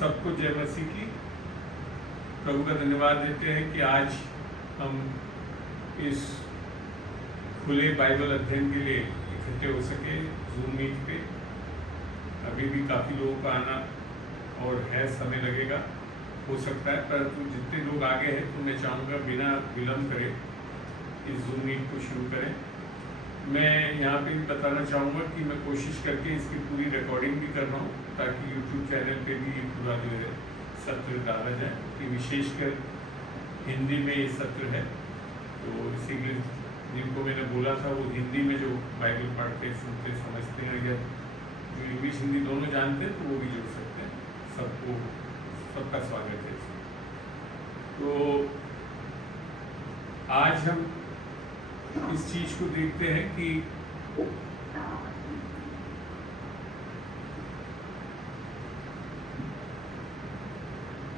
सबको जय मसीह की। प्रभु का धन्यवाद देते हैं कि आज हम इस खुले बाइबल अध्ययन के लिए इकट्ठे हो सके जूम मीट पे। अभी भी काफ़ी लोगों का आना और है, समय लगेगा, हो सकता है, परंतु जितने लोग आगे हैं तो मैं चाहूँगा बिना विलम्ब करे इस जूम मीट को शुरू करें। मैं यहाँ पे भी बताना चाहूँगा कि मैं कोशिश करके इसकी पूरी रिकॉर्डिंग भी कर रहा हूँ ताकि यूट्यूब चैनल पे भी पूरा जो है सत्र डाला जाए, कि विशेषकर हिंदी में ये सत्र है। तो इसीलिए जिनको मैंने बोला था वो हिंदी में जो बाइबल पढ़ते सुनते समझते हैं या जो इंग्लिश हिंदी दोनों जानते हैं तो वो भी जुड़ सकते हैं। सबको सबका स्वागत है। तो आज हम इस चीज को देखते हैं कि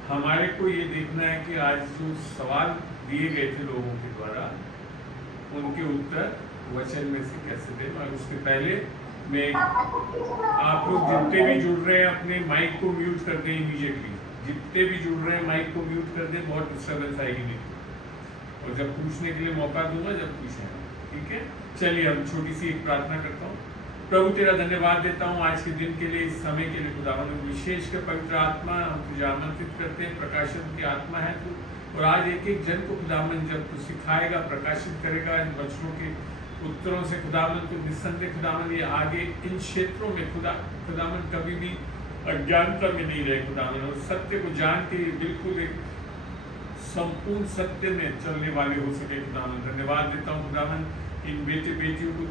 हमारे को ये देखना है कि आज जो सवाल दिए गए थे लोगों के द्वारा उनके उत्तर वचन में से कैसे दें। और उसके पहले मैं आप लोग जितने भी जुड़ रहे हैं अपने माइक को म्यूट कर दें इमीडिएटली। जितने भी जुड़ रहे हैं माइक को म्यूट कर दें, बहुत डिस्टर्बेंस आएगी नहीं। और जब पूछने के लिए मौका दूंगा जब पूछेंगे, ठीक है। चलिए हम छोटी सी एक प्रार्थना करता हूँ। प्रभु तेरा धन्यवाद देता हूँ आज के दिन के लिए, इस समय के लिए। खुदावन विशेषकर पवित्र आत्मा हम तुझे आमंत्रित करते हैं, प्रकाशन की आत्मा है तू, और आज एक एक जन को खुदावन जब तू सिखाएगा, प्रकाशित करेगा इन बच्चों के उत्तरों से खुदावन, तो निस्संदेह खुदावन ये आगे इन क्षेत्रों में खुदावन कभी भी अज्ञानता में नहीं रहे खुदावन, और सत्य को जान के बिल्कुल एक संपूर्ण सत्य में चलने वाले हो सके खुदावन। धन्यवाद देता हूँ खुदावन इन बेटे बेटियों को,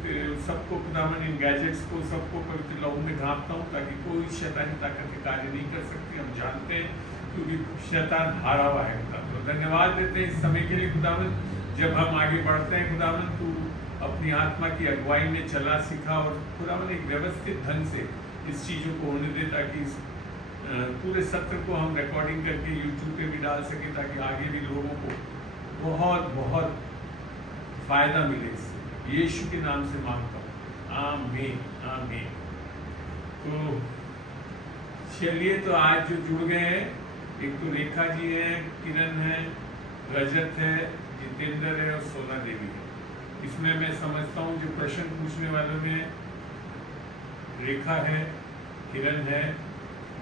सबको खुदावन, इन गैजेट्स को सबको पवित्र लहू में ढांपता हूँ ताकि कोई शैतानी ताकत के कार्य नहीं कर सकती। हम जानते हैं क्योंकि शैतान हारा हुआ है खुदावन। तो धन्यवाद देते हैं इस समय के लिए खुदावन। जब हम आगे बढ़ते हैं खुदावन, तू अपनी आत्मा की अगुवाई में चला सिखा और खुदावन एक व्यवस्थित ढंग से इस चीज़ों को होने दे ताकि पूरे सत्र को हम रिकॉर्डिंग करके यूट्यूब पे भी डाल सके ताकि आगे भी लोगों को बहुत बहुत फायदा मिले। इससे यीशु के नाम से मांगता हूँ, आमीन आमीन। तो चलिए, तो आज जो जुड़ गए हैं, एक तो रेखा जी हैं, किरण है, रजत है, जितेंद्र है और सोना देवी है। इसमें मैं समझता हूँ जो प्रश्न पूछने वालों में रेखा है, किरण है,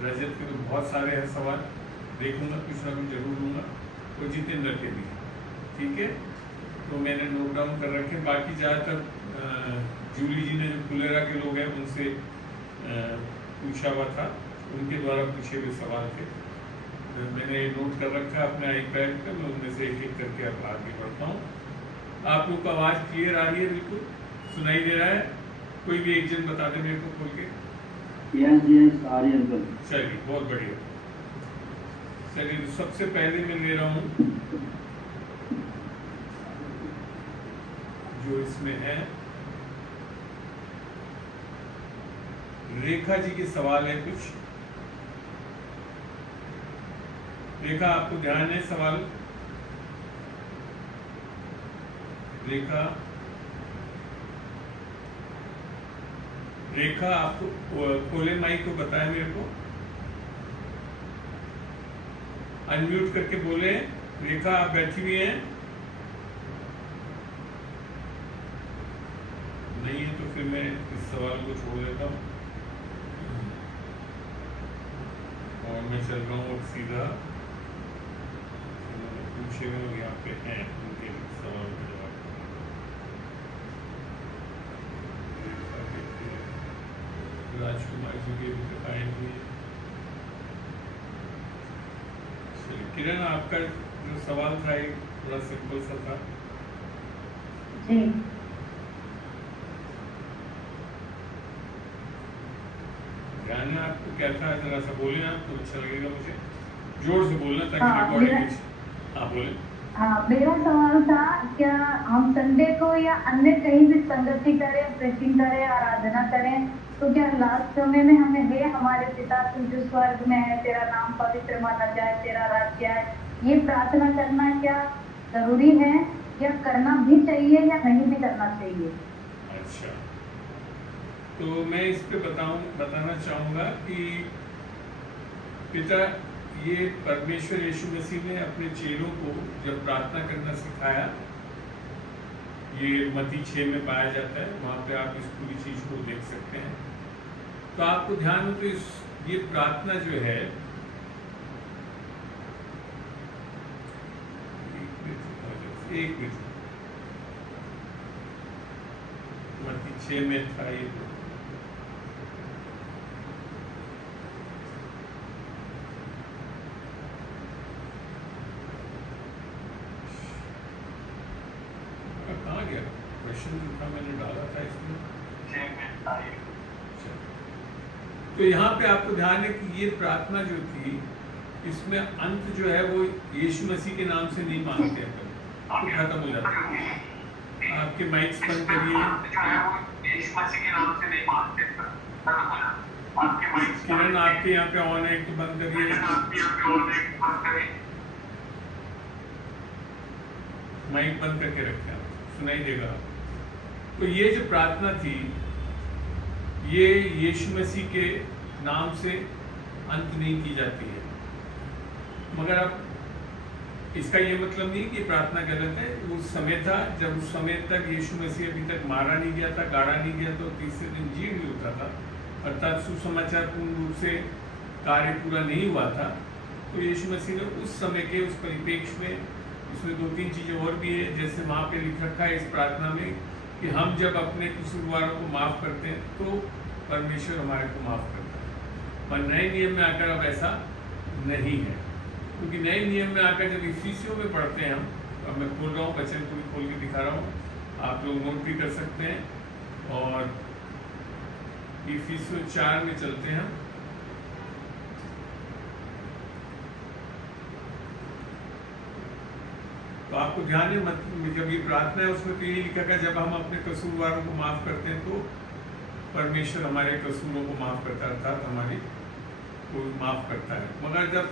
रजत के तो बहुत सारे हैं सवाल, देखूंगा कुछ ना कुछ जरूर लूँगा, और जितेंद्र के भी, ठीक है। तो मैंने नोट डाउन कर रखे। बाकी ज़्यादातर जूली जी ने जो फुलेरा के लोग हैं उनसे पूछा हुआ था, उनके द्वारा पूछे हुए सवाल थे। मैंने नोट कर रखा अपने आईपैड पर, मैं उनमें से एक एक करके अब आगे बढ़ता हूँ। आप लोग का आवाज़ क्लियर आ रही है? बिल्कुल सुनाई दे रहा है? कोई भी एक जन बता दे मेरे को खोल के। चलिए, बहुत बढ़िया। चलिए, सबसे पहले मैं ले रहा हूँ जो इसमें है, रेखा जी के सवाल है कुछ। रेखा, आपको ध्यान है सवाल? रेखा आपको खोले माइक को बताया मेरे को, अनम्यूट करके बोले। रेखा आप बैठी हुई हैं? नहीं है तो फिर मैं इस सवाल को छोड़ देता हूँ और मैं चल रहा हूँ सीधा पूछे हुए यहाँ पे हैं उनके सवाल का जवाब। राजकुमार जी के आएंगे। किरण, आपका जो सवाल था एक थोड़ा सिंपल सा था जी। ध्यान है आपको? क्या था जरा सा बोले आप तो अच्छा लगेगा मुझे। जोर से बोलना ताकि रिकॉर्डिंग। हाँ बोले। मेरा सवाल था, क्या हम संडे को या अन्य कहीं भी संगति करें, प्रेसिंग करें, आराधना करें, तो क्या लास्ट समय में हमें हे हमारे पिता तू जो स्वर्ग में है, तेरा नाम पवित्र माना जाए, तेरा राज्य आए, ये प्रार्थना करना क्या जरूरी है या करना भी चाहिए या नहीं भी करना चाहिए? अच्छा, तो मैं इस पे बताना चाहूँगा कि पिता, ये परमेश्वर यीशु मसीह ने अपने चेलों को जब प्रार्थना करना सिखाया, ये मत्ती 6 में पाया जाता है, वहाँ पे आप इस पूरी चीज को देख सकते हैं। तो आपको ध्यान हो तो ये प्रार्थना जो है, एक मिनट, मत्ती 6 में था ये। कहाँ गया क्वेश्चन लिखा मैंने, डाला था इसमें। तो यहाँ पे आपको ध्यान है कि ये प्रार्थना जो थी, इसमें अंत जो है वो यीशु मसीह के नाम से नहीं मांगते हैं, तो खत्म हो जाता है। आपके माइक्स बंद करिए। किरण आपके यहाँ पे ऑन है कि बंद करिए। माइक बंद करके रखें, सुनाई देगा। तो ये जो प्रार्थना थी, ये यीशु मसीह के नाम से अंत नहीं की जाती है। मगर अब इसका ये मतलब नहीं कि प्रार्थना गलत है। उस समय था जब उस समय तक यीशु मसीह अभी तक मारा नहीं गया था, गाड़ा नहीं गया, तो तीसरे दिन जी नहीं होता था, अर्थात सुसमाचार पूर्ण रूप से कार्य पूरा नहीं हुआ था। तो यीशु मसीह ने उस समय के उस परिप्रेक्ष्य में, इसमें 2-3 चीज़ें और भी है, जैसे वहाँ पे लिख रखा है इस प्रार्थना में कि हम जब अपने कसूरवारों को माफ़ करते हैं तो परमेश्वर हमारे को माफ़ करता है। पर नए नियम में आकर अब ऐसा नहीं है, क्योंकि नए नियम में आकर जब इफिसियों में पढ़ते हैं हम, अब मैं खोल रहा हूँ, वचन को भी खोल के दिखा रहा हूँ, आप लोग नोट भी कर सकते हैं। और इफिसियों 4 में चलते हैं। तो आपको ध्यान है, जब ये प्रार्थना है उसमें तो यही लिखा है, जब हम अपने कसूरवारों को माफ करते हैं तो परमेश्वर हमारे कसूरों को माफ करता है, अर्थात हमारी को माफ करता है। मगर जब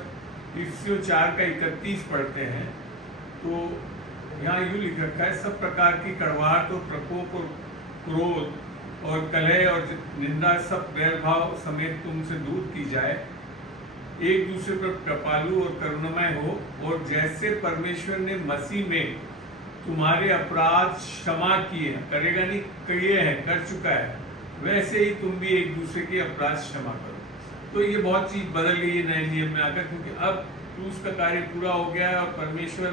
इफिसियों 4 का 31 पढ़ते हैं तो यहाँ यूँ लिख रखा है, सब प्रकार की कड़वाहट और प्रकोप और क्रोध और कलह और निंदा सब वैरभाव समेत तुमसे दूर की जाए, एक दूसरे पर कृपालु और करुणामय हो, और जैसे परमेश्वर ने मसीह में तुम्हारे अपराध क्षमा किए, करेगा नहीं, किए हैं, कर चुका है, वैसे ही तुम भी एक दूसरे के अपराध क्षमा करो। तो ये बहुत चीज बदल गई है नए नियम में आकर, क्योंकि अब क्रूस का कार्य पूरा हो गया है और परमेश्वर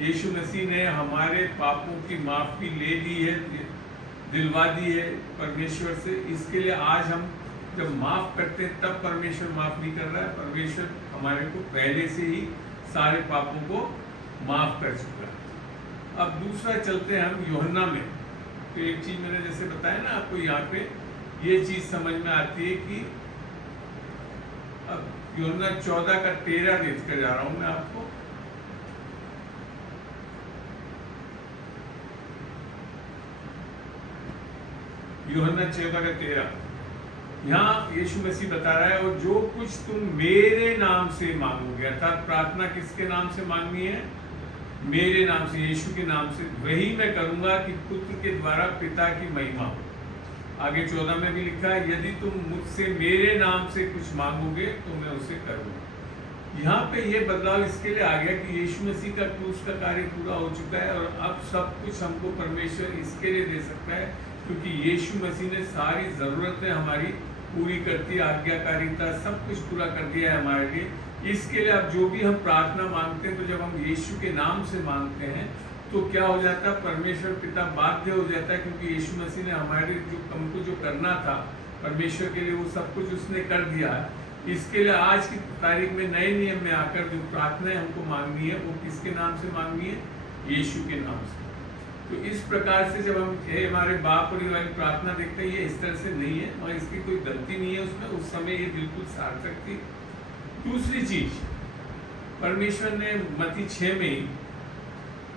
यीशु मसीह ने हमारे पापों की माफी ले ली है, दिलवा दी है परमेश्वर से। इसके लिए आज हम जब माफ करते हैं तब परमेश्वर माफ नहीं कर रहा है, परमेश्वर हमारे को पहले से ही सारे पापों को माफ कर चुका है। अब दूसरा चलते हैं हम यूहन्ना में। तो एक चीज मैंने जैसे बताया ना आपको, यहाँ पे ये चीज समझ में आती है कि अब यूहन्ना 14 का 13 देख कर जा रहा हूं मैं आपको। यूहन्ना 14 का 13, यहाँ यीशु मसीह बता रहा है, और जो कुछ तुम मेरे नाम से मांगोगे, अर्थात प्रार्थना किसके नाम से मांगनी है? मेरे नाम से, यीशु के नाम से, वही मैं करूंगा कि पुत्र के द्वारा पिता की महिमा हो। आगे 14 में भी लिखा है, यदि तुम मुझसे मेरे नाम से कुछ मांगोगे तो मैं उसे करूंगा। यहाँ पे ये बदलाव इसके लिए आ गया कि यीशु मसीह का क्रूस का कार्य पूरा हो चुका है, और अब सब कुछ हमको परमेश्वर इसके लिए दे सकता है क्योंकि यीशु मसीह ने सारी ज़रूरतें हमारी पूरी करती, आज्ञाकारिता सब कुछ पूरा कर दिया है हमारे लिए। इसके लिए अब जो भी हम प्रार्थना मांगते हैं, तो जब हम यीशु के नाम से मांगते हैं तो क्या हो जाता है, परमेश्वर पिता बाध्य हो जाता है, क्योंकि यीशु मसीह ने हमारे जो हमको जो करना था परमेश्वर के लिए, वो सब कुछ उसने कर दिया है। इसके लिए आज की तारीख में नए नियम में आकर जो प्रार्थनाएं हमको मांगनी है वो किसके नाम से मांगनी है? यीशु के नाम से। तो इस प्रकार से जब हम हमारे बाप और वाली प्रार्थना देखते हैं, ये इस तरह से नहीं है और इसकी कोई गलती नहीं है उसमें, उस समय ये बिल्कुल सार्थक थी। दूसरी चीज, परमेश्वर ने मत्ती 6 में ही,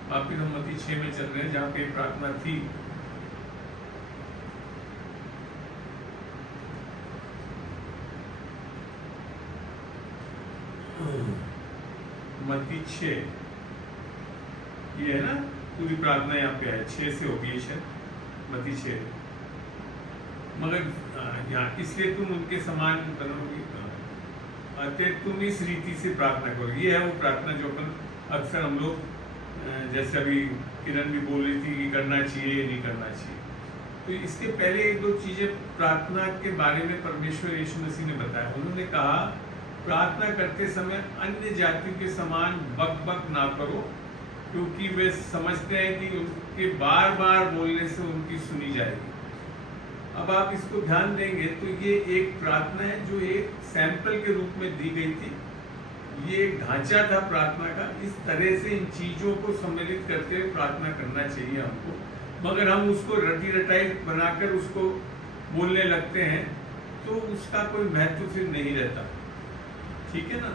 वापिस हम मत्ती 6 में चल रहे हैं जहाँ पे प्रार्थना थी, मत्ती 6, ये है ना पूरी प्रार्थना यहाँ पे है, 6 से होगी शायद, मत्ती 6। मगर यहाँ इसलिए तुम उनके समान बनोगे, अतः तुम इस रीति से प्रार्थना करो। ये है वो प्रार्थना जो अपन अक्सर हम लोग जैसे अभी किरण भी बोल रही थी कि करना चाहिए नहीं करना चाहिए। तो इसके पहले एक दो चीजें प्रार्थना के बारे में परमेश्वर यीशु मसीह ने बताया। उन्होंने कहा प्रार्थना करते समय अन्य जातियों के समान बक बक ना करो, क्योंकि वे समझते हैं कि उनके बार बार बोलने से उनकी सुनी जाएगी। अब आप इसको ध्यान देंगे तो ये एक प्रार्थना है जो एक सैंपल के रूप में दी गई थी। ये एक ढांचा था प्रार्थना का। इस तरह से इन चीजों को सम्मिलित करते हुए प्रार्थना करना चाहिए हमको, मगर हम उसको रटी रटाई बनाकर उसको बोलने लगते हैं तो उसका कोई महत्व फिर नहीं रहता। ठीक है ना।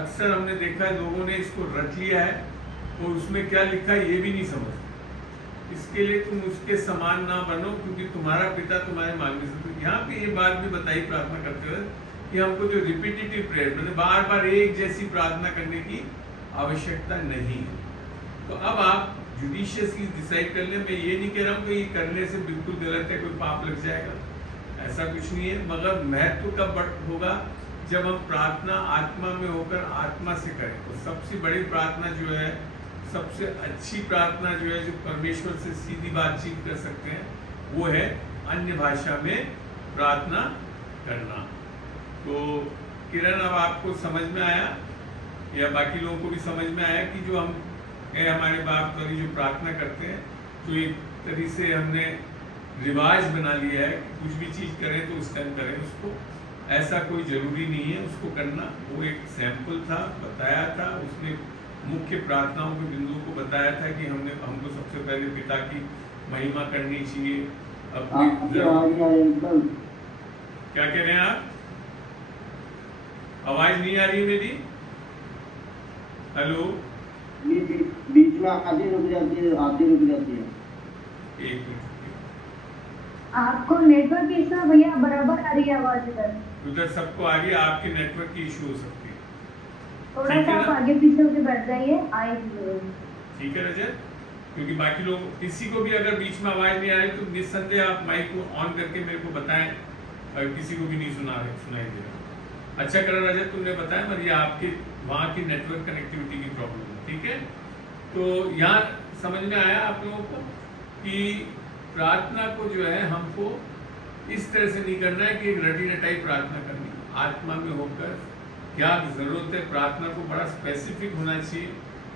अक्सर हमने देखा है लोगों ने इसको रट लिया है और उसमें क्या लिखा है ये भी नहीं समझते। इसके लिए तुम उसके समान ना बनो, क्योंकि तुम्हारा पिता तुम्हारे मांगे से। तो यहाँ पे ये बात भी बताई प्रार्थना करते हुए कि हमको जो रिपीटेटिव प्रेयर मतलब बार बार एक जैसी प्रार्थना करने की आवश्यकता नहीं है। तो अब आप जुडिशियसली डिसाइड कर लें। मैं ये नहीं कह रहा हूँ कि ये करने से बिल्कुल गलत है, कोई पाप लग जाएगा, ऐसा कुछ नहीं है। मगर महत्व कब होगा जब हम प्रार्थना आत्मा में होकर आत्मा से करें। तो सबसे बड़ी प्रार्थना जो है, सबसे अच्छी प्रार्थना जो है, जो परमेश्वर से सीधी बातचीत कर सकते हैं, वो है अन्य भाषा में प्रार्थना करना। तो किरण अब आपको समझ में आया या बाकी लोगों को भी समझ में आया कि जो हम हमारे बाप द्वारा जो प्रार्थना करते हैं, जो एक तरीके से हमने रिवाज बना लिया है कि कुछ भी चीज़ करें तो उस टाइम करें उसको, ऐसा कोई ज़रूरी नहीं है उसको करना। वो एक सैंपल था, बताया था उसने, मुख्य प्रार्थनाओं के बिंदु को बताया था कि हमको सबसे पहले पिता की महिमा करनी चाहिए। क्या कह रहे हैं आप? आवाज नहीं आ रही मेरी? हेलो, बीच में आधी रुक जाती है, आधी रुक जाती है। एक मिनट, आपको नेटवर्क इशू है भैया? बराबर आ रही है आवाज उधर सबको आ रही है, आपके नेटवर्क की इशू हो सकती है। थोड़ा सा आप आगे पीछे होकर बैठ जाइए, आएगी। ठीक है रजत, क्योंकि बाकी लोग किसी को भी अगर बीच में आवाज नहीं आ रही तो निस्संदेह आप माइक को ऑन करके मेरे को बताएं, और किसी को भी नहीं सुनाई दे रहा। अच्छा करा रजत तुमने बताया, मगर ये आपके वहाँ की नेटवर्क कनेक्टिविटी की प्रॉब्लम है। ठीक है, तो यहाँ समझ में आया आप लोगों को कि प्रार्थना को जो है हमको इस तरह से नहीं करना है कि एक रटी रटाई प्रार्थना करनी, आत्मा में होकर क्या जरूरत है। प्रार्थना को बड़ा स्पेसिफिक होना चाहिए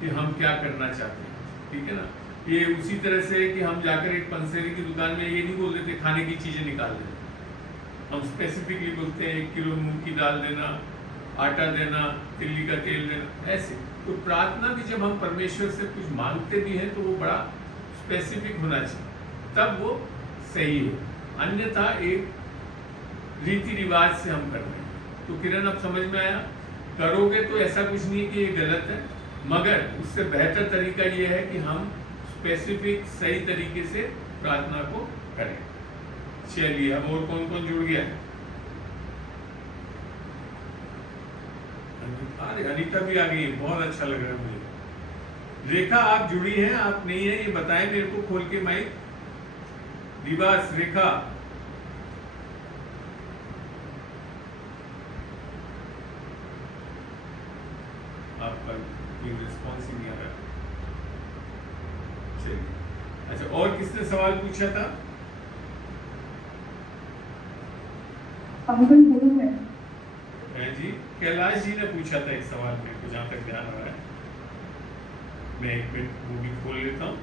कि हम क्या करना चाहते हैं। ठीक है ना। ये उसी तरह से कि हम जाकर एक पंसेरी की दुकान में ये नहीं बोल देते खाने की चीजें निकाल देते, हम स्पेसिफिकली बोलते हैं 1 किलो मूंग की दाल देना, आटा देना, तिल्ली का तेल देना, ऐसे। तो प्रार्थना भी जब हम परमेश्वर से कुछ मांगते भी हैं तो वो बड़ा स्पेसिफिक होना चाहिए, तब वो सही है। अन्यथा एक रीति रिवाज से हम कर रहे हैं। तो किरण अब समझ में आया, करोगे तो ऐसा कुछ नहीं है कि ये गलत है, मगर उससे बेहतर तरीका ये है कि हम स्पेसिफिक सही तरीके से प्रार्थना को करें। चलिए, अब और कौन कौन जुड़ गया है? अरे अनीता भी आ गई है, बहुत अच्छा लग रहा है मुझे। रेखा आप जुड़ी हैं, आप नहीं है ये बताएं मेरे को खोल के माइक। दिवास, रेखा, आपका कोई रिस्पॉन्स ही नहीं आ रहा। चलिए, अच्छा, और किसने सवाल पूछा था? जी कैलाश जी ने पूछा था एक सवाल मेरे को, जहाँ तक ध्यान आ रहा है। मैं एक मिनट वो भी खोल लेता हूँ।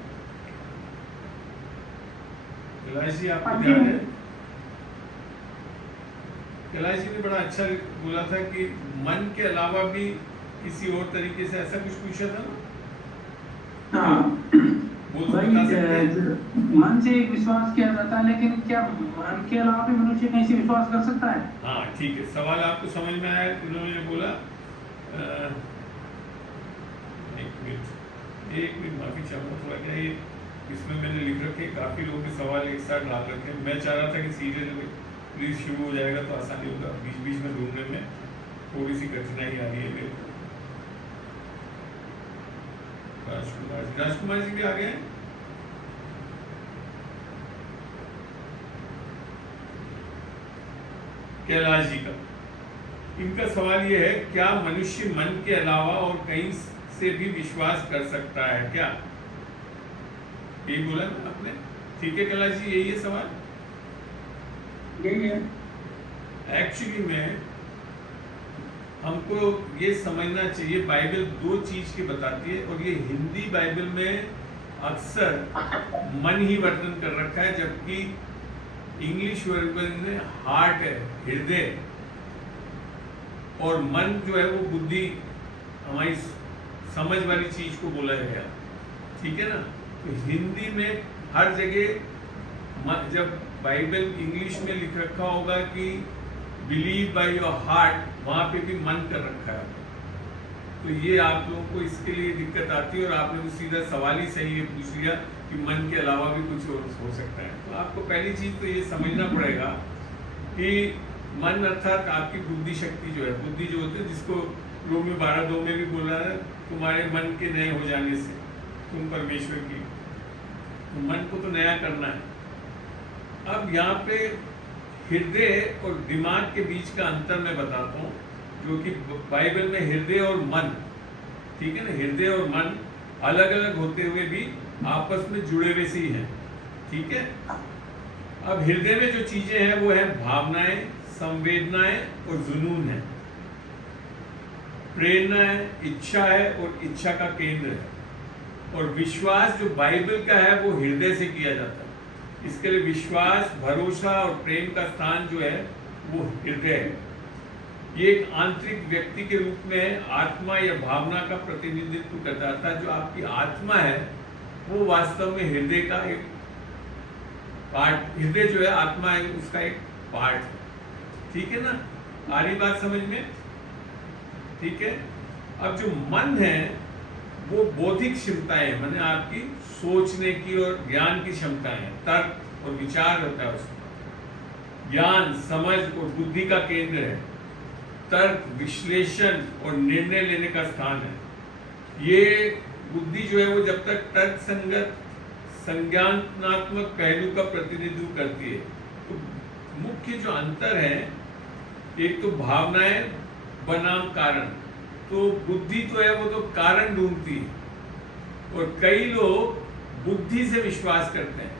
कैलाश जी आपको ध्यान है? कैलाश जी ने बड़ा अच्छा बोला था कि मन के अलावा भी किसी और तरीके से ऐसा कुछ पूछा था ना? हाँ भाई, मन से एक विश्वास किया जाता है, लेकिन क्या मन के अलावा भी मनुष्य कहीं से विश्वास कर सकता है? हाँ ठीक है, सवाल आपको समझ में आया। उन्होंने बोला एक मिनट माफी चाहूँगा, थोड़ा क्या ये इसमें मैंने लिख रखे काफ़ी लोगों के सवाल एक साथ डाल रखे हैं। मैं चाह रहा था कि सीरियल प्लीज शुरू हो जाएगा तो आसानी होगा, बीच बीच में ढूंढने में थोड़ी सी कठिनाई आ रही है मेरे को। राजकुमार जी भी आ गए। कैलाश जी का इनका सवाल ये है, क्या मनुष्य मन के अलावा और कहीं से भी विश्वास कर सकता है क्या? यही बोला ना आपने? ठीक है कैलाश जी, यही है सवाल। यही है। एक्चुअली में हमको ये समझना चाहिए, बाइबल दो चीज की बताती है, और ये हिंदी बाइबल में अक्सर मन ही वर्णन कर रखा है, जबकि इंग्लिश बाइबल में हार्ट है, हृदय, और मन जो है वो बुद्धि, हमारी समझ वाली चीज को बोला गया। ठीक है ना? तो हिंदी में हर जगह जब बाइबल इंग्लिश में लिख रखा होगा कि बिलीव बाय योर हार्ट, वहां पे भी मन कर रखा है। तो ये आप लोगों को इसके लिए दिक्कत आती है, और आपने तो सीधा सवाल ही सही है पूछ लिया कि मन के अलावा भी कुछ और हो सकता है। तो आपको पहली चीज तो ये समझना पड़ेगा कि मन अर्थात आपकी बुद्धि शक्ति जो है, बुद्धि जो होती है, जिसको रोमियो 12:2 में भी बोला है, तुम्हारे मन के नए हो जाने से तुम परमेश्वर की, तो मन को तो नया करना है। अब यहाँ पे हृदय और दिमाग के बीच का अंतर मैं बताता हूँ, जो कि बाइबल में हृदय और मन, ठीक है ना, हृदय और मन अलग अलग होते हुए भी आपस में जुड़े हुए से ही हैं। ठीक है? अब हृदय में जो चीजें हैं वो है भावनाएं, संवेदनाएं और जुनून है, प्रेरणा है, इच्छा है, और इच्छा का केंद्र है। और विश्वास जो बाइबल का है वो हृदय से किया जाता है। इसके लिए विश्वास, भरोसा और प्रेम का स्थान जो है वो हृदय है। ये एक आंतरिक व्यक्ति के रूप में आत्मा या भावना का प्रतिनिधित्व करता है। जो आपकी आत्मा है वो वास्तव में हृदय का एक पार्ट, हृदय जो है आत्मा है उसका एक पार्ट है। ठीक है ना? आ रही बात समझ में? ठीक है? अब जो मन है वो बौद्धिक क्षमताएं, माने आपकी सोचने की और ज्ञान की क्षमताएं, तर्क और विचार होता है उसमें। ज्ञान, समझ और बुद्धि का केंद्र है। तर्क, विश्लेषण और निर्णय लेने का स्थान है। ये बुद्धि जो है वो जब तक तर्क संगत संज्ञानात्मक पहलू का प्रतिनिधित्व करती है। तो मुख्य जो अंतर है, एक तो भावनाएं बनाम कारण। तो बुद्धि तो है वो तो कारण ढूंढती है, और कई लोग बुद्धि से विश्वास करते हैं।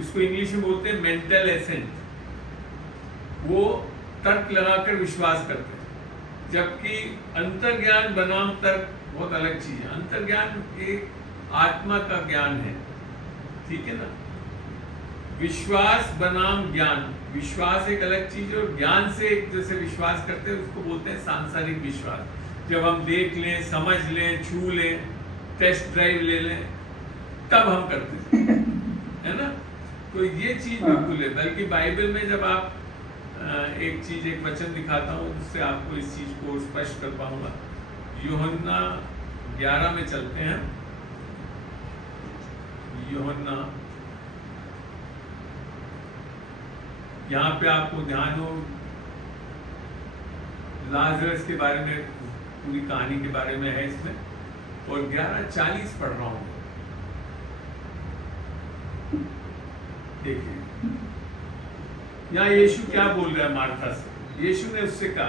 इसको इंग्लिश में बोलते हैं मेंटल एसेंट। वो तर्क लगाकर विश्वास करते हैं, जबकि अंतर्ज्ञान बनाम तर्क बहुत अलग चीज है। अंतर्ज्ञान एक आत्मा का ज्ञान है। ठीक है ना? विश्वास बनाम ज्ञान, विश्वास एक अलग चीज है, और ज्ञान से एक जैसे विश्वास करते हैं उसको बोलते हैं सांसारिक विश्वास। जब हम देख लें, समझ लें, छू लें, टेस्ट ड्राइव ले लें, तब हम करते हैं, है ना? तो ये चीज बिल्कुल है। बल्कि बाइबल में जब आप एक चीज, एक वचन दिखाता हूँ जिससे आपको इस चीज को स्पष्ट कर पाऊंगा। यूहन्ना 11 में चलते हैं। यूहन्ना, यहाँ पे आपको ध्यान हो, लाजरस के बारे में, पूरी कहानी के बारे में है इसमें, और 11:40 पढ़ रहा हूं। देखिए यहाँ यीशु क्या बोल रहा है मार्था से। यीशु ने उससे कहा,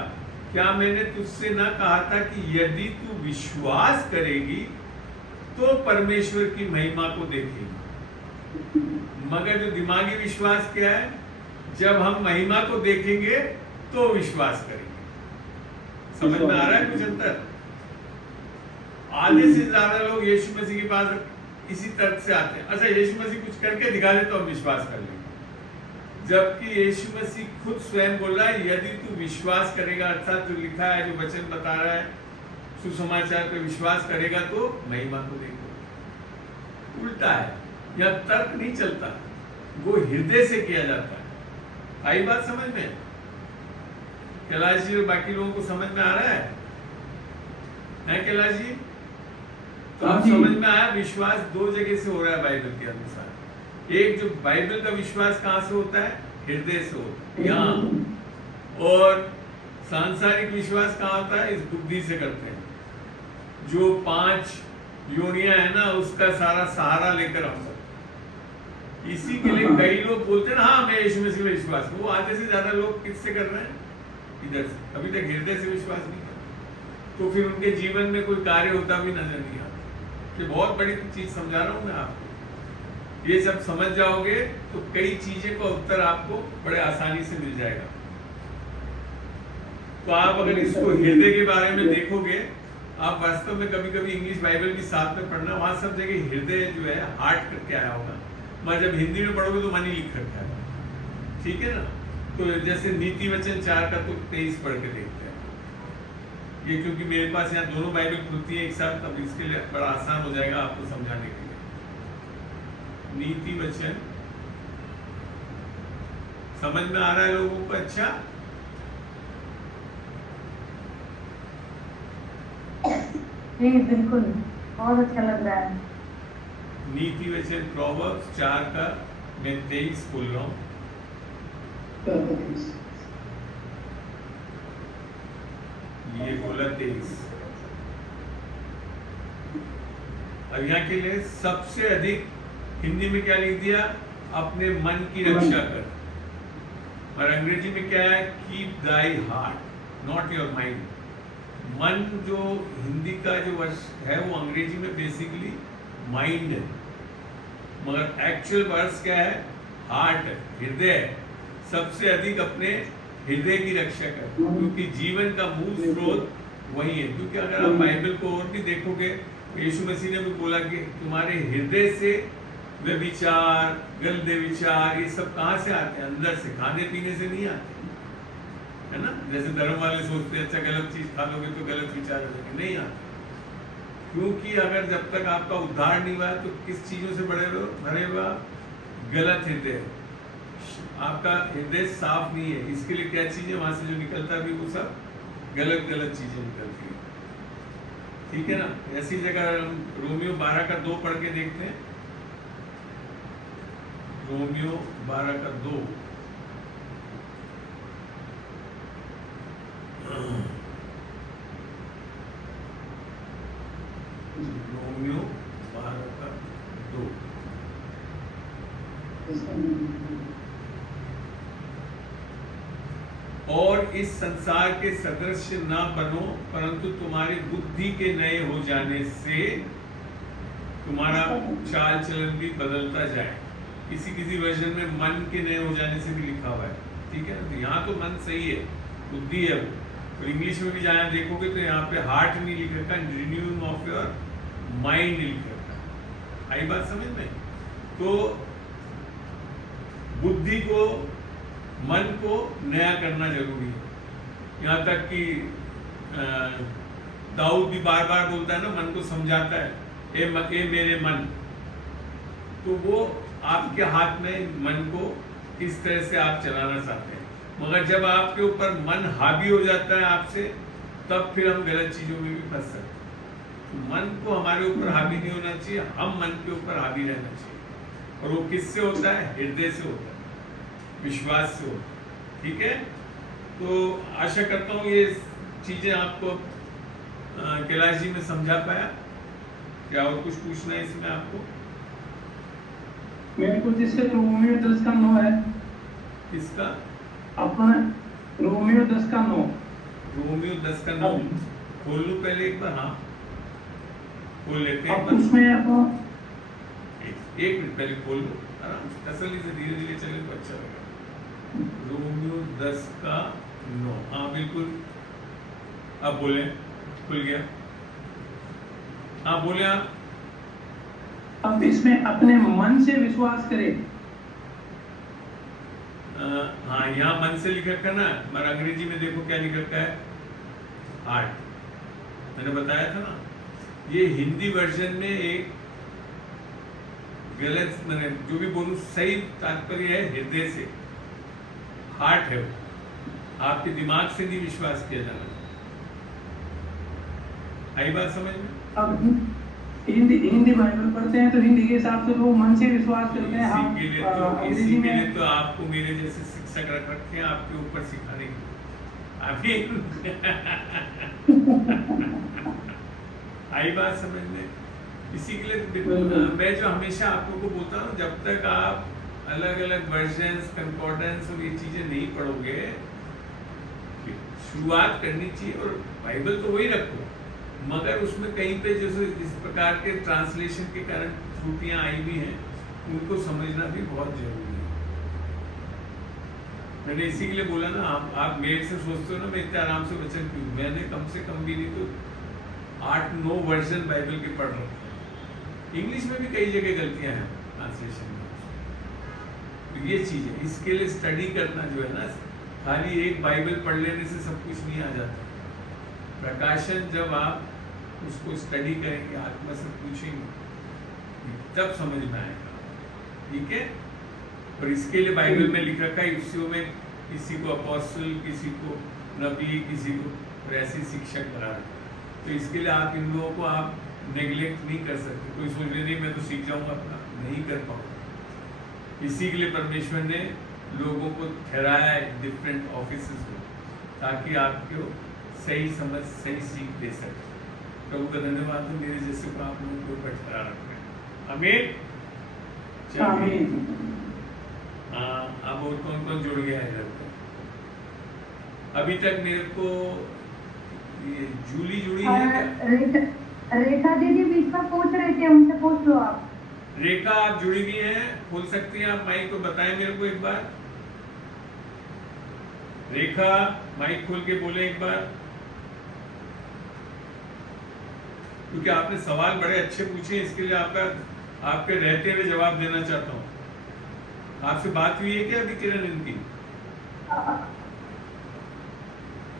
क्या मैंने तुझसे ना कहा था कि यदि तू विश्वास करेगी तो परमेश्वर की महिमा को देखेगी? मगर जो दिमागी विश्वास क्या है, जब हम महिमा को देखेंगे तो विश्वास करेंगे। समझ में आ रहा है कुछ अंतर? आधे से ज्यादा लोग यीशु मसीह के पास इसी तर्क से आते हैं, अच्छा यीशु मसीह कुछ करके दिखा दे तो हम विश्वास कर लेंगे। जबकि यीशु मसीह खुद स्वयं बोल रहा है, यदि तू विश्वास करेगा, अर्थात जो लिखा है, जो वचन बता रहा है, सुसमाचार पे विश्वास करेगा तो महिमा को देखेगा। उल्टा है, यह तर्क नहीं चलता, वो हृदय से किया जाता है। आई बात समझ में? कैलाश जी और बाकी लोगों को समझ में आ रहा है कैलाश जी? तो आप समझ में आया, विश्वास दो जगह से हो रहा है बाइबल के अनुसार। एक जो बाइबल का विश्वास कहाँ से होता है? हृदय से होता है, यहाँ। और सांसारिक विश्वास कहाँ होता है? इस बुद्धि से करते हैं। जो 5 योनियां है ना, उसका सारा सहारा लेकर हम सब। इसी के लिए कई लोग बोलते हैं ना, हाँ मैं यीशु मसीह में विश्वास। वो आधे से ज्यादा लोग किससे कर रहे हैं? इधर से, अभी तक हृदय से विश्वास नहीं किया, तो फिर उनके जीवन में कोई कार्य होता भी नजर नहीं आता। ये बहुत बड़ी चीज समझा रहा हूँ मैं आपको। ये सब समझ जाओगे तो कई चीजें का उत्तर आपको बड़े आसानी से मिल जाएगा। तो आप अगर इसको हृदय के बारे में देखोगे, आप वास्तव में कभी कभी इंग्लिश बाइबल भी साथ में पढ़ना, वहां सब जगह हृदय जो है हार्ट करके आया होगा, मगर जब हिंदी में पढ़ोगे तो मन ही लिख करके आएगा, ठीक है ना। तो जैसे नीति वचन 4 का तो 23 पढ़ के देखते हैं ये, क्योंकि मेरे पास यहाँ दोनों बाइबल खुलती है एक साथ, तब इसके लिए बड़ा आसान हो जाएगा आपको समझाने के लिए। नीति वचन समझ में आ रहा है लोगों को? अच्छा, जी बिल्कुल, बहुत अच्छा लग रहा है। नीति वचन प्रोवर्ब्स 4 का मैं 23 बोल रहा हूँ। ये बोला 23। अब यहाँ के लिए सबसे अधिक हिंदी में क्या लिख दिया? अपने मन की रक्षा कर। और अंग्रेजी में क्या है? Keep thy heart not your mind. मन जो हिंदी का जो वर्ष है वो अंग्रेजी में बेसिकली माइंड है, मगर एक्चुअल वर्ष क्या है? हार्ट है, हृदय है। सबसे अधिक अपने हृदय की रक्षा कर, क्योंकि जीवन का मूल स्रोत वही है। क्योंकि अगर आप बाइबल को और भी देखोगे, यीशु मसीह ने भी बोला कि तुम्हारे हृदय से व्यभिचार, गंदे विचार, ये सब कहाँ से आते हैं? अंदर से, खाने पीने से नहीं आते, है ना। जैसे धर्म वाले सोचते हैं अच्छा गलत चीज खा लोगे तो गलत विचार आ जाएंगे, नहीं आते। क्योंकि अगर जब तक आपका उद्धार नहीं हुआ तो किस चीजों से भरे हुआ? गलत हृदय। आपका हृदय साफ नहीं है, इसके लिए क्या चीजें वहां से जो निकलता भी वो सब गलत गलत चीजें निकलती है, ठीक है ना। ऐसी जगह रोमियो 12 का 2 पढ़ के देखते हैं। रोमियो 12 का 2। रोमियो 12 का 2। और इस संसार के सदृश न बनो, परंतु तुम्हारी बुद्धि के नए हो जाने से तुम्हारा चाल चलन भी बदलता जाए। किसी वर्जन में मन के नए हो जाने से भी लिखा हुआ है, ठीक है ना। तो यहाँ तो मन सही है, बुद्धि है वो। तो इंग्लिश में भी जहाँ देखोगे तो यहाँ पे हार्ट नहीं लिख रखा, रिन्यूइंग ऑफ योर माइंड नहीं लिख रखा। आई बात समझ में? तो बुद्धि को, मन को नया करना जरूरी है। यहाँ तक कि दाऊद भी बार बार बोलता है ना, मन को समझाता है, ए मेरे मन। तो वो आपके हाथ में मन को किस तरह से आप चलाना चाहते हैं। मगर जब आपके ऊपर मन हावी हो जाता है आपसे, तब फिर हम गलत चीजों में भी फंस सकते हैं। तो मन को हमारे ऊपर हावी नहीं होना चाहिए, हम मन के ऊपर हावी रहना चाहिए। और वो किससे होता है? हृदय से होता है, विश्वास से होता है, ठीक है। तो आशा करता हूँ ये चीजें आपको कैलाश जी में समझा पाया। क्या और कुछ पूछना है इसमें आपको? मेरे को जिससे रोमियो 10 का 9 है। किसका? अपना रोमियो 10 का 9। रोमियो 10 का 9 खोल लूं पहले एक बार। हाँ खोल लेते हैं। अब उसमें आपको एक मिनट पहले खोल लो आराम से, तसल्ली से धीरे धीरे चले तो अच्छा लगेगा। रोमियो 10 का 9। हाँ बिल्कुल, अब बोले, खुल गया। हाँ बोले आप। अब इसमें अपने मन से विश्वास करें। हाँ यहाँ मन से लिख रखा ना, मगर अंग्रेजी में देखो क्या लिख रखा है? हार्ट। मैंने बताया था ना, ये हिंदी वर्जन में एक गलत, मैंने जो भी बोलूं सही तात्पर्य है हृदय से, हार्ट है वो। आपके दिमाग से नहीं विश्वास किया जाना। आई बात समझ में? अब हिंदी बाइबल पढ़ते हैं तो हिंदी के हिसाब से लोग मन से विश्वास करते हैं। हम इसी के लिए तो आपको मेरे जैसे शिक्षक रख रखे हैं आपके ऊपर सिखाने के लिए। आई बात समझ में? इसी के लिए मैं जो हमेशा आप लोगों को बोलता हूँ, जब तक आप अलग अलग वर्जन्स, कंकॉर्डेंस और ये चीजें नहीं पढ़ोगे, शुरुआत करनी चाहिए। और बाइबल तो वही रखो, मगर उसमें कहीं पे जैसे इस प्रकार के ट्रांसलेशन के कारण त्रुटियां आई भी हैं, उनको समझना भी बहुत जरूरी है। मैंने इसी के लिए बोला ना, आप मेरे से सोचते हो ना मैं इतने आराम से वचन क्यों, मैंने कम से कम भी नहीं तो 8-9 वर्जन बाइबल के पढ़ रखे हैं। इंग्लिश में भी कई जगह गलतियां हैं ट्रांसलेशन में। तो ये चीज है, इसके लिए स्टडी करना जो है ना, खाली एक बाइबल पढ़ लेने से सब कुछ नहीं आ जाता। प्रकाशन जब आप उसको स्टडी करेंगे, आत्मा से पूछेंगे, तब समझ में आएगा। ठीक है। और इसके लिए बाइबल में लिख रखा है, इफ्सियों में किसी को अपोस्टल, किसी को नबी, किसी को ऐसे शिक्षक बना रखा है। तो इसके लिए आप इन लोगों को आप नेग्लेक्ट नहीं कर सकते। कोई सोच रहे नहीं मैं तो सीख जाऊंगा, अपना नहीं कर पाऊंगा। इसी के लिए परमेश्वर ने लोगों को ठहराया है डिफरेंट ऑफिसेस में, ताकि आपको सही समझ, सही सीख दे सके। प्रभु का धन्यवाद हो, मेरे जैसे को आप लोगों को ठहरा रखा है। आमीन। चलिए, हाँ, अब और कौन कौन जुड़ गया है इधर पे? अभी तक मेरे को ये जूली जुड़ी है क्या? रेखा दीदी बीच में पूछ रहे थे, उनसे पूछ लो आप। रेखा आप जुड़ी हुई हैं, खोल सकती हैं आप माइक को, बताएं मेरे को एक बार। रेखा माइक खोल के बोले एक बार, क्योंकि आपने सवाल बड़े अच्छे पूछे, इसके लिए आपके रहते हुए जवाब देना चाहता हूँ। आपसे बात हुई है क्या अभी किरण इनकी?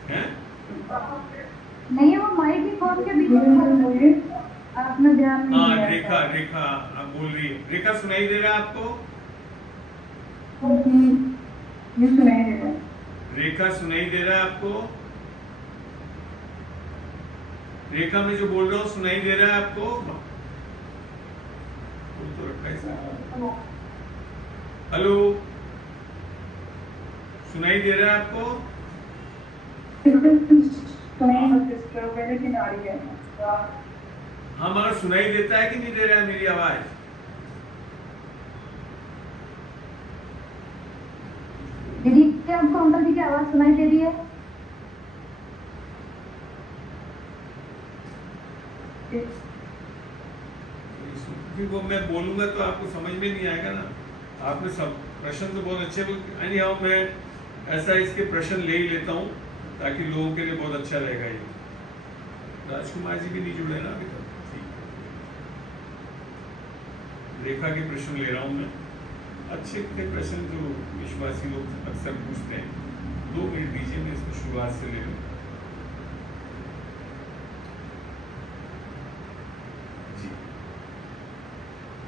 हैं? नहीं, वो माइक ही खोल के बीच में बोल रही है, आपने ध्यान नहीं हाँ, दिया। रेखा आप बोल रही है। रेखा सुनाई दे रहा है आपको? ये सुनाई दे रहा है। रेखा सुनाई दे रहा है आपको? रेखा में जो बोल रहा हूँ सुनाई दे रहा है आपको? तो रखा है इसमें। हेलो, सुनाई दे रहा है आपको? हाँ, मगर सुनाई देता है कि नहीं दे रहा है मेरी आवाज? दीदी क्या आपको अंकल जी की आवाज सुनाई दे रही है? फिर वो मैं बोलूंगा तो आपको समझ में नहीं आएगा ना। आपने सब प्रश्न तो बहुत अच्छे, यानी मैं ऐसा इसके प्रश्न ले ही लेता हूँ ताकि लोगों के लिए बहुत अच्छा रहेगा। ये राजकुमार जी भी नहीं जुड़े ना अभी तक? ठीक है, रेखा के प्रश्न ले रहा हूँ मैं, अच्छे थे प्रश्न जो विश्वासी लोग अक्सर पूछते हैं। 2 मिनट दीजिए, मैं इसको शुरुआत से ले लूँ। जी,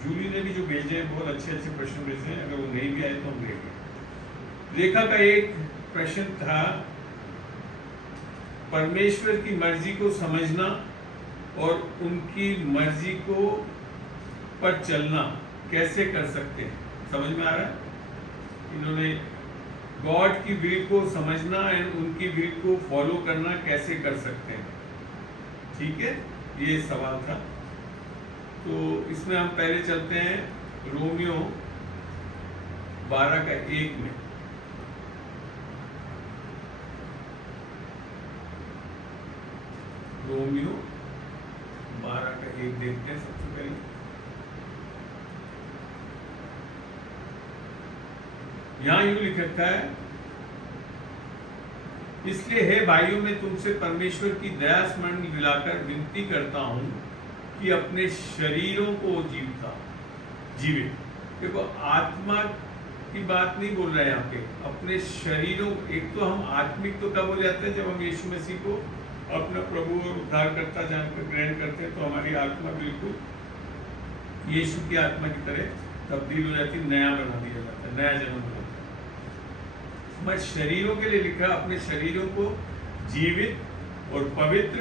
जूली ने भी जो भेजे हैं बहुत अच्छे अच्छे प्रश्न भेजे हैं, अगर वो नहीं भी आए तो हम देखें। रेखा का एक प्रश्न था, परमेश्वर की मर्जी को समझना और उनकी मर्जी को पर चलना कैसे कर सकते हैं? समझ में आ रहा है? इन्होंने गॉड की विल को समझना एंड उनकी विल को फॉलो करना कैसे कर सकते हैं। ठीक है, ये सवाल था। तो इसमें हम पहले चलते हैं रोमियो 12:1 में। रोमियो 12:1 देखते हैं सबसे पहले। यहां यूं लिख रखा है, इसलिए हे भाइयों, मैं तुमसे परमेश्वर की दया स्मरण दिलाकर विनती करता हूं कि अपने शरीरों को जीवे। देखो, आत्मा की बात नहीं बोल रहा है यहाँ पे, अपने शरीरों। एक तो हम आत्मिक तो कब हो जाते हैं जब हम यीशु मसीह को अपना प्रभु और उद्धारकर्ता जानकर ग्रहण करते हैं, तो हमारी आत्मा बिल्कुल यीशु की आत्मा की तरह तब्दील हो जाती है, नया बना दिया जाता है, नया जन्म होता है। हमारे शरीरों के लिए लिखा, अपने शरीरों को जीवित और पवित्र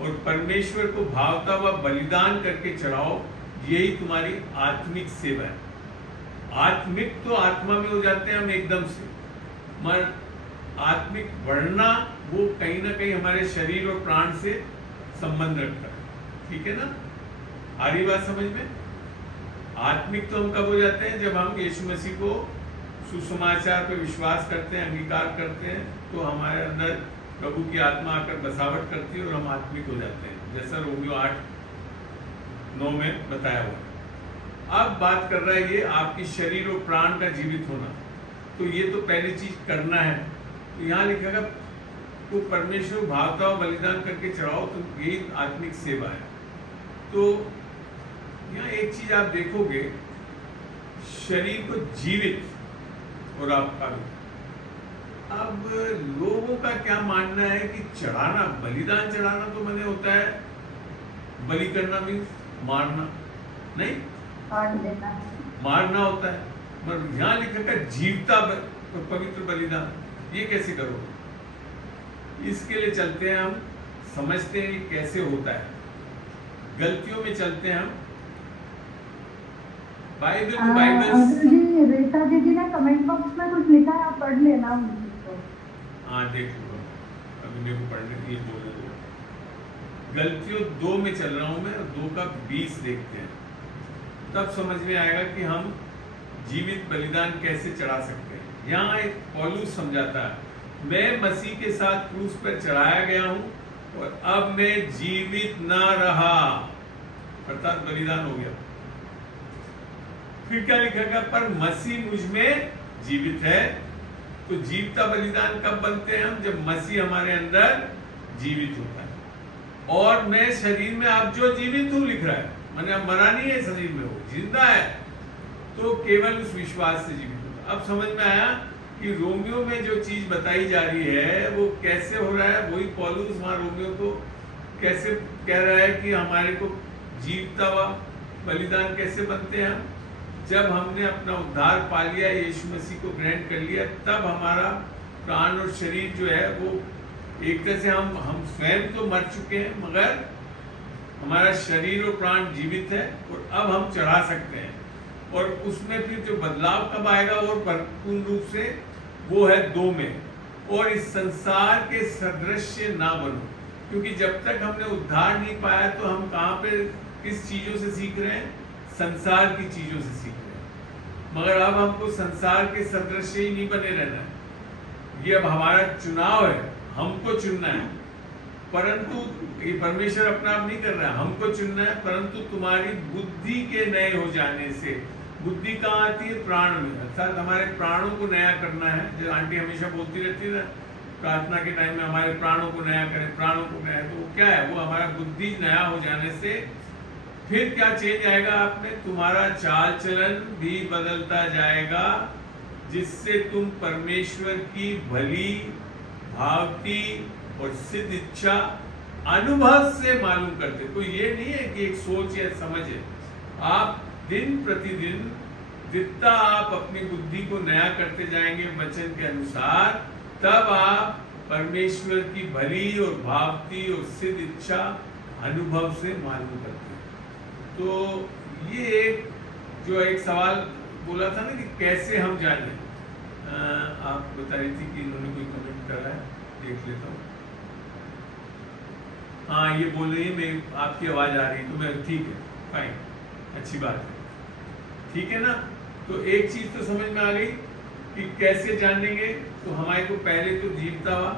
और परमेश्वर को भावता हुआ बलिदान करके चढ़ाओ, यही तुम्हारी आत्मिक सेवा है। आत्मिक तो आत्मा में हो जाते हैं हम एकदम से, मगर आत्मिक बढ़ना वो कहीं ना कहीं हमारे शरीर और प्राण से संबंध रखता है। ठीक है ना? आ रही बात समझ में? आत्मिक तो हम कब हो जाते हैं जब हम यीशु मसीह को सुसमाचार पर विश्वास करते हैं, अंगीकार करते हैं, तो हमारे अंदर प्रभु की आत्मा आकर बसावट करती है और हम आत्मिक हो जाते हैं, जैसा रोमियो 8:9 में बताया हुआ। अब बात कर रहा है ये आपकी शरीर और प्राण का जीवित होना। तो ये तो पहली चीज करना है। तो यहाँ लिखेगा तो परमेश्वर भावता और बलिदान करके चढ़ाओ, तो यही आत्मिक सेवा है। तो यहाँ एक चीज आप देखोगे, शरीर को जीवित और आपका। अब लोगों का क्या मानना है कि चढ़ाना, बलिदान चढ़ाना तो मैंने होता है बलि करना भी मारना, नहीं काट देना है। मारना होता है, मगर यहाँ लिखा जीवता पवित्र बलिदान, ये कैसे करोगे? इसके लिए चलते हैं हम, समझते हैं कि कैसे होता है। गलतियों में चलते हैं हम। बाइबल अंकल जी, रेखा दीदी ने कमेंट बॉक्स में कुछ लिखा है, आप पढ़ लेना उसको। हाँ देख लो, अभी मेरे को पढ़ने ये बोल रहे हो। गलतियों 2 में चल रहा हूं मैं, 2 का 20 देखते हैं, तब समझ में आएगा कि हम जीवित बलिदान कैसे चढ़ा सकते हैं। यहाँ एक पौलुस समझाता है, मैं मसीह के साथ क्रूस पर चढ़ाया गया हूं और अब मैं जीवित ना रहा, अर्थात बलिदान हो गया। फिर क्या लिखेगा, पर मसीह मुझ में जीवित है। तो जीवता बलिदान कब बनते हैं हम? जब मसीह हमारे अंदर जीवित होता है। और मैं शरीर में अब जो जीवित हूं लिख रहा है, मैंने अब मरा नहीं है शरीर में, वो जिंदा है, तो केवल उस विश्वास से जीवित होता। अब समझ में आया कि रोमियो में जो चीज बताई जा रही है वो कैसे हो रहा है। वही पौलुस वहां रोमियो को कैसे कह रहा है कि हमारे को जीवता व बलिदान कैसे बनते हैं हम? जब हमने अपना उद्धार पा लिया, यीशु मसीह को ग्रहण कर लिया, तब हमारा प्राण और शरीर जो है वो एक तरह से हम स्वयं तो मर चुके हैं, मगर हमारा शरीर और प्राण जीवित है और अब हम चढ़ा सकते हैं। और उसमें फिर जो बदलाव कब आएगा और भरपूर्ण रूप से, वो है 2 में। और इस संसार के सदृश्य ना बनो, क्योंकि जब तक हमने उद्धार नहीं पाया तो हम कहाँ पे किस चीजों से सीख रहे हैं? संसार की चीजों से सीख रहे हैं। मगर अब हमको संसार के सदृश्य ही नहीं बने रहना है। ये अब हमारा चुनाव है, हमको चुनना है। परंतु ये परमेश्वर अपना आप नहीं कर रहा है, हमको चुनना है। परंतु तुम्हारी बुद्धि के नए हो जाने से, बुद्धि कहाँ आती है? प्राण में, अर्थात हमारे प्राणों को नया करना है। जो आंटी हमेशा बोलती रहती है ना प्रार्थना के टाइम में, हमारे प्राणों को नया करें, प्राणों को नया। तो वो क्या है? वो हमारा बुद्धि नया हो जाने से फिर क्या चेंज आएगा आप में? तुम्हारा चाल चलन भी बदलता जाएगा, जिससे तुम परमेश्वर की भली, भावती और सिद्ध इच्छा अनुभव से मालूम करते। तो ये नहीं है कि एक सोच या समझ है। आप दिन प्रतिदिन जितना आप अपनी बुद्धि को नया करते जाएंगे वचन के अनुसार, तब आप परमेश्वर की भली और भावती और सिद्ध इच्छा अनुभव से मालूम करते हैं। तो ये एक सवाल बोला था ना कि कैसे हम जाने, आप बता रही थी कि इन्होंने कोई कमेंट करा है, देख लेता हूँ। हाँ, ये बोल रही है मैं, आपकी आवाज आ रही, तो मैं ठीक है, फाइन, अच्छी बात है, ठीक है ना। तो एक चीज तो समझ में आ गई कि कैसे जानेंगे। तो हमारे को पहले तो जीवता हुआ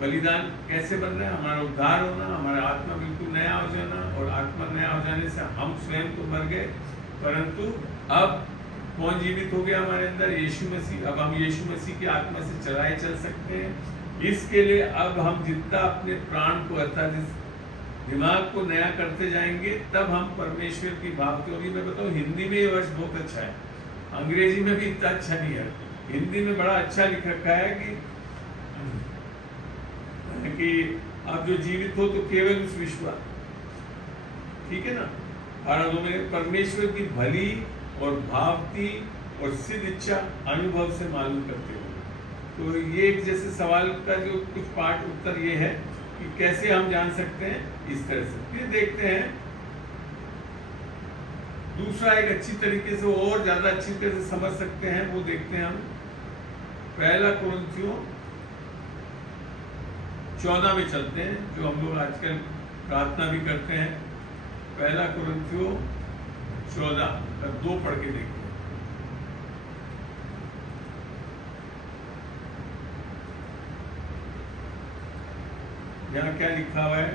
बलिदान कैसे बन रहा है? हमारा उद्धार होना, हमारा आत्मा बिल्कुल नया हो जाना, और आत्मा नया हो जाने से हम स्वयं तो मर गए, परंतु अब कौन जीवित हो गया हमारे अंदर? यीशु मसीह। अब हम यीशु मसीह की आत्मा से चलाए चल सकते हैं। इसके लिए अब हम जितना अपने प्राण को, अर्थात दिमाग को नया करते जाएंगे, तब हम परमेश्वर की भावती होगी। मैं बताऊँ, हिंदी में ये वर्ष बहुत अच्छा है, अंग्रेजी में भी इतना अच्छा नहीं है। हिंदी में बड़ा अच्छा लिख रखा है कि आप जो जीवित हो तो केवल उस विश्वास, ठीक है ना, और में परमेश्वर की भली और भावती और सिद्ध इच्छा अनुभव से मालूम करते हो। तो ये एक जैसे सवाल का जो कुछ पार्ट उत्तर ये है कि कैसे हम जान सकते हैं, इस तरह से। फिर देखते हैं दूसरा एक अच्छी तरीके से और ज्यादा अच्छी तरह से समझ सकते हैं, वो देखते हैं हम 1 कुरिन्थियों 14 में चलते हैं, जो हम लोग आजकल प्रार्थना भी करते हैं। 1 कुरिन्थियों 14 2 पढ़ के देखते हैं। यहाँ क्या लिखा हुआ है,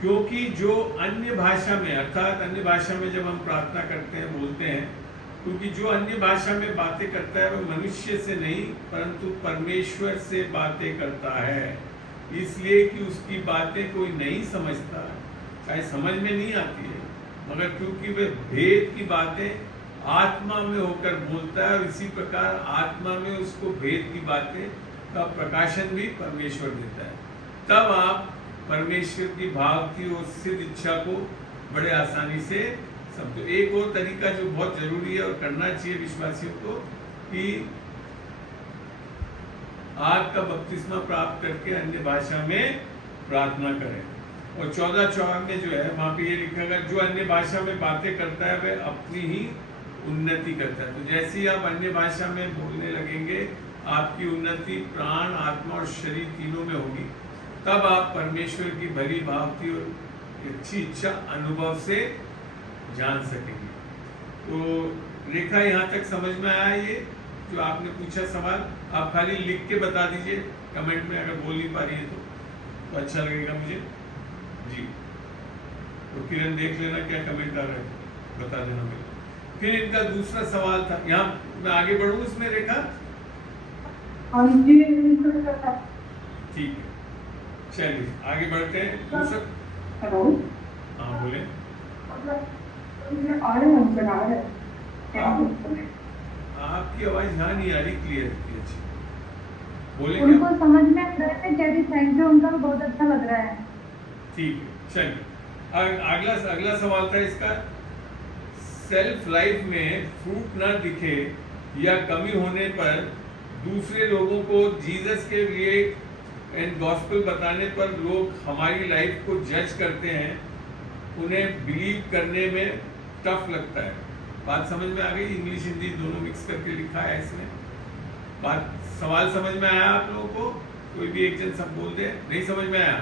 क्योंकि जो अन्य भाषा में, अर्थात अन्य भाषा में जब हम प्रार्थना करते हैं, बोलते हैं, क्योंकि जो अन्य भाषा में बातें करता है वह मनुष्य से नहीं परंतु परमेश्वर से बातें करता है, इसलिए कि उसकी बातें कोई नहीं समझता, चाहे समझ में नहीं आती है, मगर क्योंकि वे भेद की बातें आत्मा में होकर बोलता है और इसी प्रकार आत्मा में उसको भेद की बातें का प्रकाशन भी परमेश्वर देता है। तब आप परमेश्वर की भाव की और सिद्ध इच्छा को बड़े आसानी से समझो। एक और तरीका जो बहुत जरूरी है और करना चाहिए विश्वासियों को, कि आग का बपतिस्मा प्राप्त करके अन्य भाषा में प्रार्थना करें। और 14:4 में जो है वहां पे ये लिखा है, जो अन्य भाषा में बातें करता है वह अपनी ही उन्नति करता है। तो जैसे ही आप अन्य भाषा में बोलने लगेंगे, आपकी उन्नति प्राण, आत्मा और शरीर तीनों में होगी। तब आप परमेश्वर की भली भांति और अच्छी इच्छा अनुभव से जान सकेंगे। तो रेखा यहाँ तक समझ में आया? ये जो आपने पूछा सवाल, आप खाली लिख के बता दीजिए कमेंट में, अगर बोल नहीं पा रही है तो अच्छा लगेगा मुझे जी। तो किरण देख लेना क्या कमेंट आ रहा है, बता देना मुझे। फिर इनका दूसरा सवाल था, यहाँ मैं आगे बढ़ूँ इसमें रेखा? ठीक है, चलिए आगे बढ़ते हैं। दूसरा, हेलो, हाँ बोले। आपकी आवाज यहाँ नहीं आ रही क्लियर थी, अच्छी बोले उनको क्या? समझ में आ रहा है, कह रही थैंक यू, उनका बहुत अच्छा लग रहा है। ठीक है, चलिए अगला सवाल था इसका, सेल्फ लाइफ में फ्रूट ना दिखे या कमी होने पर दूसरे लोगों को जीसस के लिए एंड गॉस्पेल बताने पर लोग हमारी लाइफ को जज करते हैं, उन्हें बिलीव करने में टफ लगता है। बात समझ में आ गई? इंग्लिश हिंदी दोनों मिक्स करके लिखा है इसने। बात, सवाल समझ में आया आप लोगों को? कोई भी एक जन सब बोल दे, नहीं समझ में आया?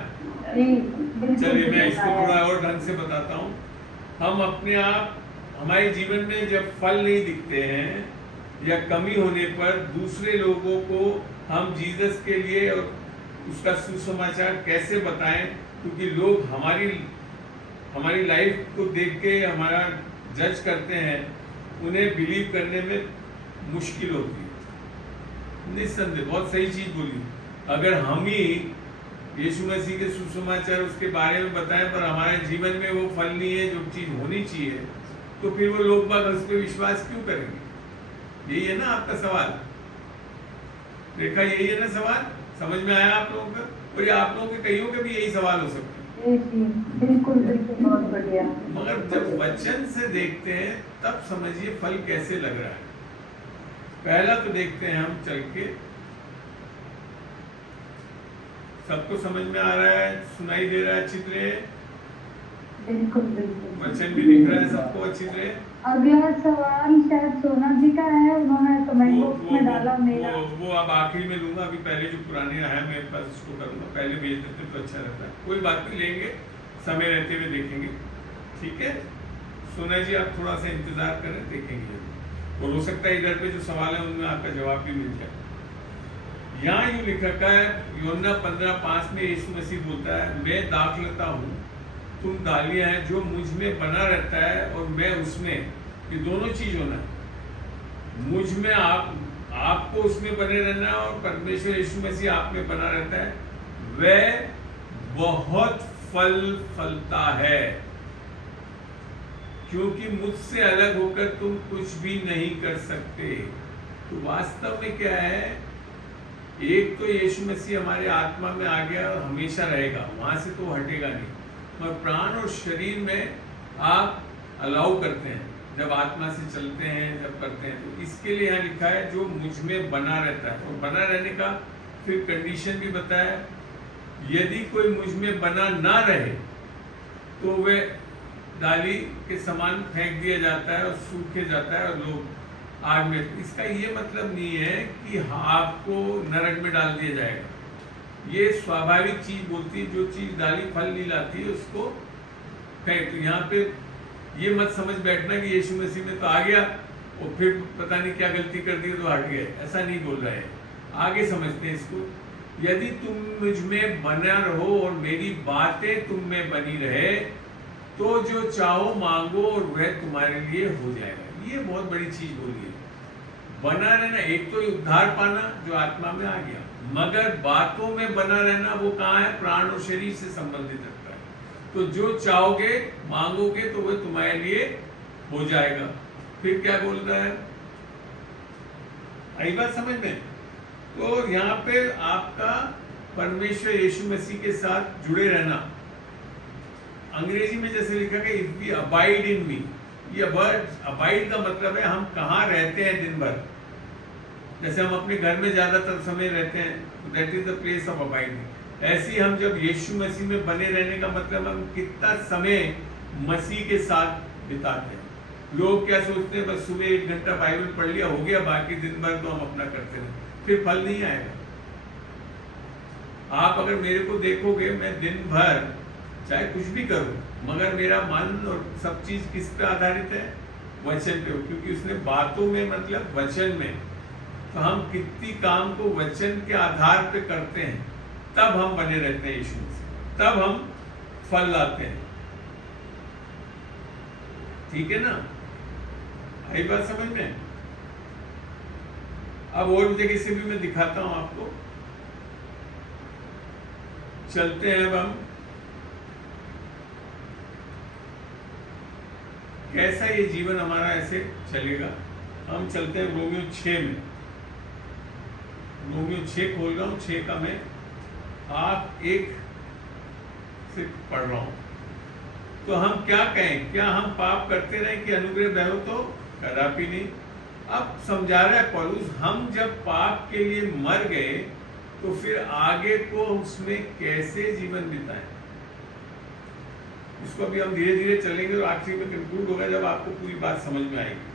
चलिए मैं इसको थोड़ा और ढंग से बताता हूँ। हम अपने आप, हमारे जीवन में जब फल नहीं दिखते हैं या कमी होने पर दूसरे लोगों को हम जीसस के लिए और उसका सुसमाचार कैसे बताएं, क्योंकि लोग हमारी लाइफ को देख के हमारा जज करते हैं, उन्हें बिलीव करने में मुश्किल होती है। निस्संदेह बहुत सही चीज बोली। अगर हम ही यीशु मसीह के सुसमाचार उसके बारे में बताएं पर हमारे जीवन में वो फल नहीं है जो चीज होनी चाहिए, तो फिर वो लोग बाग उस पर विश्वास क्यों करेंगे? यही है ना आपका सवाल रेखा, यही है ना सवाल? समझ में आया आप लोगों का? और ये आप लोगों के कईयों के भी यही सवाल हो सकते हैं। बिल्कुल बिल्कुल, बहुत बढ़िया। मगर जब वचन से देखते हैं तब समझिए फल कैसे लग रहा है। पहला तो देखते हैं हम चल के, सबको समझ में आ रहा है, सुनाई दे रहा है अच्छी तरह? बिल्कुल बिल्कुल, वचन भी दिख रहा है सबको अच्छी तरह? अगला सवाल शायद सोना जी का है, उन्होंने कमेंट बॉक्स में डाला मेरा। वो अब आखिरी में लूंगा, अभी पहले जो पुराने आया मेरे पास उसको करूंगा, पहले भेज देते तो अच्छा रहता है। कोई बात नहीं, लेंगे समय रहते हुए देखेंगे, ठीक है? सोना जी आप थोड़ा सा इंतजार करें, देखेंगे। और हो सकता है इधर पे जो सवाल है उनमें आपका जवाब भी मिल जाए। यहाँ यूं लिखा है यूहन्ना 15:5 में यीशु मसीह बोलता है, मैं दाखलता हूँ, तुम डालियां हैं, जो मुझ में बना रहता है और मैं उसमें, ये दोनों चीज होना है। मुझ में आपको उसमें बने रहना और परमेश्वर यीशु मसीह आप में बना रहता है, वह बहुत फल फलता है, क्योंकि मुझसे अलग होकर तुम कुछ भी नहीं कर सकते। तो वास्तव में क्या है, एक तो यीशु मसीह हमारे आत्मा में आ गया और हमेशा रहेगा, वहां से तो हटेगा नहीं, और प्राण और शरीर में आप अलाउ करते हैं जब आत्मा से चलते हैं, जब करते हैं। तो इसके लिए यहाँ लिखा है जो मुझ में बना रहता है, और बना रहने का फिर कंडीशन भी बताया, यदि कोई मुझ में बना ना रहे तो वह डाली के समान फेंक दिया जाता है और सूखे जाता है और लोग आग में। इसका ये मतलब नहीं है कि आपको नरक में डाल दिया जाएगा, ये स्वाभाविक चीज बोलती है, जो चीज डाली फल नहीं लाती है उसको फेंक। तो यहाँ पे ये मत समझ बैठना कि यीशु मसीह में तो आ गया और फिर पता नहीं क्या गलती कर दी तो हट गए, ऐसा नहीं बोल रहा है। आगे समझते हैं इसको। यदि तुम मुझ में बना रहो और मेरी बातें तुम में बनी रहे तो जो चाहो मांगो और वह तुम्हारे लिए हो जाएगा। ये बहुत बड़ी चीज बोली है। बना रहना, एक तो उद्धार पाना जो आत्मा में आ गया, मगर बातों में बना रहना वो कहाँ है? प्राण और शरीर से संबंधित रखता है। तो जो चाहोगे मांगोगे तो वह तुम्हारे लिए हो जाएगा। फिर क्या बोल रहा है? आई बात समझ में? तो यहाँ पे आपका परमेश्वर यीशु मसीह के साथ जुड़े रहना, अंग्रेजी में जैसे लिखा गया इफ वी अबाइड इन मी, ये वर्ड अबाइड का मतलब है हम कहाँ रहते हैं दिन भर। जैसे हम अपने घर में ज्यादातर समय रहते हैं, that is the place of abiding. ऐसे ही हम जब यीशु मसीह में बने रहने का मतलब हम कितना समय मसीह के साथ बिताते हैं। लोग क्या सोचते हैं, बस सुबह 1 घंटा बाइबल पढ़ लिया हो गया, बाकी दिन भर तो हम अपना करते रहे, फिर फल नहीं आएगा। आप अगर मेरे को देखोगे, मैं दिन भर चाहे कुछ भी करूं, मगर मेरा मन और सब चीज किस पे आधारित है? वचन पे, क्योंकि उसने बातों में मतलब वचन में। तो हम कितनी काम को वचन के आधार पे करते हैं, तब हम बने रहते हैं यीशु से, तब हम फल लाते हैं। ठीक है ना? आई बात समझ में? अब और जगह से भी मैं दिखाता हूं आपको। चलते हैं अब हम कैसा ये जीवन हमारा ऐसे चलेगा। हम चलते हैं रोमियो 6 में। रोमियो 6 खोल रहा हूं, 6 का मैं आप 1 से पढ़ रहा हूं। तो हम क्या कहें? क्या हम पाप करते रहे कि अनुग्रह बह हो? तो कदापि नहीं। अब समझा रहा है पौलुस, हम जब पाप के लिए मर गए तो फिर आगे को उसमें कैसे जीवन बिताएं? इसको अभी हम धीरे धीरे चलेंगे और आखिरी में कंक्लूड होगा जब आपको पूरी बात समझ में आएगी।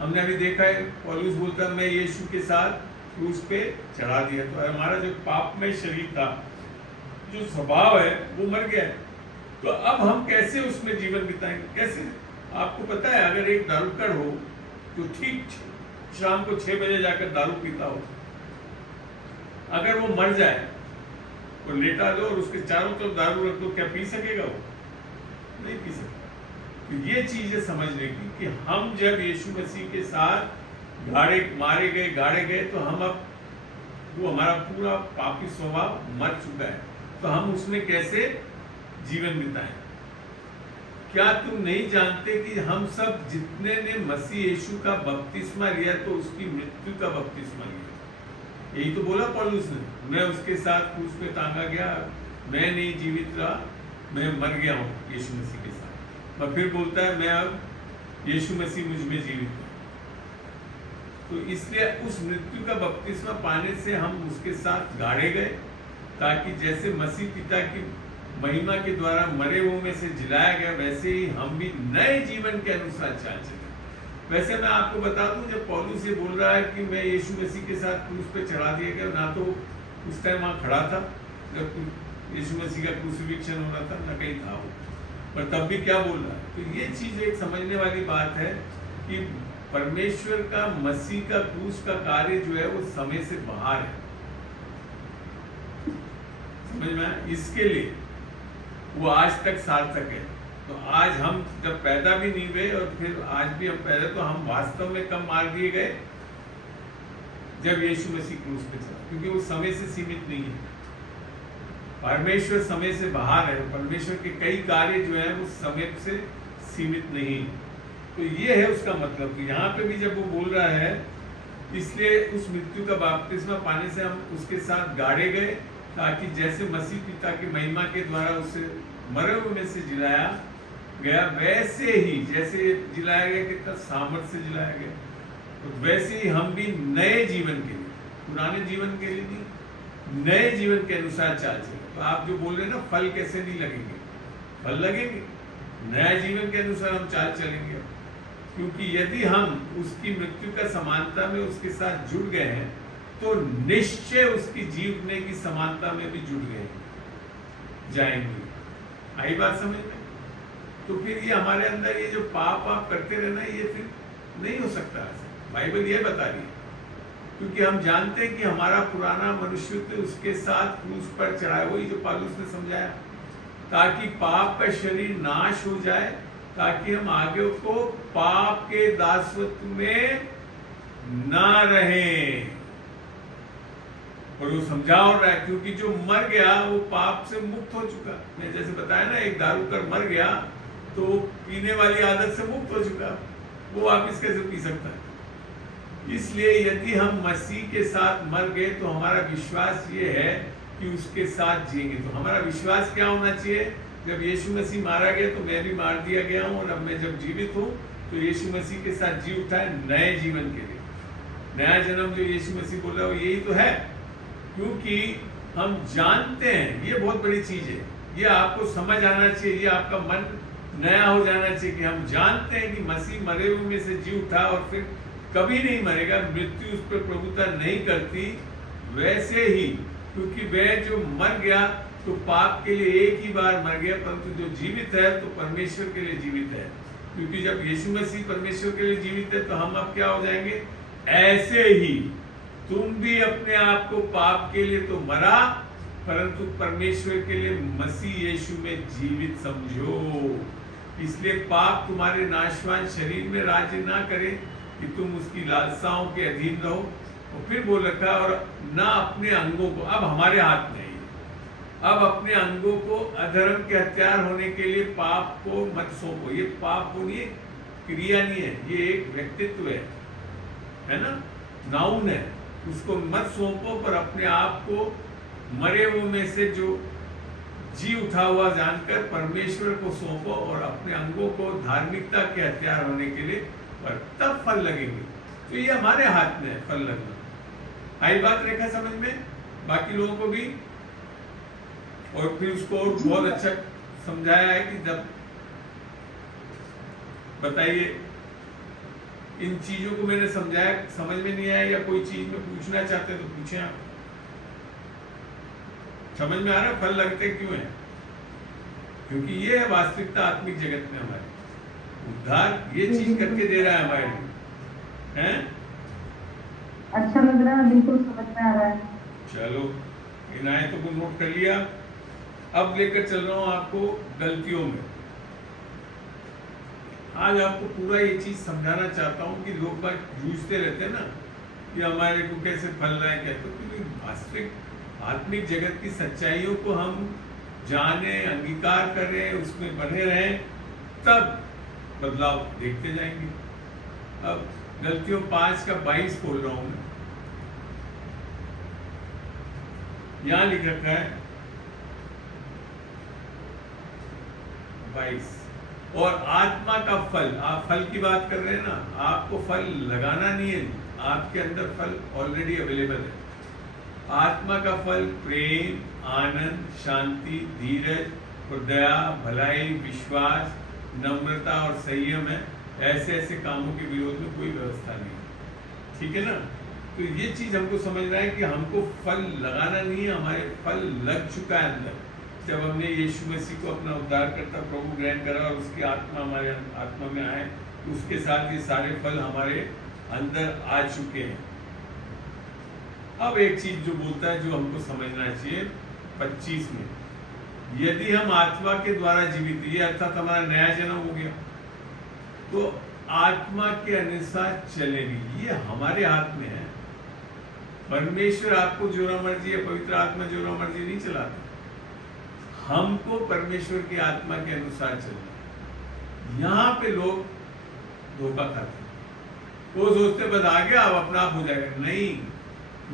हमने अभी देखा है पौलुस बोलता मैं यीशु के साथ क्रूस पे चढ़ा दिया। तो हमारा जो पापमय शरीर था, जो स्वभाव है, वो मर गया है। तो अब हम कैसे उसमें जीवन बिताएंगे? कैसे? आपको पता है, अगर एक दारूकड़ हो जो ठीक शाम को 6 बजे जाकर दारू पीता हो, अगर वो मर जाए तो लेटा दो और उसके चारों तरफ दारू रख दो, क्या पी सकेगा? वो नहीं पी सकता। तो ये चीज है समझने की कि हम जब यीशु मसीह के साथ मारे गए, गाड़े गए, तो हम अब वो हमारा पूरा पापी स्वभाव मर चुका है। तो हम उसमें कैसे जीवन बिताएं? क्या तुम नहीं जानते कि हम सब जितने ने मसीह यीशु का बपतिस्मा लिया तो उसकी मृत्यु का बपतिस्मा लिया? यही तो बोला पौलुस ने, मैं उसके साथ क्रूस पे टांगा गया, मैं नहीं जीवित रहा, मैं मर गया हूँ यीशु मसीह के साथ। और फिर बोलता है मैं अब यीशु मसीह मुझ में जीवित हूँ। तो इसलिए उस मृत्यु का बपतिस्मा पाने से हम उसके साथ गाड़े गए, ताकि जैसे मसीह पिता की महिमा के द्वारा मरे हुओं में से जिलाया गया, वैसे ही हम भी नए जीवन के अनुसार चाल चले। वैसे मैं आपको बता दूं, जब पौलुस ये बोल रहा है कि मैं यीशु मसीह के साथ क्रूस पे चढ़ा दिया गया, ना तो उस टाइम वहाँ खड़ा था जब यीशु मसीह का क्रूसिफिक्शन हो रहा था, ना कहीं था वो, पर तब भी क्या बोल रहा है? तो ये चीज एक समझने वाली बात है कि परमेश्वर का मसीह का क्रूस का कार्य जो है वो समय से बाहर है। समझ में आया? इसके लिए वो आज तक सार्थक है। तो आज हम जब पैदा भी नहीं हुए और फिर आज भी हम पैदा, तो हम वास्तव में कब मार दिए गए? जब यीशु मसीह क्रूस पे चला, क्योंकि वो समय से सीमित नहीं है। परमेश्वर समय से बाहर है। परमेश्वर के कई कार्य जो है वो समय से सीमित नहीं। तो ये है उसका मतलब कि यहाँ पे भी जब वो बोल रहा है, इसलिए उस मृत्यु का बपतिस्मा पाने से हम उसके साथ गाड़े गए, ताकि जैसे मसीह पिता की महिमा के द्वारा उसे मरे हुए में से जिलाया गया, वैसे ही जैसे जिलाया गया, कितना सामर्थ्य से जिलाया गया, तो वैसे ही हम भी नए जीवन के लिए, पुराने जीवन के लिए नहीं, नए जीवन के अनुसार चाल चले। तो आप जो बोल रहे हैं ना, फल कैसे नहीं लगेंगे? फल लगेंगे। नया जीवन के अनुसार हम चाल चलेंगे, क्योंकि यदि हम उसकी मृत्यु का समानता में उसके साथ जुड़ गए हैं, तो निश्चय उसकी जीवने की समानता में भी जुड़ गए जाएंगे। आई बात समझ में? तो फिर ये हमारे अंदर ये जो पाप आप करते रहना, ये फिर नहीं हो सकता। बाइबल ये बता रही है। क्योंकि हम जानते हैं कि हमारा पुराना मनुष्य तो उसके साथ क्रूस पर चढ़ा है, वही जो पौलुस ने समझाया, ताकि पाप का शरीर नाश हो जाए, ताकि हम आगे को पाप के दासत्व में ना रहें। और वो समझा हो रहा है, क्योंकि जो मर गया वो पाप से मुक्त हो चुका। मैं जैसे बताया ना, एक दारूकर मर गया तो वो पीने वाली आदत से मुक्त हो चुका, वो वापिस कैसे पी सकता है? इसलिए यदि हम मसीह के साथ मर गए तो हमारा विश्वास ये है कि उसके साथ जिएंगे। तो हमारा विश्वास क्या होना चाहिए? जब यीशु मसीह मारा गया तो मैं भी मार दिया गया हूँ, और अब मैं जब जीवित हूँ तो यीशु मसीह के साथ जी उठा है नए जीवन के लिए। नया जन्म जो यीशु मसीह बोल रहा है वो यही तो है, क्योंकि हम जानते हैं, ये बहुत बड़ी चीज है, ये आपको समझ आना चाहिए, ये आपका मन नया हो जाना चाहिए कि हम जानते हैं कि मसीह मरे हुए में से जी उठा और फिर कभी नहीं मरेगा, मृत्यु उस पर प्रभुता नहीं करती। वैसे ही क्योंकि वह जो मर गया तो पाप के लिए एक ही बार मर गया, परंतु जो जीवित है तो परमेश्वर के लिए जीवित है। क्योंकि जब यीशु मसीह परमेश्वर के लिए जीवित है तो हम अब क्या हो जाएंगे? ऐसे ही तुम भी अपने आप को पाप के लिए तो मरा, परंतु परमेश्वर के लिए मसीह यीशु में जीवित समझो। इसलिए पाप तुम्हारे नाशवान शरीर में राज्य ना करे कि तुम उसकी लालसाओं के अधीन रहो। और फिर बोल रखा, और ना अपने अंगों को, अब हमारे हाथ में है, अब अपने अंगों को अधर्म के हथियार होने के लिए पाप को मत सौंपो। ये पाप होनी है, क्रिया नहीं है, ये एक व्यक्तित्व है ना, नाउन है। उसको मत सौंपो, पर अपने आप को मरे हुए में से जो जी उठा हुआ जानकर परमेश्वर को सौंपो, और अपने अंगों को धार्मिकता के हथियार होने के लिए, पर तब फल लगेंगे। तो ये हमारे हाथ में है फल लगना। आई बात रेखा समझ में? बाकी लोगों को भी। और फिर उसको बहुत अच्छा समझाया है कि जब बताइए, इन चीजों को मैंने समझाया, समझ में नहीं आया या कोई चीज में पूछना चाहते हैं तो पूछें आप। समझ में आ रहा है फल लगते क्यों है? क्योंकि ये है वास्तविकता आत्मिक जगत में हमारे। उद्धार ये चीज करके दे रहा है हमारे लिए, हैं? अच्छा लग रहा है, बिल्कुल समझ में आ रहा है। चलो, इन आयतों को नोट कर लिया। अब लेकर चल रहा हूं आपको गलतियों में। आज आपको पूरा ये चीज समझाना चाहता हूं कि लोग बात जूझते रहते हैं ना कि हमारे को कैसे फल रहा है, क्या, तो क्योंकि वास्तविक आत्मिक जगत की सच्चाइयों को हम जाने, अंगीकार करें, उसमें बने रहें, तब बदलाव देखते जाएंगे। अब गलतियों 5 का 22 खोल रहा हूं मैं। यहां लिख रखा है 22, और आत्मा का फल। आप फल की बात कर रहे हैं ना, आपको फल लगाना नहीं है, आपके अंदर फल ऑलरेडी अवेलेबल है। आत्मा का फल प्रेम, आनंद, शांति, धीरज और दया, भलाई, विश्वास, नम्रता और संयम है। ऐसे ऐसे कामों के विरोध में कोई व्यवस्था नहीं है। ठीक है ना? तो ये चीज हमको समझना है कि हमको फल लगाना नहीं है, हमारे फल लग चुका है अंदर। जब हमने यीशु मसीह को अपना उद्धारकर्ता प्रभु ग्रहण करा और उसकी आत्मा हमारे आत्मा में आए, तो उसके साथ ये सारे फल हमारे अंदर आ चुके हैं। अब एक चीज जो बोलता है, जो हमको समझना चाहिए 25 में, यदि हम आत्मा के द्वारा जीवित, ये अर्थात हमारा नया जन्म हो गया, तो आत्मा के अनुसार चलेगी। ये हमारे हाथ में है। परमेश्वर आपको जो मर्जी है, पवित्र आत्मा जो मर्जी नहीं चलाता। हमको परमेश्वर की आत्मा के अनुसार चलना। यहाँ पे लोग धोखा खाते हैं, वो सोचते बस आ गया, अब अपना आप हो जाएगा। नहीं,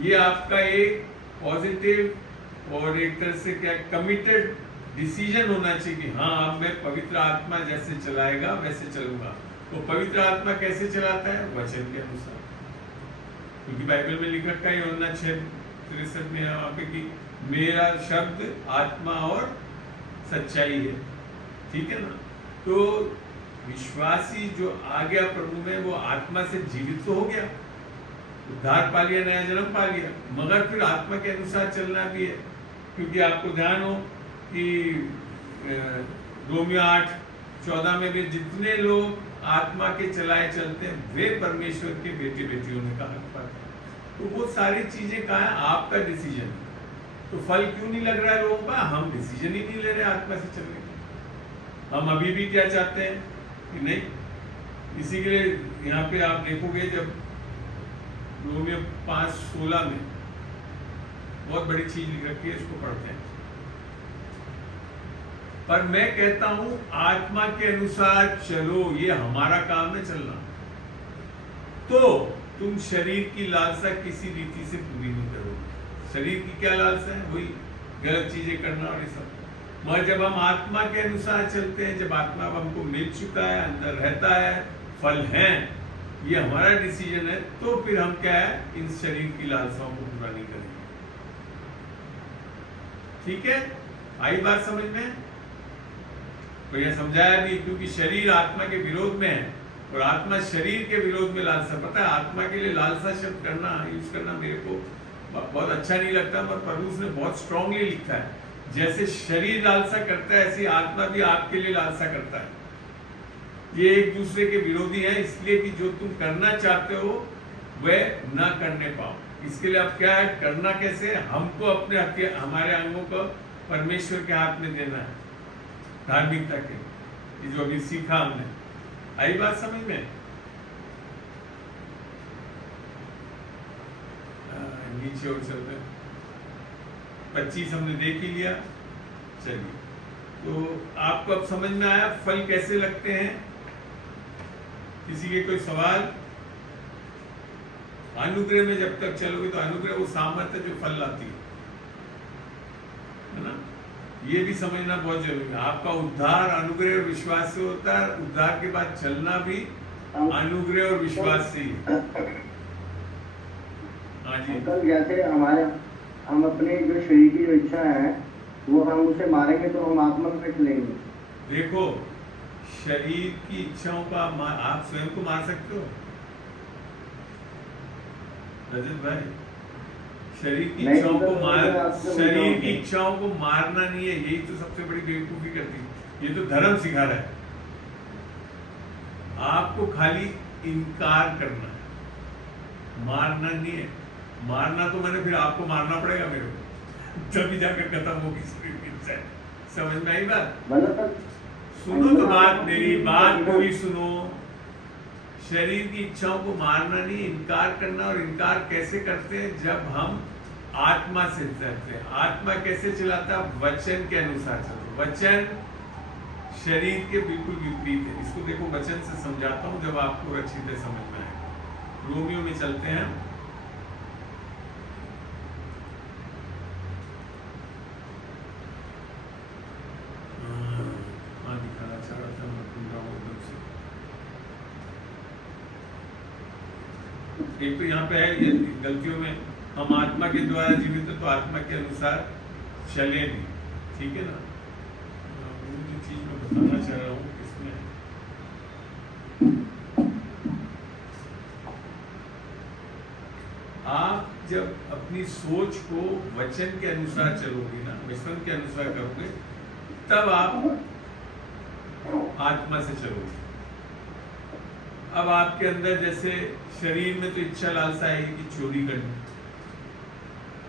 ये आपका एक पॉजिटिव और एक तरह से क्या कमिटेड डिसीजन होना चाहिए कि हाँ, अब मैं पवित्र आत्मा जैसे चलाएगा वैसे चलूंगा। तो पवित्र आत्मा कैसे चलाता है? वचन के अनुसार। क्योंकि बाइबल में लिख रखा है यूहन्ना 6:63 में वहाँ पे कि मेरा शब्द आत्मा और सच्चाई है। ठीक है ना? तो विश्वासी जो आ गया प्रभु में, वो आत्मा से जीवित तो हो गया, उद्धार पा लिया, नया जन्म पा लिया, मगर फिर आत्मा के अनुसार चलना भी है। क्योंकि आपको ध्यान हो कि रोमियो 8:14 में भी जितने लोग आत्मा के चलाए चलते हैं वे परमेश्वर के बेटे बेटियों में का हक पाते हैं। तो वो सारी चीजें कहाँ है, आपका डिसीजन है। तो फल क्यों नहीं लग रहा है लोगों का, हम डिसीजन ही नहीं ले रहे आत्मा से चलने का। हम अभी भी क्या चाहते हैं कि नहीं, इसी के लिए यहाँ पे आप देखोगे जब रोमियो 5:16 में बहुत बड़ी चीज लिख रखी है, इसको पढ़ते हैं। पर मैं कहता हूं आत्मा के अनुसार चलो, ये हमारा काम है चलना, तो तुम शरीर की लालसा किसी रीति से पूरी नहीं करोगे। शरीर की क्या लालसा है, वही गलत चीजें करना और ये सब। मगर जब हम आत्मा के अनुसार चलते हैं, जब आत्मा हमको मिल चुका है, अंदर रहता है, फल है, ये हमारा डिसीजन है, तो फिर हम क्या है, इन शरीर की लालसाओं को पूरा नहीं करेंगे। ठीक है, आई बात समझ में? तो यह समझाया भी, क्योंकि शरीर आत्मा के विरोध में है और आत्मा शरीर के विरोध में लालसा। पता है आत्मा के लिए लालसा शब्द करना, यूज करना मेरे को बहुत अच्छा नहीं लगता, पर परूस ने बहुत स्ट्रांगली लिखा है। जैसे शरीर लालसा करता है, ऐसी आत्मा भी आपके लिए लालसा करता है। ये एक दूसरे के विरोधी हैं, इसलिए कि जो तुम करना चाहते हो वह ना करने पाओ। इसके लिए अब क्या है, करना कैसे, हमको अपने हमारे अंगों को परमेश्वर के हाथ में देना है, धार्मिकता के, ये जो अभी सीखा हमने। आई बात समझ में? नीचे और चलते हैं। 25 हमने देख ही लिया। चलिए, तो आपको अब समझ में आया फल कैसे लगते हैं? किसी के कोई सवाल? अनुग्रह में जब तक चलोगे तो अनुग्रह वो सामर्थ्य जो फल लाती है ना, ये भी समझना बहुत जरूरी है। आपका उद्धार अनुग्रह और विश्वास से होता है, उद्धार के बाद चलना भी अनुग्रह और विश्वास से ही। हाँ जी। अंकल, जैसे हम अपने जो शरीर की जो इच्छा है वो हम उसे मारेंगे तो हम आत्मा में चलेंगे। देखो, शरीर की इच्छाओं का आप स्वयं को मार सकते हो रजत भाई? शरीर की इच्छाओं को शरीर की इच्छाओं को मारना नहीं है, यही तो सबसे बड़ी बेवकूफी करती है। ये तो धर्म सिखा रहा है आपको, खाली इनकार करना है, मारना नहीं है। मारना तो मैंने फिर आपको मारना पड़ेगा मेरे को, तभी जाकर खत्म होगी शरीर की इच्छा। समझ में आई बात? सुनो तो बात, मेरी बात पूरी सुनो। शरीर की इच्छाओं को मारना नहीं, इनकार करना। और इनकार कैसे करते हैं? जब हम आत्मा से चलते हैं। आत्मा कैसे चलाता है? वचन के अनुसार चलते। वचन शरीर के बिल्कुल विपरीत है। इसको देखो, वचन से समझाता हूं, जब आपको अच्छी तरह समझ में आए। रोमियो में चलते हैं। दिखाना चाह रहा था मैं, भूल रहा हूं एकदम से। एक तो यहाँ पे है ये गलतियों में, हम आत्मा के द्वारा जीवित है तो आत्मा के अनुसार चले भी, ठीक है ना। वो जो चीज मैं बताना चाह रहा हूँ इसमें, आप जब अपनी सोच को वचन के अनुसार चलोगे ना, वचन के अनुसार करोगे, तब आप आत्मा से चलोगे। अब आपके अंदर जैसे शरीर में तो इच्छा लालसा है कि चोरी करनी,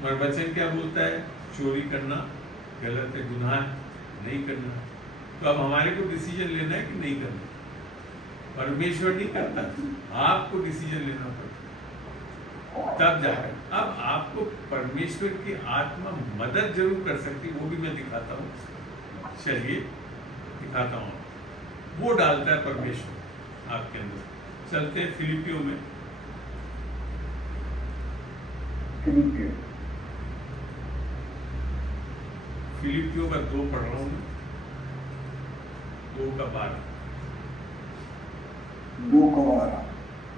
मगर वचन क्या बोलता है? चोरी करना गलत है, गुनाह है, नहीं करना। तो अब हमारे को डिसीजन लेना है कि नहीं करना। परमेश्वर नहीं करता, आपको डिसीजन लेना पड़ता, तब जाकर। अब आपको परमेश्वर की आत्मा मदद जरूर कर सकती, वो भी मैं दिखाता हूँ। चलिए दिखाता हूँ, वो डालता है परमेश्वर आपके अंदर। चलते हैं फिलिपियों में। फिलिपियों का 2 पढ़ रहा हूँ मैं, 2:12।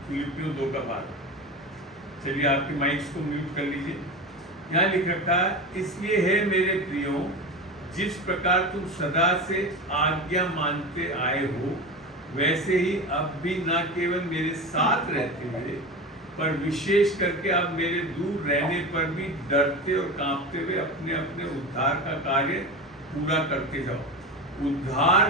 फिलिपियों 2:12। चलिए आपके माइक्स को म्यूट कर लीजिए। यहाँ लिख रखा है, इसलिए है मेरे प्रियो, जिस प्रकार तुम सदा से आज्ञा मानते आए हो, वैसे ही अब भी न केवल मेरे साथ रहते हुए, पर विशेष करके अब मेरे दूर रहने पर भी डरते और कांपते हुए अपने अपने उद्धार का कार्य पूरा करते जाओ। उद्धार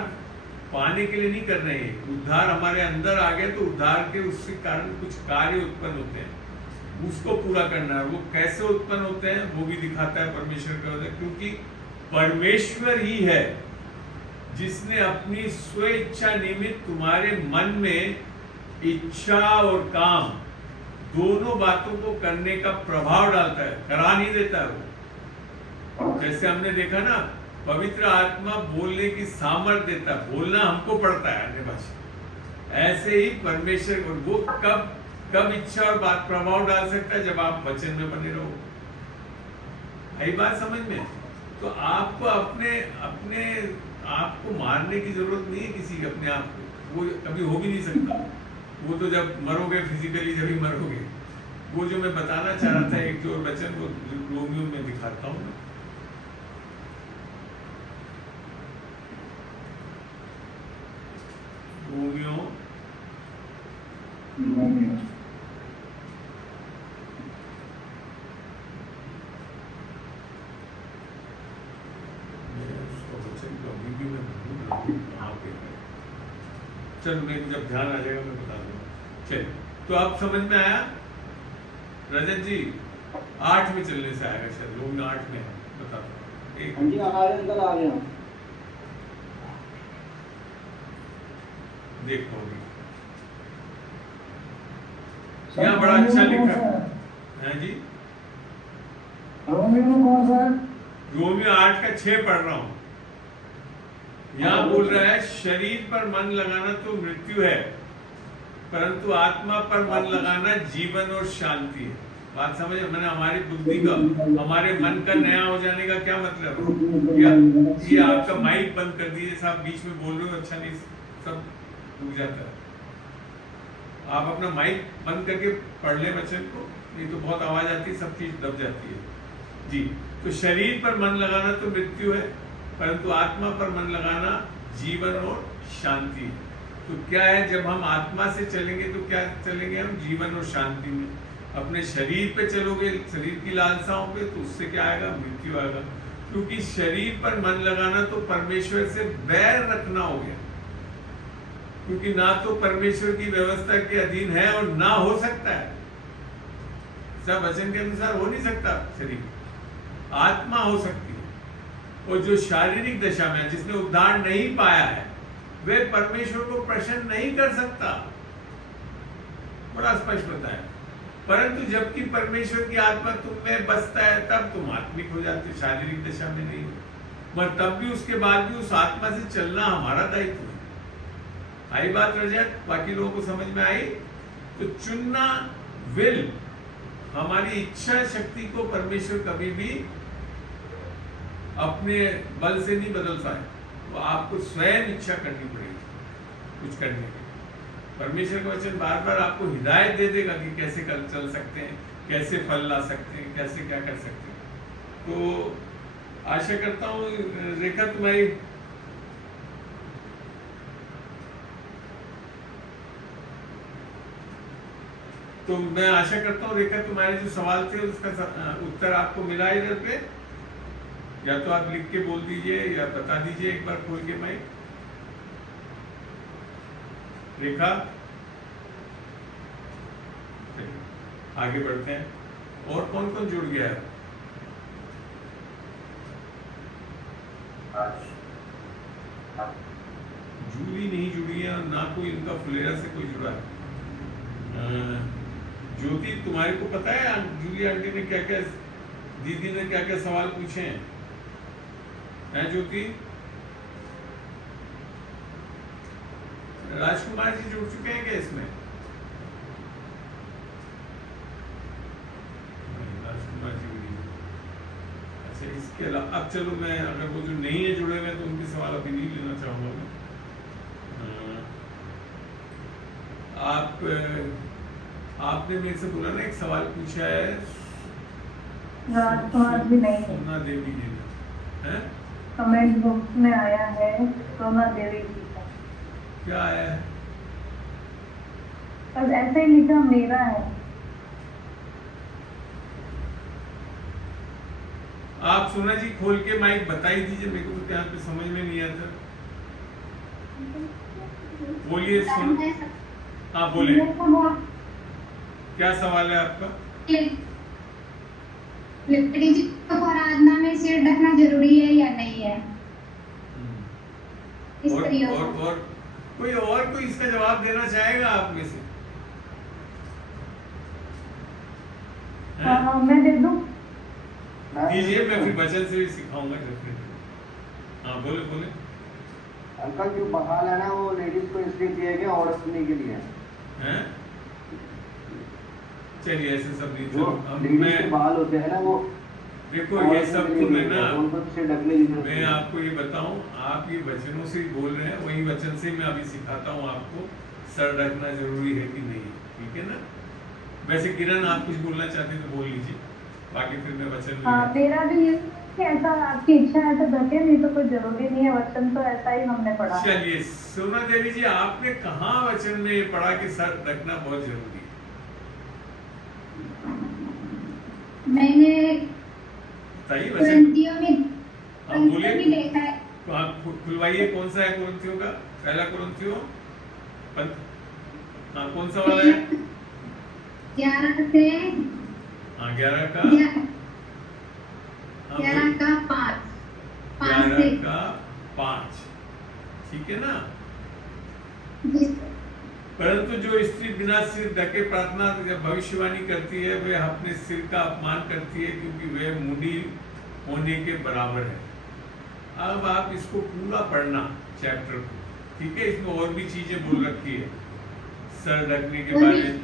पाने के लिए नहीं कर रहे हैं, उद्धार हमारे अंदर आ गए तो उद्धार के उसके कारण कुछ कार्य उत्पन्न होते हैं। उसको पूरा करना है। वो कैसे उत्पन्न होते हैं वो भी दिखाता है परमेश्वर का वचन, क्योंकि परमेश्वर ही है जिसने अपनी स्व इच्छा निमित्त तुम्हारे मन में इच्छा और काम दोनों बातों को करने का प्रभाव डालता है, करा नहीं देता है वो। जैसे हमने देखा ना, पवित्र आत्मा बोलने की सामर्थ्य देता है, बोलना हमको पड़ता है अन्य भाषा। ऐसे ही परमेश्वर, और वो कब इच्छा और बात प्रभाव डाल सकता है, जब आप वचन में बने रहो। आई बात समझ में? तो आपको अपने आपको मारने की जरूरत नहीं है किसी के अपने आप को, वो कभी हो भी नहीं सकता। वो तो जब मरोगे फिजिकली, जब ही मरोगे। वो जो मैं बताना चाह रहा था एक जो वचन, वो रोमियो में दिखाता हूँ। रोमियो चल, मेरे जब ध्यान आ जाएगा मैं बता दूंगा। चल, तो आप समझ में आया रजत जी? 8 में चलने से आएगा शायद, लोग 8 में है, बता दो। एक हाँ जी, अंदर आ गया। देख पाओगे यहाँ बड़ा अच्छा लिखा है जी। रोमियो कौन सा? रोमियो 8 का 6 पढ़ रहा हूँ। यहाँ बोल रहा है, शरीर पर मन लगाना तो मृत्यु है, परंतु आत्मा पर मन लगाना जीवन और शांति है। बात समझ? मैंने हमारी बुद्धि का, हमारे मन का नया हो जाने का क्या मतलब है? ये आपका माइक बंद कर दीजिए साहब, बीच में बोल रहे हो, अच्छा नहीं, सब रुक जाता है। आप अपना माइक बंद करके पढ़ ले वचन को, नहीं तो बहुत आवाज आती है, सब चीज दब जाती है जी। तो शरीर पर मन लगाना तो मृत्यु है, परंतु आत्मा पर मन लगाना जीवन और शांति है। तो क्या है, जब हम आत्मा से चलेंगे तो क्या चलेंगे हम? जीवन और शांति में। अपने शरीर पे चलोगे, शरीर की लालसाओं पे, तो उससे क्या आएगा? मृत्यु आएगा। क्योंकि शरीर पर मन लगाना तो परमेश्वर से बैर रखना हो गया, क्योंकि ना तो परमेश्वर की व्यवस्था के अधीन है और ना हो सकता है। सब वचन के अनुसार हो नहीं सकता। शरीर, आत्मा हो सकती है, और जो शारीरिक दशा में, जिसने उद्धार नहीं पाया है, वे परमेश्वर को प्रसन्न नहीं कर सकता। बड़ा स्पष्ट बताया। परंतु जबकि परमेश्वर की आत्मा तुम में बसता है, तब तुम आत्मिक हो जाते, शारीरिक दशा में नहीं। मगर तब भी, उसके बाद भी उस आत्मा से चलना हमारा दायित्व है। आई बात रजत? बाकी लोगों को समझ में आई? तो चुनना, विल, हमारी इच्छा शक्ति को परमेश्वर कभी भी अपने बल से नहीं बदल पाए। वो आपको स्वयं इच्छा करनी पड़ेगी कुछ करने की। परमेश्वर का वचन बार बार आपको हिदायत दे देगा कि कैसे चल सकते हैं, कैसे फल ला सकते हैं, कैसे क्या कर सकते हैं। तो आशा करता हूँ रेखा तुम्हारी, तो मैं आशा करता हूँ रेखा तुम्हारे जो सवाल थे उसका उत्तर आपको मिला इधर पे। या तो आप लिख के बोल दीजिए या बता दीजिए एक बार खोल के माइक। रेखा, आगे बढ़ते हैं। और कौन कौन जुड़ गया है? जूली नहीं जुड़ी है, और ना कोई इनका फुलेरा से कोई जुड़ा है। ज्योति, तुम्हारे को पता है जूली आंटी ने क्या क्या, दीदी ने क्या क्या सवाल पूछे हैं? ज्योति, राजकुमार जी जुड़ चुके हैं क्या इसमें? राजकुमार जी भी। अच्छा, इसके अलावा अब चलो, मैं अगर वो जो नहीं है जुड़े हुए तो उनके सवाल अभी नहीं लेना चाहूंगा मैं। आपने मेरे से बोला ना, एक सवाल पूछा है राजकुमार भी नहीं है। सोना देवी जी ने, हैं? कमेंट बॉक्स में आया है सोना देवी जी का। क्या आया है? बस ऐसे ही लिखा, मेरा है। आप सोना जी खोल के माइक बता ही दीजिए, मेरे को तो क्या पे समझ में नहीं आता। बोलिए सोना। हाँ बोलिए, क्या सवाल है आपका? लेडीज को आराधना में सिर ढकना जरूरी है या नहीं है? स्त्रियों को। और कोई इसका जवाब देना चाहेगा आप में से? मैं दे दूं? दीजिए, मैं फिर वचन से भी सिखाऊंगा। हाँ, बोले। अंकल, जो बहाल है ना, वो लेडीज को इसलिए किया गया औरत सुनने के लिए हैं? चलिए, ऐसे सब नहीं। जो लेडीज के बाल होते हैं ना, वो देखो, ये सब तो मैं ना, उनको सिर ढकने की जरूरत मैं नहीं है। आपको ये बताऊं, आप ये वचनों से ही बोल रहे हैं, वही वचन से मैं अभी सिखाता हूं आपको सर ढकना जरूरी है कि नहीं, ठीक है ना? वैसे किरण, आप कुछ बोलना चाहते तो बोल लीजिए, बाकी फिर मैं वचन हाँ, मेरा भी ये कि ऐसा आपकी इच्छा है तो ढके, नहीं तो कोई जरूरी नहीं है। वचन तो ऐसा ही हमने पढ़ा। चलिए, सोना देवी जी, आपने कहाँ वचन में ये पढ़ा कि सर ढकना बहुत जरूरी है? मैंने बताइए वचन। कुरिन्थियों में हाँ, बोलिए। में देखा है। तो आप खुलवाइए, कौन सा है कुरिन्थियों का? पहला कुरिन्थियों हाँ, कौन सा वाला है? 11 से हाँ, 11 का 11 का 5 11 का 5, ठीक है ना? परंतु जो स्त्री बिना सिर ढके प्रार्थना या भविष्यवाणी करती है, वह अपने सिर का अपमान करती है, क्योंकि वह मुंडी होने के बराबर है। अब आप इसको पूरा पढ़ना, चैप्टर को, ठीक है? इसमें और भी चीजें बोल रखी है सर ढकने के बारे में।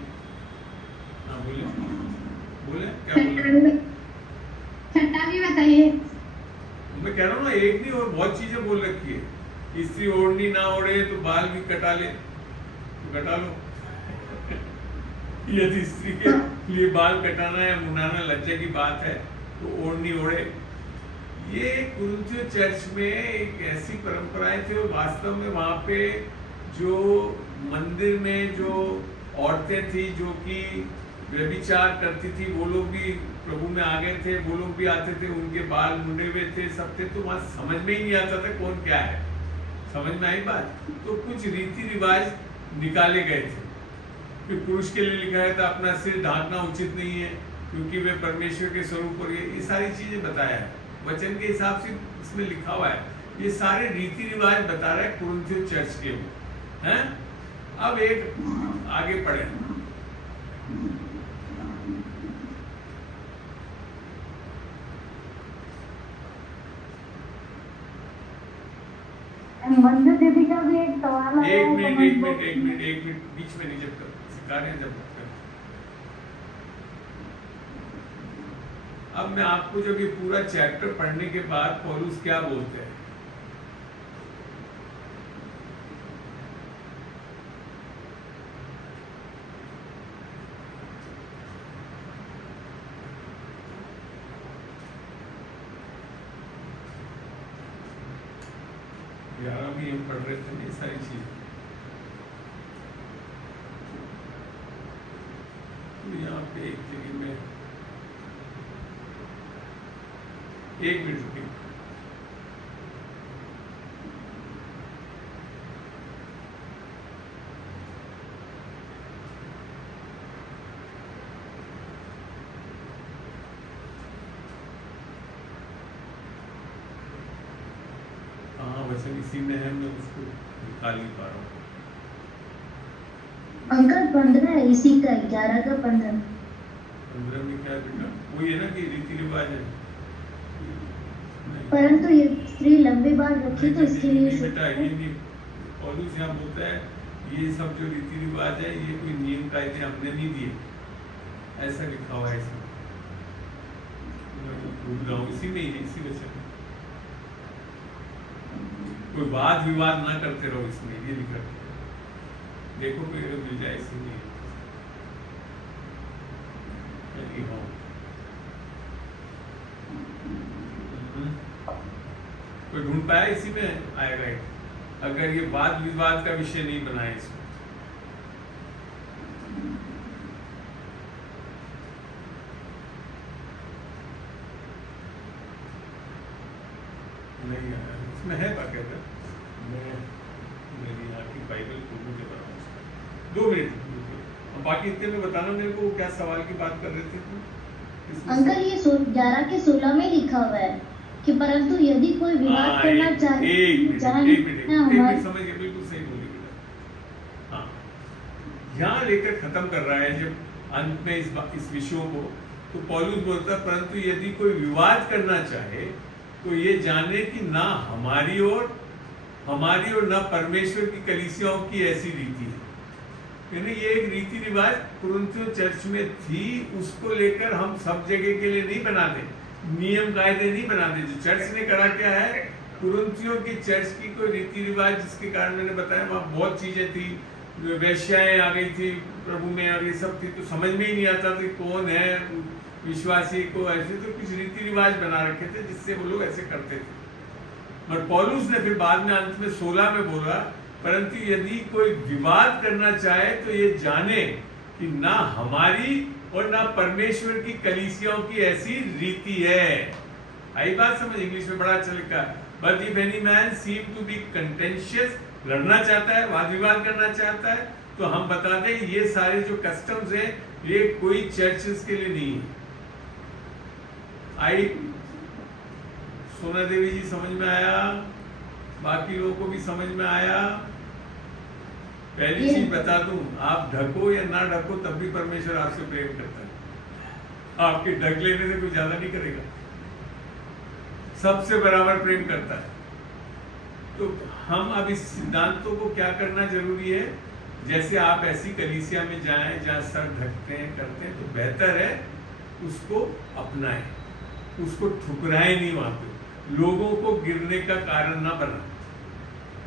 हाँ, बोले क्या बोले? छठा भी बताइए। मैं कह रहा हूँ ना, एक नहीं और बहुत चीजें बोल रखी है। स्त्री ओढ़नी ना ओढ़े तो बाल भी कटा ले, तो कटा लो। यदि स्त्री के लिए बाल कटाना या मुंडाना लज्जा की बात है तो ओढ़नी ओढ़े। ये कुरिन्थियों चर्च में एक ऐसी परंपराएं थी, और वास्तव में वहाँ पे जो मंदिर में जो औरतें थी जो कि व्यभिचार करती थी, वो लोग भी प्रभु में आ गए थे, वो लोग भी आते थे, उनके बाल मुंडे हुए थे, सब थे, तो वहाँ समझ में ही नहीं आता था कौन क्या है। समझ में आई बात? तो कुछ रीति रिवाज निकाले गए थे। फिर पुरुष के लिए लिखा है था अपना सिर ढांकना उचित नहीं है, क्योंकि वे परमेश्वर के स्वरूप, और ये सारी चीजें बताया है वचन के हिसाब से इसमें लिखा हुआ है। ये सारे रीति रिवाज बता रहा है कुरिन्थियों चर्च के वो हैं। अब एक आगे पढ़े, मंजू दीदी का भी एक सवाल है। एक मिनट बीच में नहीं, जब तक सिखा रहे हैं जब तक। अब मैं आपको जब ये पूरा चैप्टर पढ़ने के बाद पौलुस क्या बोलते हैं, यार अभी हम पढ़ रहे थे ये सारी चीजें। तो यहाँ पे एक जगह में, एक मिनट रुकिए। हाँ, वैसे इसी में है, मैं उसको निकाल नहीं पा रहा हूँ। अंकल 15 है इसी का, 11 का 15। 15 में क्या है बेटा? वो ये ना कि रीति रिवाज है। परंतु ये स्त्री लंबे बाल रखी तो इसके लिए नहीं बेटा, ये नहीं। पौलुस यहाँ बोलता है ये सब जो रीति रिवाज है, ये कोई नियम कायदे हमने नहीं दिए, ऐसा लिखा हुआ है इसमें। मैं भूल रहा हूँ, इसी में ही है, इसी वचन में। कोई वाद विवाद ना करते रहो, इसमें ये लिखा है। देखो कोई अगर मिल जाए इसी में। कोई ढूंढ पाया इसी में आएगा एक, अगर ये वाद विवाद का विषय नहीं बनाए इसमें। नहीं आया इसमें, है बाकायदा। मैं मेरी यहाँ की बाइबल को मुझे बनाऊँ, 2 मिनट और बाकी इतने में बताना मेरे को क्या सवाल की बात कर रहे थे तुम? इसमें से- अंकल ये 11 के 16 में लिखा हुआ है कि परंतु यदि कोई विवाद हाँ, करना एक चाहे मिनट जहाँ एक मिनट हाँ, हमारे- समझ गए, बिल्कुल सही बोली बेटा। हाँ, यहाँ लेकर खत्म कर रहा है जब अंत में इस विषयों को, तो पौलुस बोलता है परंतु यदि कोई विवाद करना चाहे तो ये जाने कि ना हमारी ओर ना परमेश्वर की कलीसियाओं की ऐसी रीति है। यानी ये एक रीति रिवाज कुरिन्थियों चर्च में थी, उसको लेकर हम सब जगह के लिए नहीं बनाते, नियम कायदे नहीं बनाते। जो चर्च ने करा क्या है, कुरिन्थियों की चर्च की कोई रीति रिवाज जिसके कारण मैंने बताया वहाँ बहुत चीजें थी, वैश्याएं आ गई थी प्रभु में और ये सब थी, तो समझ में ही नहीं आता था कौन है विश्वासी को ऐसे, तो कुछ रीति रिवाज बना रखे थे जिससे वो लोग ऐसे करते थे। और पौलुस ने फिर बाद में अंत में 16 में बोला परंतु यदि कोई विवाद करना चाहे तो ये जाने कि ना हमारी और ना परमेश्वर की कलीसियाओं की ऐसी रीति है। आई बात समझ? इंग्लिश में बड़ा अच्छा लिखा है, but if any man seem to be contentious, लड़ना चाहता है, वाद विवाद करना चाहता है, तो हम बता दें ये सारे जो कस्टम्स हैं ये कोई चर्चेस के लिए नहीं है। आई सोना देवी जी समझ में आया? बाकी लोगों को भी समझ में आया? पहली चीज बता दूं, आप ढको या ना ढको तब भी परमेश्वर आपसे प्रेम करता है। आपके ढक लेने से कुछ ज्यादा नहीं करेगा, सबसे बराबर प्रेम करता है। तो हम अब इस सिद्धांतों को क्या करना जरूरी है, जैसे आप ऐसी कलीसिया में जाएं जहां सर ढकते हैं करते हैं, तो बेहतर है उसको अपनाएं, उसको ठुकराएं नहीं वहां पे, लोगों को गिरने का कारण ना बना।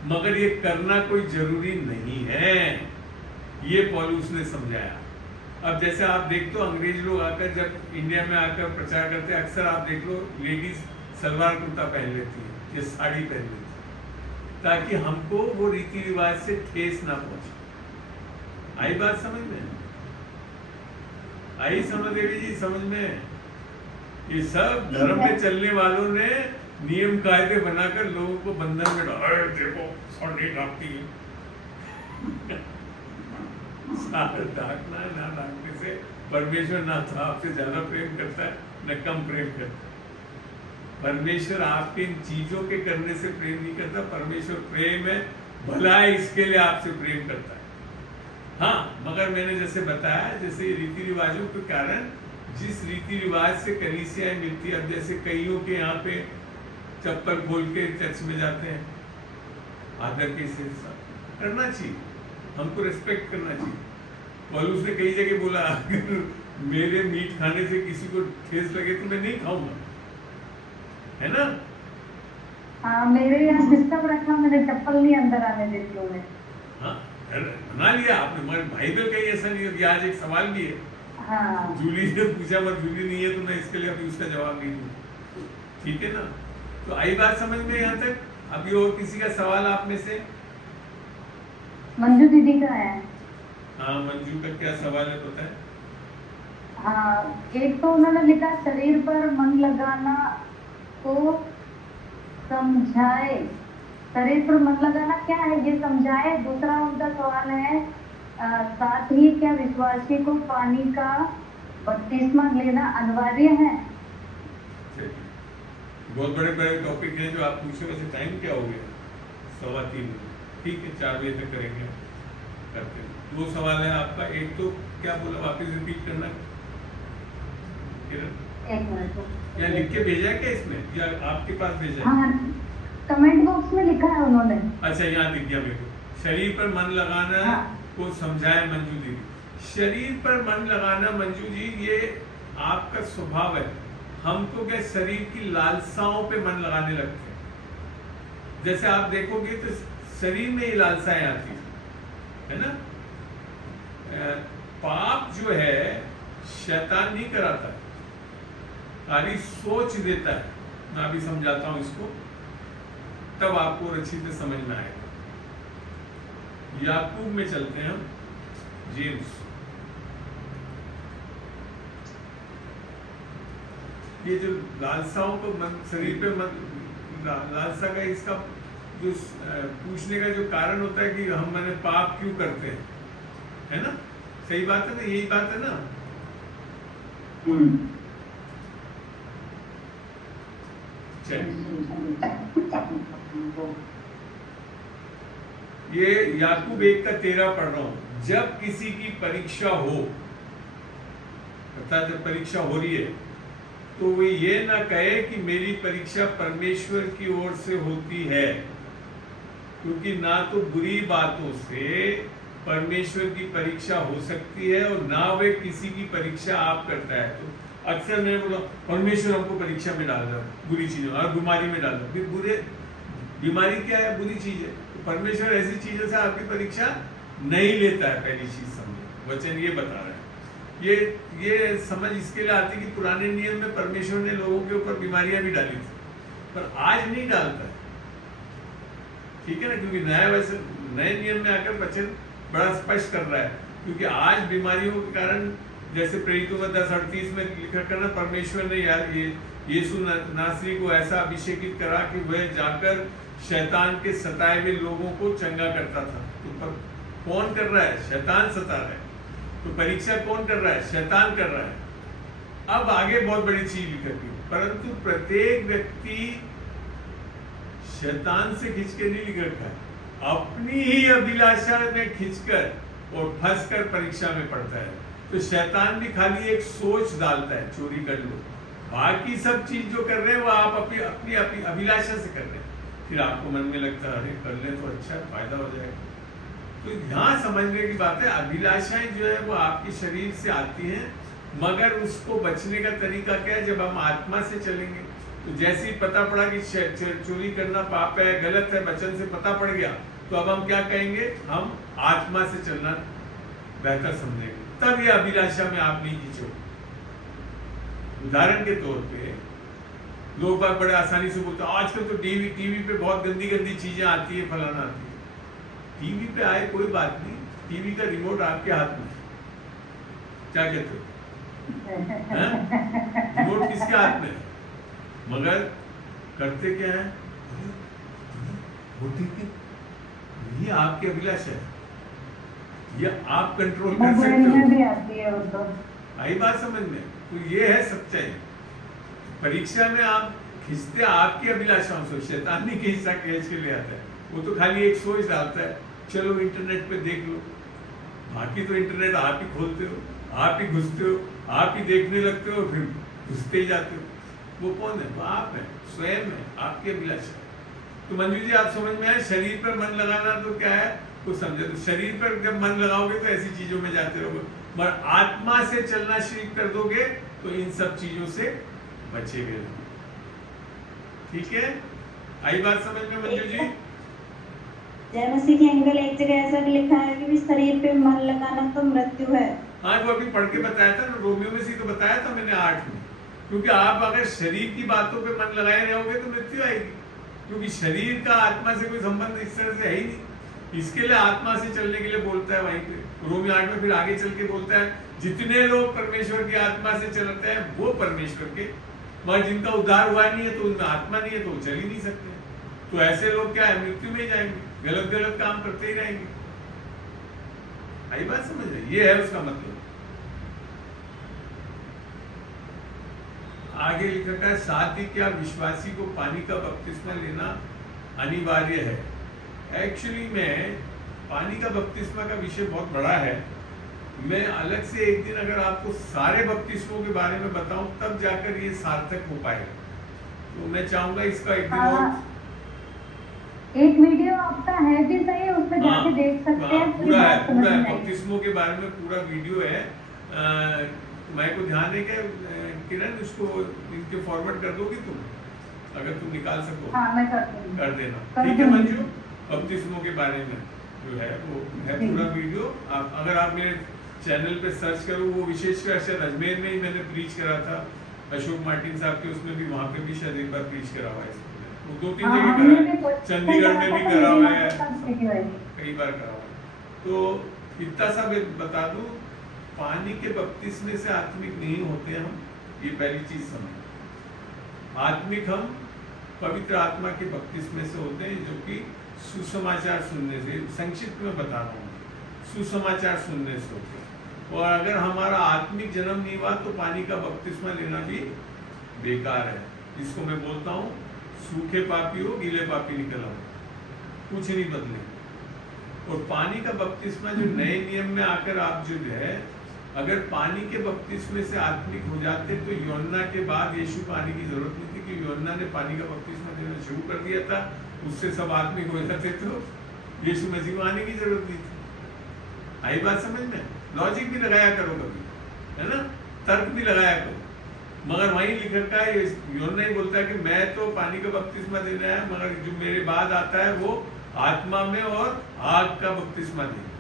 मगर ये करना कोई जरूरी नहीं है, ये पौलुस ने समझाया। अब जैसे आप देखते हो अंग्रेज लोग आकर जब इंडिया में आकर प्रचार करते हैं, अक्सर आप देख लो लेडीज सलवार कुर्ता पहन लेती है या साड़ी पहन लेती है, ताकि हमको वो रीति रिवाज से ठेस ना पहुंचे। आई बात समझ में? आई समझ देवी जी समझ में? ये सब धर्म में चलने वालों ने नियम कायदे बनाकर लोगों को बंधन में डाल, देखो साड़ी ढाकती है। ढाकना है, ना ढाकने से परमेश्वर ना तो आपसे ज्यादा प्रेम करता है न कम प्रेम करता है। परमेश्वर आपके इन चीजों के करने से प्रेम नहीं करता, परमेश्वर प्रेम है, भला है, इसके लिए आपसे प्रेम करता है। हाँ, मगर मैंने जैसे बताया, जैसे रीति रिवाजों के कारण जिस रीति रिवाज से कलीसियाएं मिलती है, अब जैसे कईयों के यहाँ पे चप्पल खोल के चर्च में जाते हैं, आदर के साथ करना चाहिए, हमको रिस्पेक्ट करना चाहिए। पौलुस ने कई जगह बोला अगर मेरे मीट खाने से किसी को ठेस लगे तो मैं नहीं खाऊंगा, है ना? हाँ, मेरे यहाँ सिस्टम रखा, मैंने चप्पल नहीं अंदर आने देती हूँ मैं। हाँ, बना लिया आपने, मगर बाइबल कहीं ऐसा नहीं है। आज एक सवाल भी है, हाँ, जूली ने पूछा, मत जूली नहीं है तो मैं इसके लिए अभी उसका जवाब नहीं दूँ, ठीक है ना? तो आई बात समझ में यहाँ तक? अभी और किसी का सवाल आप में से? मंजू दीदी का है। हाँ, मंजू का क्या सवाल है पता है? हाँ, एक तो उन्होंने लिखा शरीर पर मन लगाना को समझाए, शरीर पर मन लगाना क्या है ये समझाए। दूसरा उनका सवाल है साथ ही क्या विश्वासी को पानी का बपतिस्मा लेना अनिवार्य है? बहुत बड़े बड़े टॉपिक हैं जो आप पूछे। वैसे टाइम क्या हो गया? 3:15, ठीक है, 4 बजे तक करेंगे, करते हैं। 2 सवाल है आपका, एक तो क्या बोला, वापस रिपीट करना किरण? एक मिनट, या लिख के भेजा है क्या इसमें, या आपके पास भेजा है? हाँ, कमेंट बॉक्स में लिखा है उन्होंने। अच्छा, यहाँ दिख गया मेरे को, शरीर पर मन लगाना हाँ। को समझाए मंजू दीदी। शरीर पर मन लगाना मंजू जी, ये आपका स्वभाव है। हम तो क्या शरीर की लालसाओं पे मन लगाने लगते हैं। जैसे आप देखोगे तो शरीर में ही लालसाएं आती है ना? पाप जो है शैतान नहीं कराता, खाली सोच देता है। मैं अभी समझाता हूं इसको, तब आपको अच्छी से समझ में आएगा। याकूब में चलते हैं हम, जेम्स। ये जो लालसाओं को मन, शरीर पे मन, लालसा का इसका जो पूछने का जो कारण होता है कि हम मैंने पाप क्यों करते हैं, है ना? सही बात है ना, यही बात है ना। ये याकूब 1:13 पढ़ रहा हूं। जब किसी की परीक्षा हो, अर्थात जब परीक्षा हो रही है, तो वो ये ना कहे कि मेरी परीक्षा परमेश्वर की ओर से होती है, क्योंकि ना तो बुरी बातों से परमेश्वर की परीक्षा हो सकती है और ना वे किसी की परीक्षा आप करता है। तो अक्सर मैंने बोला परमेश्वर हमको परीक्षा में डाल रहा है, बुरी चीजों और बीमारी में डाल रहा है। फिर बुरे बीमारी क्या है? बुरी चीज है। तो परमेश्वर ऐसी चीजों से आपकी परीक्षा नहीं लेता है, पहली चीज समझो। वचन ये बता रहा है। ये समझ इसके लिए आती कि पुराने नियम में परमेश्वर ने लोगों के ऊपर बीमारियां भी डाली थी, पर आज नहीं डालता है, ठीक है ना, क्योंकि नए नियम में आकर वचन बड़ा स्पष्ट कर रहा है। क्योंकि आज बीमारियों के कारण, जैसे प्रेरितों में 10:38 में लिखा करना, परमेश्वर ने यीशु नासरी को ऐसा अभिषेकित करा कि वह जाकर शैतान के सताए हुए लोगों को चंगा करता था। तो कौन कर रहा है? शैतान सता रहा है। तो परीक्षा कौन कर रहा है? शैतान कर रहा है। अब आगे बहुत बड़ी चीज लिखी है, परंतु प्रत्येक व्यक्ति शैतान से खींच के नहीं लिख रखा है, अपनी ही अभिलाषा में खींचकर और फंसकर परीक्षा में पड़ता है। तो शैतान भी खाली एक सोच डालता है, चोरी कर लो, बाकी सब चीज जो कर रहे हैं वो आप अपनी अभिलाषा से कर रहे हैं। फिर आपको मन में लगता है अरे कर ले तो अच्छा फायदा हो जाएगा। तो यहाँ समझने की बात है, अभिलाषाएं जो है वो आपके शरीर से आती हैं, मगर उसको बचने का तरीका क्या है? जब हम आत्मा से चलेंगे। तो जैसे ही पता पड़ा कि चोरी करना पाप है, गलत है, वचन से पता पड़ गया, तो अब हम क्या कहेंगे? हम आत्मा से चलना बेहतर समझेंगे, तब ये अभिलाषा में आप नहीं खींचो। उदाहरण के तौर पे लोग बात बड़े आसानी से बोलते हैं आजकल तो टीवी पे बहुत गंदी गंदी चीजें आती है, फलाना आती है। टीवी पे आए कोई बात नहीं, टीवी का रिमोट आपके हाथ में, क्या कहते हो? रिमोट किसके हाथ में है? मगर करते क्या है? ये आपकी अभिलाषा है, ये आप कंट्रोल कर सकते हो। भी आती है वो तो। आई बात समझ में? तो ये है सच्चाई। परीक्षा में आप खींचते आपकी अभिलाषाओं से, शैतान नहीं खींचता, खींच के ले आता है। वो तो खाली एक सोच डालता है, चलो इंटरनेट पे देख लो। बाकी तो इंटरनेट आप ही खोलते हो, आप ही घुसते हो, आप ही देखने लगते हो, फिर घुसते ही जाते हो। वो कौन है? वो आप है, स्वयं है, आपकी अभिलाषा। तो मंजू जी आप समझ में आए, शरीर पर मन लगाना तो क्या है कुछ समझे। तो शरीर पर जब मन लगाओगे तो ऐसी चीजों में जाते रहोगे, मगर आत्मा से चलना शुरू कर दोगे तो इन सब चीजों से बचेंगे। ठीक है, आई बात समझ में मंजू जी? जय मसीह की एंगल एक जगह ऐसा भी लिखा है कि शरीर पे मन लगाना तो मृत्यु है। हाँ, वो अभी पढ़ के बताया था ना, रोमियो में से तो बताया था मैंने 8 में। क्योंकि आप अगर शरीर की बातों पे मन लगाए रहोगे तो मृत्यु आएगी, क्योंकि शरीर का आत्मा से कोई संबंध इस तरह से है ही नहीं। इसके लिए आत्मा से चलने के लिए बोलता है वहीं पे रोमियो 8 में। फिर आगे चल के बोलता है जितने लोग परमेश्वर की आत्मा से चलते हैं वो परमेश्वर के, मगर जिनका उद्धार हुआ नहीं है तो उनमें आत्मा नहीं है तो वो चल ही नहीं सकते। तो ऐसे लोग क्या है? मृत्यु में ही जाएंगे, गलत गलत काम करते ही रहेंगे। आई बात समझ रहे? ये है उसका मतलब। आगे लिखा है साथ ही क्या विश्वासी को पानी का बपतिस्मा लेना अनिवार्य है? एक्चुअली में पानी का बपतिस्मा का विषय बहुत बड़ा है। मैं अलग से एक दिन अगर आपको सारे बपतिस्मों के बारे में बताऊं तब जाकर ये सार्थक हो पाएगा। तो मैं चाहूंगा इसका एक दिन और एक वीडियो आपका है भी सही, उस पर जाके देख सकते हैं। पूरा है बपतिस्मों के बारे में पूरा वीडियो है। मैं को ध्यान है कि किरण उसको इनके फॉरवर्ड कर दोगी तुम, अगर तुम निकाल सको? हाँ, मैं कर देना। ठीक है मंजू, बपतिस्मों के बारे में जो है वो है पूरा वीडियो। अगर आप मेरे चैनल पे सर्च करो, वो विशेषकर शायद अजमेर में ही मैंने प्रीच करा था, अशोक मार्टिन साहब के, उसमें भी वहाँ पे भी शायद एक बार प्रीच करा हुआ है। वो 2-3 जगह करा है, चंडीगढ़ में भी करा हुआ है, कई बार करा हुआ है। तो इतना सा बता दूं, पानी के बपतिस्मे से आत्मिक नहीं होते हम, ये पहली चीज समझ। आत्मिक हम पवित्र आत्मा के बपतिस्मे से होते हैं, जो कि सुसमाचार सुनने से, संक्षिप्त में बता रहा हूँ, सुसमाचार सुनने से होते हैं। और अगर हमारा आत्मिक जन्म नहीं हुआ तो पानी का बपतिस्मा लेना भी बेकार है। इसको मैं बोलता हूँ सूखे पापी हो गीले पापी निकल आओ, कुछ नहीं बदले। और पानी का बपतिस्मा जो नए नियम में आकर आप जो है, अगर पानी के बपतिस्मे से आत्मिक हो जाते तो यूहन्ना के बाद यीशु को आने की जरूरत नहीं थी, कि यूहन्ना ने पानी का बपतिस्मा देना शुरू कर दिया था, उससे सब आत्मिक हो जाते, तो यीशु मसीह को आने की जरूरत नहीं थी। आई बात समझ में? लॉजिक भी लगाया करो कभी, है ना, तर्क भी लगाया करो। मगर वहीं लिख रखा है, यूहन्ना ही बोलता है कि मैं तो पानी का बपतिस्मा देना है, मगर जो मेरे बाद आता है वो आत्मा में और आग का बपतिस्मा देना।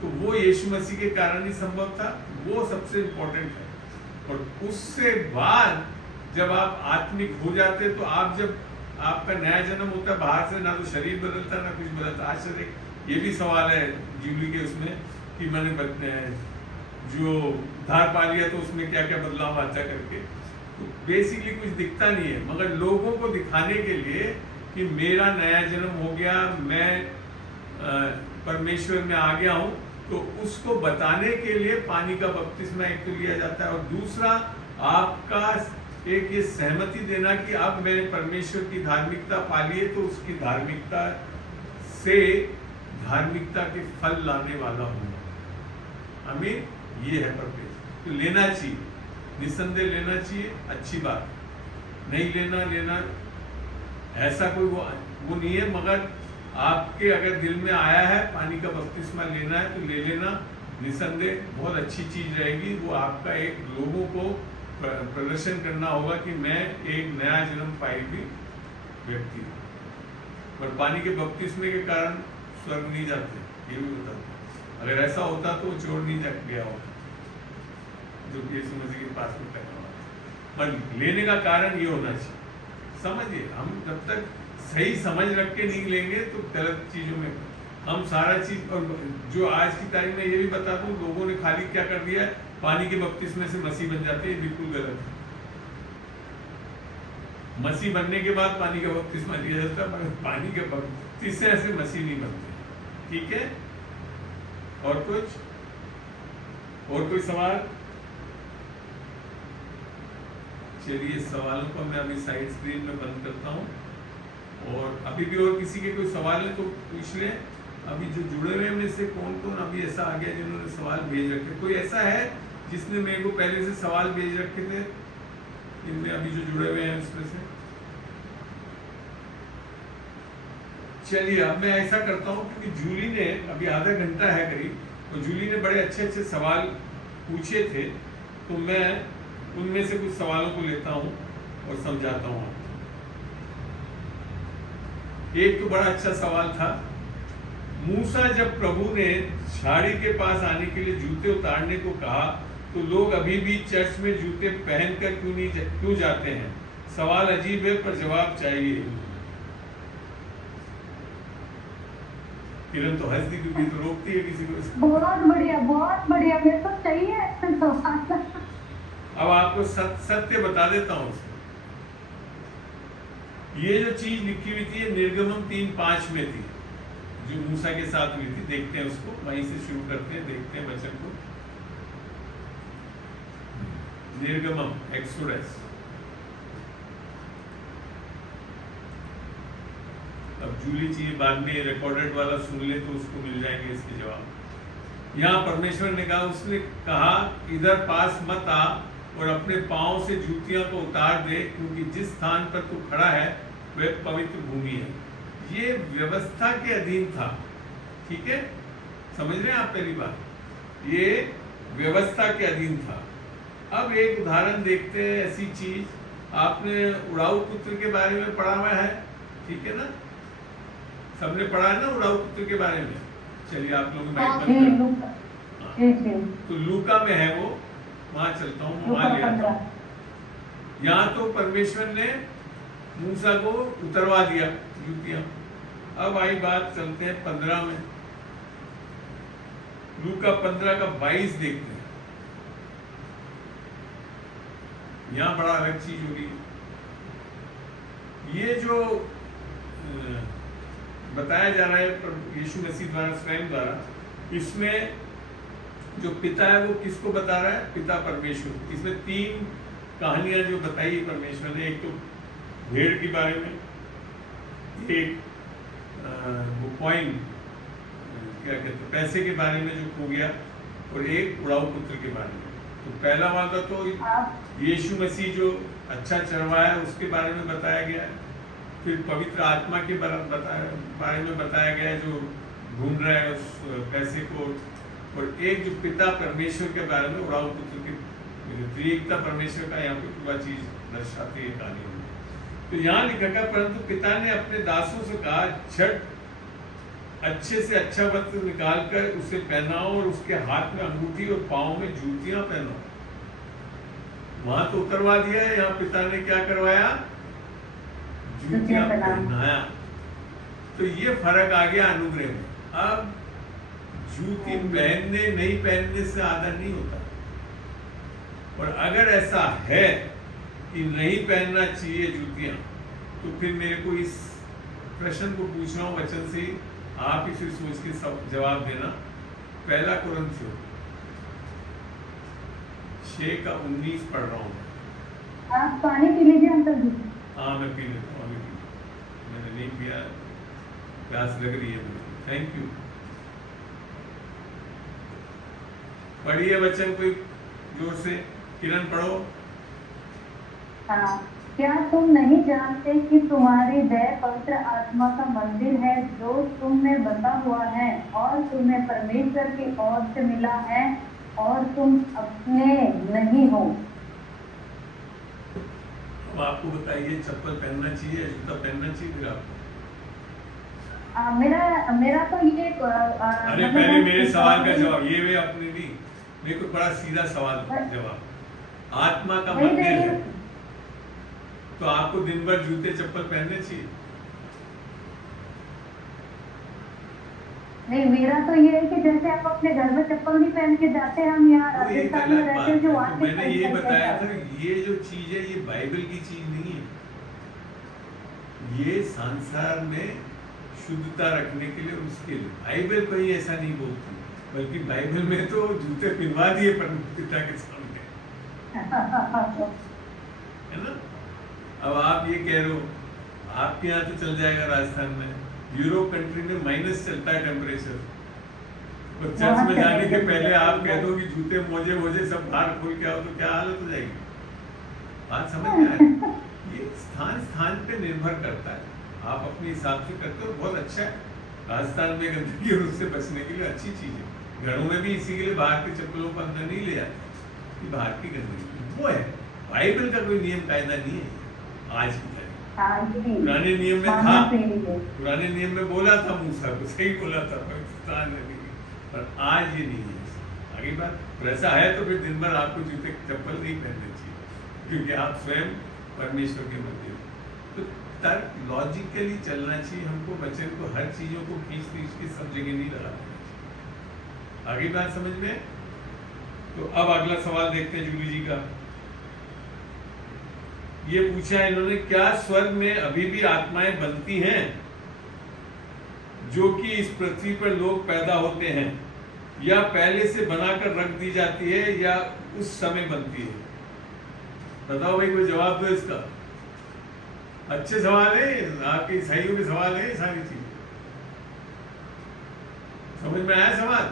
तो वो यीशु मसीह के कारण ही संभव था, वो सबसे इम्पोर्टेंट है। और उससे बाद जब आप आत्मिक हो जाते तो आप जब आपका नया जन्म होता है, बाहर से ना तो शरीर बदलता ना कुछ बदलता। आज से ये भी सवाल है जूली के उसमें कि मैंने जो उद्धार पा लिया तो उसमें क्या क्या बदलाव आता करके, तो बेसिकली कुछ दिखता नहीं है, मगर लोगों को दिखाने के लिए कि मेरा नया जन्म हो गया, मैं परमेश्वर में आ गया हूँ, तो उसको बताने के लिए पानी का बपतिस्मा एक तो लिया जाता है, और दूसरा आपका एक ये सहमति देना कि अब मैंने परमेश्वर की धार्मिकता पा ली है, तो उसकी धार्मिकता से धार्मिकता के फल लाने वाला हूँ। आमीन। ये है पर्पस। तो लेना चाहिए, निसंदेह लेना चाहिए, अच्छी बात। नहीं लेना ऐसा कोई वो नहीं है, मगर आपके अगर दिल में आया है पानी का बपतिस्मा लेना है तो ले लेना, निसंदेह बहुत अच्छी चीज रहेगी। वो आपका एक लोगों को प्रदर्शन करना होगा कि मैं एक नया जन्म पाएगी व्यक्ति। पर पानी के बपतिस्मे के कारण स्वर्ग नहीं जाते, ये भी बताता। अगर ऐसा होता तो चोर नहीं जा गया होता जो कि यीशु मसीह के पास में करना होता। पर लेने का कारण ये होना चाहिए। समझिए, हम जब तक सही समझ रख के नहीं लेंगे तो गलत चीजों में हम सारा चीज। और जो आज की तारीख में ये भी बता दूं, लोगों ने खाली क्या कर दिया है, पानी के बपतिस्मे से मसीह बन जाते हैं, बिल्कुल गलत है। मसीह बनने के बाद पानी का बपतिस्मा लिया जाता है, मगर पानी के बपतिस्मे से मसीह नहीं बनते। ठीक है? और कोई सवाल? चलिए, सवालों को मैं अभी साइड स्क्रीन में बंद करता हूँ, और अभी भी और किसी के कोई सवाल है तो पूछ लें। अभी जो जुड़े हुए में से कौन अभी ऐसा आ गया जिन्होंने सवाल भेज रखे? कोई ऐसा है जिसने मेरे को पहले से सवाल भेज रखे थे, इनमें अभी जो जुड़े हुए हैं उसमें से? चलिए, अब मैं ऐसा करता हूँ, क्योंकि जूली ने अभी आधा घंटा है करीब, तो जूली ने बड़े अच्छे अच्छे सवाल पूछे थे, तो मैं उनमें से कुछ सवालों को लेता हूँ और समझाता हूँ आपको। एक तो बड़ा अच्छा सवाल था, मूसा जब प्रभु ने झाड़ी के पास आने के लिए जूते उतारने को कहा, तो लोग अभी भी चर्च में जूते पहनकर क्यों जाते हैं? सवाल अजीब है पर जवाब चाहिए। किरण तो हंस दी, क्योंकि तो रोकती है किसी को। बहुत बढ़िया, मेरे को चाहिए सवाल। अब आपको सत्य बता देता हूँ। ये जो चीज लिखी हुई थी, निर्गमन 3:5 में थी, जो मूसा के साथ हुई थी। देखते हैं उसको, वहीं से शुरू करते हैं, देखते हैं वचन को। निर्गमन, एक्सोडस। अब जूली चाहिए बाद में, रिकॉर्डेड वाला सुन ले तो उसको मिल जाएंगे इसके जवाब। यहाँ परमेश्वर ने कहा, उसने कहा इधर पास मत आ और अपने पांव से जूतियां को उतार दे, क्योंकि जिस स्थान पर तू खड़ा है वह पवित्र भूमि है। ये व्यवस्था के अधीन था। ठीक है, समझ रहे हैं आप? पहली बात, ये व्यवस्था के अधीन था। अब एक उदाहरण देखते हैं, ऐसी चीज आपने उड़ाऊ पुत्र के बारे में पढ़ा हुआ है, ठीक है ना? सबने पढ़ा है ना उड़ाऊ पुत्र के बारे में? चलिए, आप लोग तो लूका में है वो, वहां चलता हूँ, वहां ले आता हूँ। यहाँ तो परमेश्वर ने मूसा को उतरवा दिया जूतियां। अब आई बात, चलते हैं 15 में। लूका 15:22 देखते हैं। यहाँ बड़ा अलग चीज होगी। ये जो बताया जा रहा है यीशु मसीह द्वारा, स्वयं द्वारा, इसमें जो पिता है वो किसको बता रहा है? पिता परमेश्वर। इसमें 3 कहानियां जो बताई है परमेश्वर ने, एक तो भेड़ के बारे में, एक वो कॉइन क्या कहते हैं पैसे के बारे में जो खो गया, और एक उड़ाऊ पुत्र के बारे में। तो पहला वादा तो यीशु मसीह जो अच्छा चरवाहा है उसके बारे में बताया गया है। फिर पवित्र आत्मा के बारे में बताया गया है जो ढूंढ रहा है उस पैसे को, और एक जो पिता परमेश्वर के बारे में उड़ाऊ पुत्र की त्रिएकता परमेश्वर का यहाँ पे पूरा चीज दर्शाती है कहानी में। तो यहाँ लिखा था, परंतु पिता ने अपने दासों से कहा, झट अच्छे से अच्छा वस्त्र निकालकर उसे पहनाओ और उसके हाथ में अंगूठी और पाँव में जूतियां पहनाओ। वहां तो उतरवा दिया है, यहाँ पिता ने क्या करवाया? जूतियां पहनाया। तो ये फर्क आ गया अनुग्रह में। अब जूती पहनने नहीं पहनने से आदर नहीं होता, और अगर ऐसा है कि नहीं पहनना चाहिए जूतियां, तो फिर मेरे को इस प्रश्न को पूछ रहा हूँ वचन से, आप ही फिर सोच के सब जवाब देना। 1 कुरिन्थियों 6:19 पढ़ रहा हूँ। आप पानी पी लीजिए अंकल जी। हाँ मैं पी लेता हूँ, अभी पी। मैंने नहीं पिया, प्यास लग रही है मुझे। Thank you. पढ़िए वचन कोई जोर से, किरण पढ़ो। हाँ, क्या तुम नहीं जानते कि तुम्हारी देह पवित्र आत्मा का मंदिर है जो तुम में बसा हुआ है और तुम्हें परमेश्वर की ओर से मिला है और तुम अपने नहीं हो? अब आपको बताइए, चप्पल पहनना चाहिए, जूता पहनना चाहिए? फिर आपको मेरा तो ये अरे पहले मेरे सवाल का जवाब, ये वे अपने नहीं, मेरे को बड़ा सीधा सवाल जवाब। आत्मा का मंदिर है तो आपको दिन भर जूते चप्पल पहनने चाहिए? नहीं, मेरा तो ये है कि जैसे आप अपने घर में चप्पल नहीं पहन के जाते, हम यहाँ राजस्थान में रहते हैं जो वहाँ तो मैंने ये बताया था, ये जो चीज है ये बाइबल की चीज नहीं है। ये संसार में शुद्धता रखने के लिए, उसके लिए बाइबल कहीं ऐसा नहीं बोलती, बल्कि बाइबल में तो जूते पिनवा दिए पिता के सामने, है ना? अब आप ये कह रहे हो, आपके यहाँ तो चल जाएगा, राजस्थान में, यूरोप कंट्री में माइनस चलता है टेम्परेचर, और चर्च में जाने के पहले आप कह दो कि जूते मोजे वोजे सब बाहर खोल के आओ, तो क्या हालत हो जाएगी? बात समझ में आए? ये स्थान स्थान पे निर्भर करता है, आप अपने हिसाब से करते हो, बहुत अच्छा है। राजस्थान में गंदगी और उससे बचने के लिए अच्छी चीज है। घरों में भी इसी के लिए बाहर के चप्पलों को अंदर नहीं ले जाते कि बाहर की गंदगी, वो है। बाइबल का कोई नियम कायदा नहीं है आज की तारीख। पुराने नियम में था, पुराने नियम में बोला था मूसा को, सही बोला था पाकिस्तान में भी, पर आज ये नहीं है। आगे बात, वैसा है तो फिर दिन भर आपको जूते चप्पल नहीं पहनने चाहिए, क्योंकि आप स्वयं परमेश्वर के मंदिर। तो तर्क लॉजिकली चलना चाहिए हमको, वचन को, हर चीजों को खींच के सब जगह नहीं लगा देना चाहिए। आगे बात समझ में? तो अब अगला सवाल देखते हैं जूली जी का। ये पूछा है इन्होंने, क्या स्वर्ग में अभी भी आत्माएं बनती हैं जो कि इस पृथ्वी पर लोग पैदा होते हैं, या पहले से बनाकर रख दी जाती है, या उस समय बनती है? बताओ भाई, कोई जवाब दो इसका। अच्छे सवाल है, आपके ईसाइयों के सवाल है, सारी चीजें समझ में आया सवाल?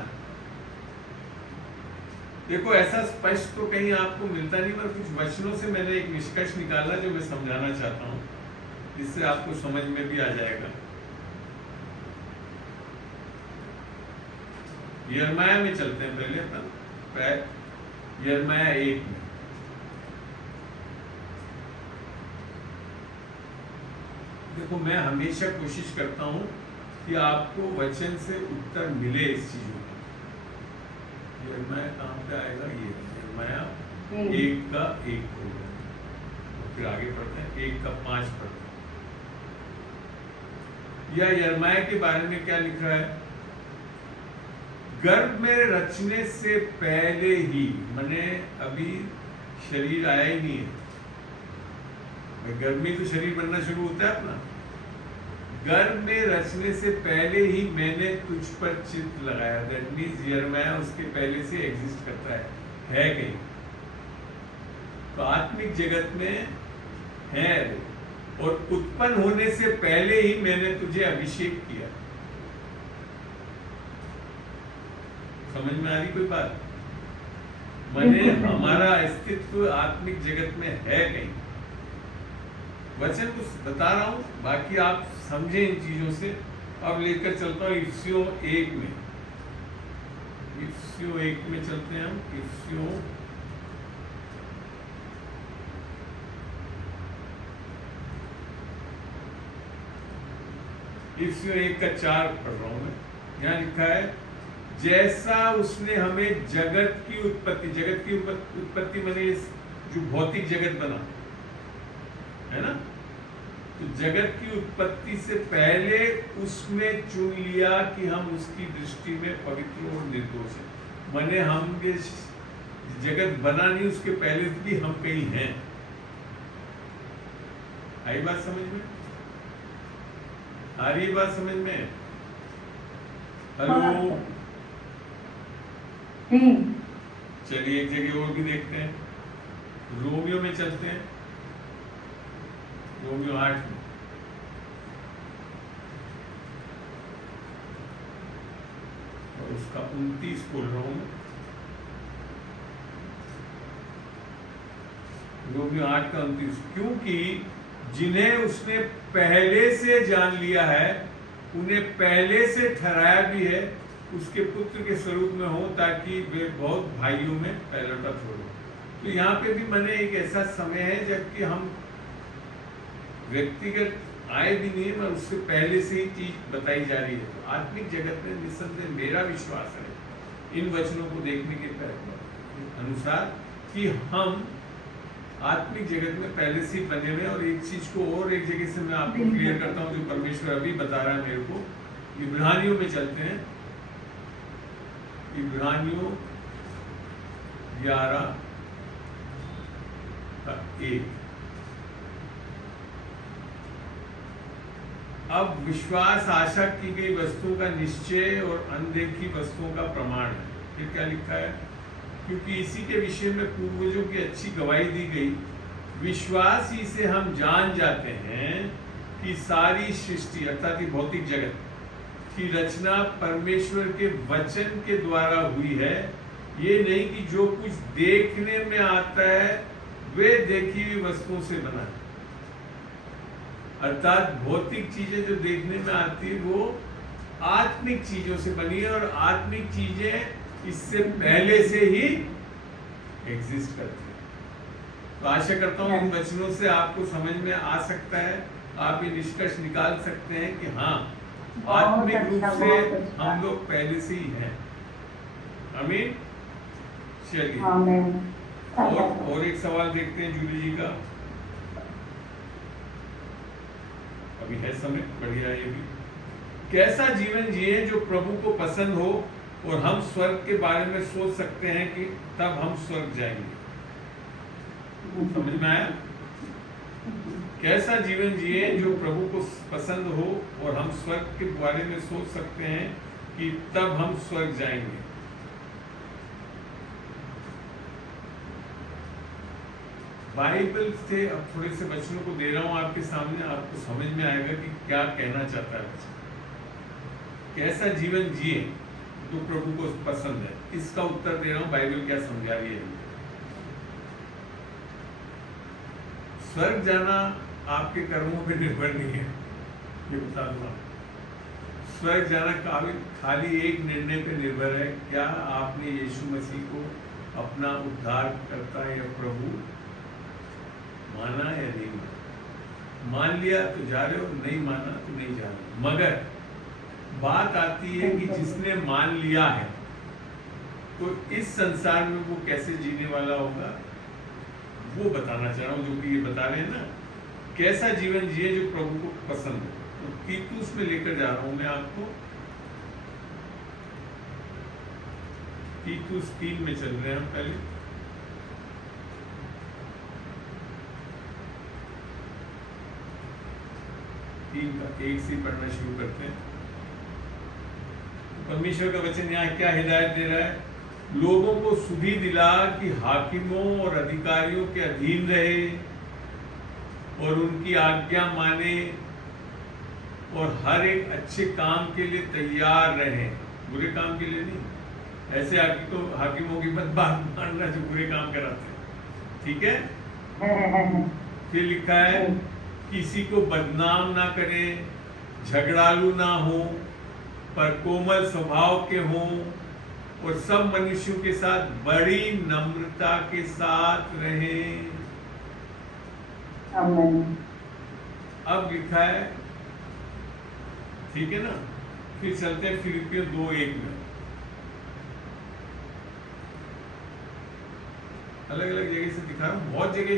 देखो, ऐसा स्पष्ट तो कहीं आपको मिलता नहीं, पर कुछ वचनों से मैंने एक निष्कर्ष निकाला जो मैं समझाना चाहता हूँ, इससे आपको समझ में भी आ जाएगा। यिर्मयाह में चलते हैं पहले अपन, यिर्मयाह 1 में। देखो, मैं हमेशा कोशिश करता हूँ कि आपको वचन से उत्तर मिले इस चीजों का। यिर्मयाह कहाँ पे आएगा? ये यिर्मयाह 1:1 होगा, फिर आगे पढ़ते हैं 1:5 पढ़ते हैं। या यिर्मयाह के बारे में क्या लिख रहा है? गर्भ में रचने से पहले ही, माने अभी शरीर आया ही नहीं है, गर्भ में तो शरीर बनना शुरू होता है अपना, गर्भ में रचने से पहले ही मैंने तुझ पर चित्त लगाया। दैट मीन्स यिर्मयाह उसके पहले से एग्जिस्ट करता है कहीं। तो आत्मिक जगत में है, और उत्पन्न होने से पहले ही मैंने तुझे अभिषेक किया। समझ में आ रही कोई बात? मैंने हमारा अस्तित्व आत्मिक जगत में है कहीं। वचन कुछ बता रहा हूं, बाकी आप समझे इन चीजों से। अब लेकर चलता हूं इफिसियों 1 में। इफिसियों 1 में चलते हैं हम। इफिसियों 1 का 4 पढ़ रहा हूं मैं। यहाँ लिखा है, जैसा उसने हमें जगत की उत्पत्ति माने जो भौतिक जगत बना है ना, तो जगत की उत्पत्ति से पहले उसमें चुन लिया कि हम उसकी दृष्टि में पवित्र और निर्दोष हैं। माने हम जगत बना नहीं, उसके पहले भी हम कहीं हैं। आई बात समझ में? आ रही बात समझ में? हेलो, चलिए एक जगह और भी देखते हैं। रोमियो में चलते हैं। रोमियो 8 में। और उसका 29 बोल रहा हूं मैं। रोमियो 8 का 29। क्योंकि जिन्हें उसने पहले से जान लिया है, उन्हें पहले से ठहराया भी है उसके पुत्र के स्वरूप में हो, ताकि वे बहुत भाइयों में पहलौठा छोड़ो। तो यहाँ पे भी मैंने एक ऐसा समय है जबकि हम व्यक्तिगत आए भी नहीं, मैं उससे पहले से ही चीज बताई जा रही है। तो आत्मिक जगत में निस्संदेह मेरा विश्वास है इन वचनों को देखने के अनुसार कि हम आत्मिक जगत में पहले से ही बने हुए। और एक चीज को और एक जगह से मैं आपको क्लियर करता हूँ, जो परमेश्वर अभी बता रहा है मेरे को। इब्रानियों में चलते हैं। इब्रानियों 11 का 1। अब विश्वास आशा की गई वस्तुओं का निश्चय और अनदेखी वस्तुओं का प्रमाण है। ये क्या लिखा है? क्योंकि इसी के विषय में पूर्वजों की अच्छी गवाही दी गई। विश्वास ही से हम जान जाते हैं कि सारी सृष्टि अर्थात भौतिक जगत की रचना परमेश्वर के वचन के द्वारा हुई है। ये नहीं कि जो कुछ देखने में आता है वे देखी हुई वस्तुओं से बना है। अर्थात भौतिक चीजें जो देखने में आती है वो आत्मिक चीजों से बनी है, और आत्मिक चीजें इससे पहले से ही एग्जिस्ट करती है। तो आशा करता हूँ इन वचनों से आपको समझ में आ सकता है। आप ये निष्कर्ष निकाल सकते हैं कि हाँ, आत्मिक रूप से हम लोग पहले से ही हैं। आमीन। चलिए और एक सवाल देखते हैं जूली जी का। अभी है समय, बढ़िया। ये भी, कैसा जीवन जिए जो प्रभु को पसंद हो और हम स्वर्ग के बारे में सोच सकते हैं कि तब हम स्वर्ग जाएंगे। समझ में आया? कैसा जीवन जिए जो प्रभु को पसंद हो और हम स्वर्ग के बारे में सोच सकते हैं कि तब हम स्वर्ग जाएंगे। बाइबल से अब थोड़े से वचनों को दे रहा हूं आपके सामने, आपको समझ में आएगा कि क्या कहना चाहता है। कैसा जीवन जिए जो प्रभु को पसंद है, इसका उत्तर दे रहा हूं बाइबल क्या समझा रही है। स्वर्ग जाना आपके कर्मों पर निर्भर नहीं है, ये बता दूंगा। स्वर्ग जाना खाली एक निर्णय पे निर्भर है, क्या आपने यीशु मसीह को अपना उद्धारकर्ता या प्रभु माना या नहीं माना। मान लिया तो जा रहे हो, नहीं माना तो नहीं जा रहे। मगर बात आती है कि जिसने मान लिया है तो इस संसार में वो कैसे जीने वाला होगा, वो बताना चाह रहा हूं। जो कि ये बता रहे हैं ना, कैसा जीवन जिए जो प्रभु को पसंद हो। तो तीतुस में लेकर जा रहा हूं मैं आपको। तीतुस 3 में चल रहे हैं हम पहले। 3 का 1 से पढ़ना शुरू करते हैं। परमेश्वर का वचन यहाँ क्या हिदायत दे रहा है? लोगों को सुधि दिला कि हाकिमों और अधिकारियों के अधीन रहे और उनकी आज्ञा माने और हर एक अच्छे काम के लिए तैयार रहे, बुरे काम के लिए नहीं। ऐसे हाकिमों की मत बात मानना जो बुरे काम कराते हैं, ठीक है। फिर लिखा है किसी को बदनाम ना करें, झगड़ालू ना हो, पर कोमल स्वभाव के हों और सब मनुष्यों के साथ बड़ी नम्रता के साथ रहें। अब लिखा है, ठीक है ना। फिर चलते हैं फिलिपियों 2:1 में। अलग अलग जगह से दिखा रहा हूँ, बहुत जगह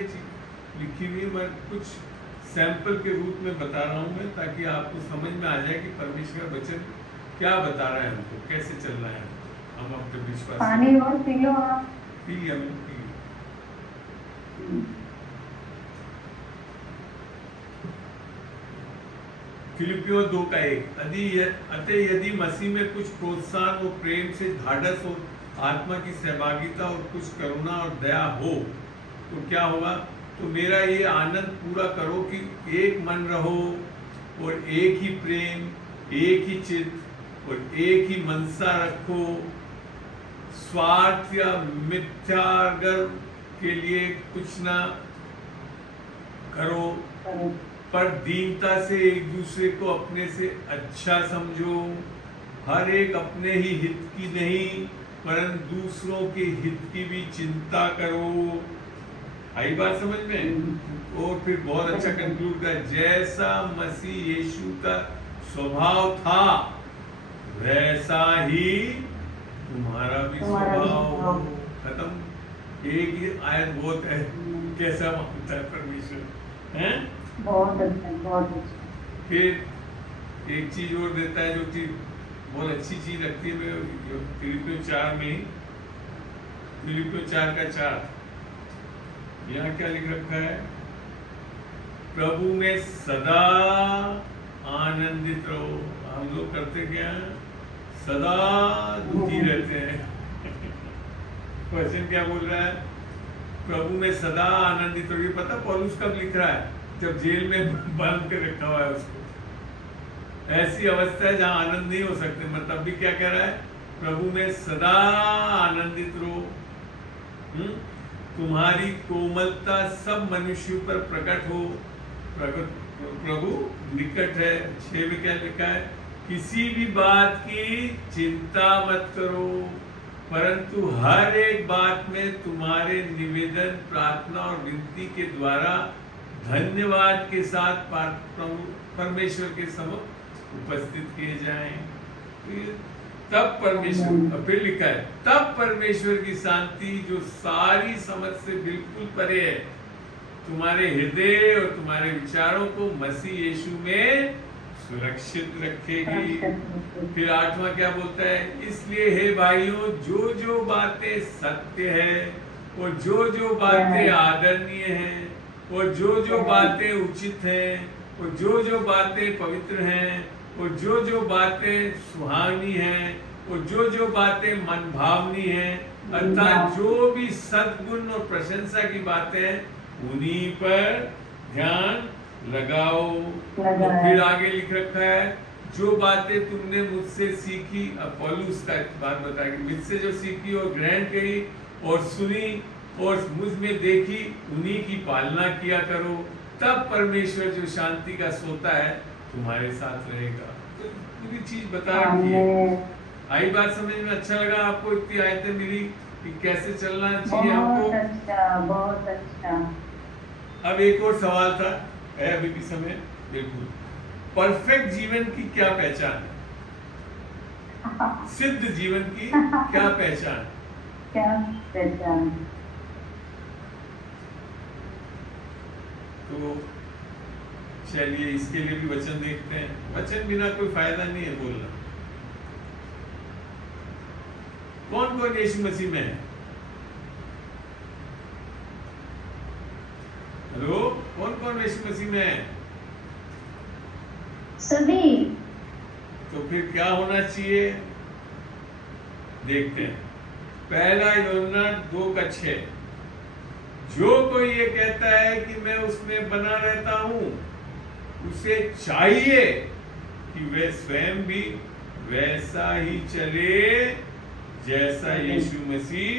लिखी हुई है, मैं कुछ सैंपल के रूप में बता रहा हूँ मैं, ताकि आपको समझ में आ जाए कि परमेश्वर का वचन क्या बता रहा है हमको, कैसे चलना है हम अपने विश्वास। पानी और पी लो आप। पी लिया मैंने, पी लिया। फिलिपियों 2:1। अतः यदि मसीह में कुछ प्रोत्साहन और प्रेम से ढाढ़स और आत्मा की सहभागिता और कुछ करुणा और दया हो तो क्या होगा? तो मेरा ये आनंद पूरा करो कि एक मन रहो और एक ही प्रेम, एक ही चित्त और एक ही मनसा रखो। स्वार्थ या मिथ्या गर्व के लिए कुछ ना करो, पर दीनता से एक दूसरे को अपने से अच्छा समझो। हर एक अपने ही हित की नहीं परंतु दूसरों के हित की भी चिंता करो। आई बात समझ में? और फिर बहुत अच्छा कंक्लूड कर, जैसा मसीह यीशु का स्वभाव था वैसा ही तुम्हारा भी स्वभाव हो। खत्म। एक ही आयत बहुत है, कैसा मानता है परमेश्वर, हैं? बहुत अच्छा, बहुत अच्छा। फिर एक चीज और देता है, जो चीज बहुत अच्छी चीज लगती है फिलिपियों 4 में, फिलिपियों 4:4। यहाँ क्या लिख रखा है? प्रभु में सदा आनंदित रहो। हम लोग करते क्या हैं? सदा दुखी रहते हैं। क्वेश्चन क्या बोल रहा है? प्रभु में सदा आनंदित रहो। ये पता पौलुस कब लिख रहा है? जब जेल में बंद कर रखा हुआ है उसको। ऐसी अवस्था है जहां आनंद नहीं हो सकते, मतलब भी क्या कह रहा है? प्रभु में सदा आनंदित रहो। तुम्हारी कोमलता सब मनुष्यों पर प्रकट हो। प्रभु निकट है। 6 में क्या लिखा है? किसी भी बात की चिंता मत करो, परंतु हर एक बात में तुम्हारे निवेदन, प्रार्थना और विनती के द्वारा धन्यवाद के साथ परमेश्वर के समक्ष उपस्थित किए जाएं। तब परमेश्वर, फिर लिखा है, तब परमेश्वर की शांति जो सारी समझ से बिल्कुल परे है तुम्हारे हृदय और तुम्हारे विचारों को मसीह यीशु में सुरक्षित रखेगी। फिर 8वां क्या बोलता है? इसलिए हे भाइयों, जो जो बातें सत्य है और जो जो बातें आदरणीय हैं और जो जो बातें उचित हैं और जो जो बातें पवित्र हैं और जो जो बातें सुहावनी हैं और जो जो बातें मनभावनी हैं, अर्थात जो भी सद्गुण और प्रशंसा की बातें, उन्हीं पर ध्यान लगाओ। और फिर आगे लिख रखा है, जो बातें तुमने मुझसे सीखी, अब पौलुस का बात बताएगी, मुझसे जो सीखी और ग्रहण करी और सुनी और मुझ में देखी, उन्हीं की पालना किया करो। तब परमेश्वर जो शांति का सोता है तुम्हारे साथ रहेगा। तो पूरी चीज बता रखी है। आई बात समझ में? अच्छा लगा आपको? इतनी आयतें मिली कि कैसे चलना चाहिए हमको। बहुत अच्छा, बहुत अच्छा। अब एक और सवाल था, है अभी भी समय? बिल्कुल। परफेक्ट जीवन की क्या पहचान है? सिद्ध जीवन की क्या पहचान? क्या पहचान? तो चलिए इसके लिए भी वचन देखते हैं। वचन बिना कोई फायदा नहीं है बोलना। कौन कौन यीशु मसीह में है? हेलो, कौन कौन यीशु मसीह में है? सभी। तो फिर क्या होना चाहिए देखते हैं। पहला यूहन्ना 2:6, जो कोई ये कहता है कि मैं उसमें बना रहता हूं, उसे चाहिए कि वह स्वयं भी वैसा ही चले जैसा यीशु मसीह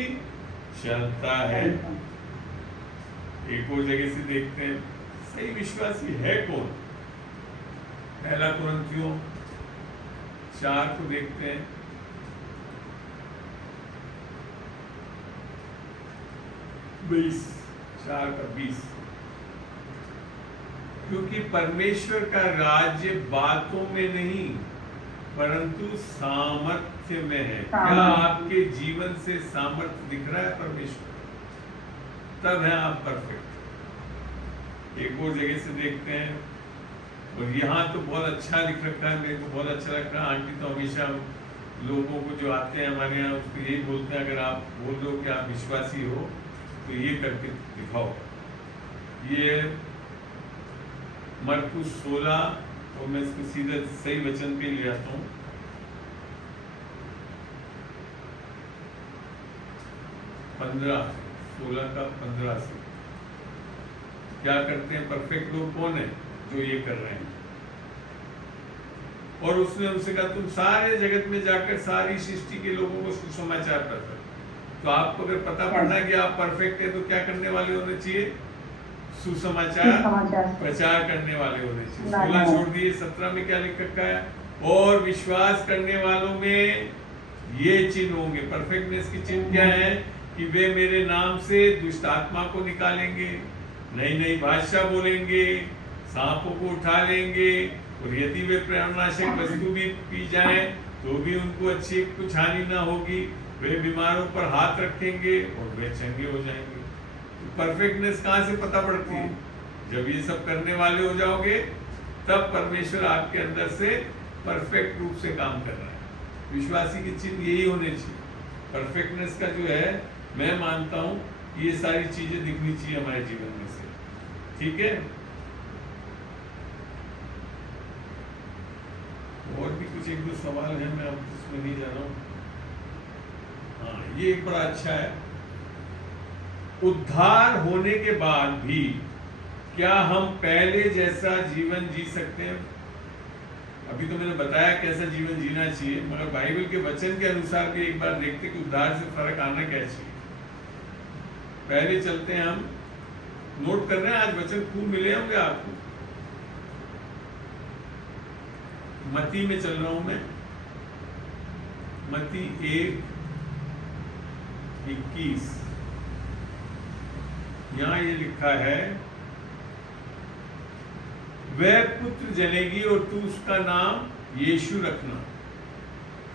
चलता है। एक और जगह से देखते हैं सही विश्वासी है कौन। पहला कुरिन्थियों 4 को देखते हैं। बीस 4:20, क्योंकि परमेश्वर का राज्य बातों में नहीं परंतु सामर्थ्य में है। क्या आपके जीवन से सामर्थ्य दिख रहा है परमेश्वर? तब है आप परफेक्ट। एक और जगह से देखते हैं, और यहाँ तो बहुत अच्छा लिख रखा है, मेरे को बहुत अच्छा लग रहा है। आंटी तो हमेशा लोगों को जो आते हैं हमारे यहाँ उसको यही बोलते हैं, अगर आप बोल दो कि आप विश्वासी हो तो ये करके दिखाओ। ये मरकुस 16, और मैं इसको सीधा सही वचन पे ले आता हूँ। पंद्रह 16 का 15 से क्या करते हैं परफेक्ट लोग कौन है? जो ये कर रहे हैं। और उसने उनसे कहा तुम सारे जगत में जाकर सारी सृष्टि के लोगों को सुसमाचार प्रचार। तो आपको अगर पता पड़ना है कि आप परफेक्ट है तो क्या करने वाले होने चाहिए? सुसमाचार प्रचार करने वाले होने चाहिए। 16 छोड़ दिए, 17 में क्या लिख रखा है? और विश्वास करने वालों में ये चिन्ह होंगे। परफेक्टनेस के चिन्ह क्या है? कि वे मेरे नाम से दुष्ट आत्मा को निकालेंगे, नई नई भाषा बोलेंगे, सांपों को उठा लेंगे, और यदि वे प्राणनाशक वस्तु भी पी जाएं तो भी उनको अच्छी कुछ हानि ना होगी। वे बीमारों पर हाथ रखेंगे और वे चंगे हो जाएंगे। परफेक्टनेस कहाँ से पता पड़ती है? जब ये सब करने वाले हो जाओगे तब परमेश्वर आपके अंदर से परफेक्ट रूप से काम कर रहा है। विश्वासी के चिन्ह यही होने चाहिए। परफेक्टनेस का जो है, मैं मानता हूँ ये सारी चीजें दिखनी चाहिए हमारे जीवन में से। ठीक है, और भी कुछ एक दो सवाल है, मैं अब इसमें नहीं जा रहा हूँ। हाँ, ये एक बड़ा अच्छा है। उद्धार होने के बाद भी क्या हम पहले जैसा जीवन जी सकते हैं? अभी तो मैंने बताया कैसा जीवन जीना चाहिए, मगर बाइबल के वचन के अनुसार भी एक बार देखते कि उद्धार से फर्क आना क्या चाहिए। पहले चलते हैं, हम नोट कर रहे हैं, आज वचन खूब मिले होंगे आपको। मत्ती में चल रहा हूं मैं, मत्ती 1:21। यहां ये लिखा है, वह पुत्र जनेगी और तू उसका नाम यीशु रखना,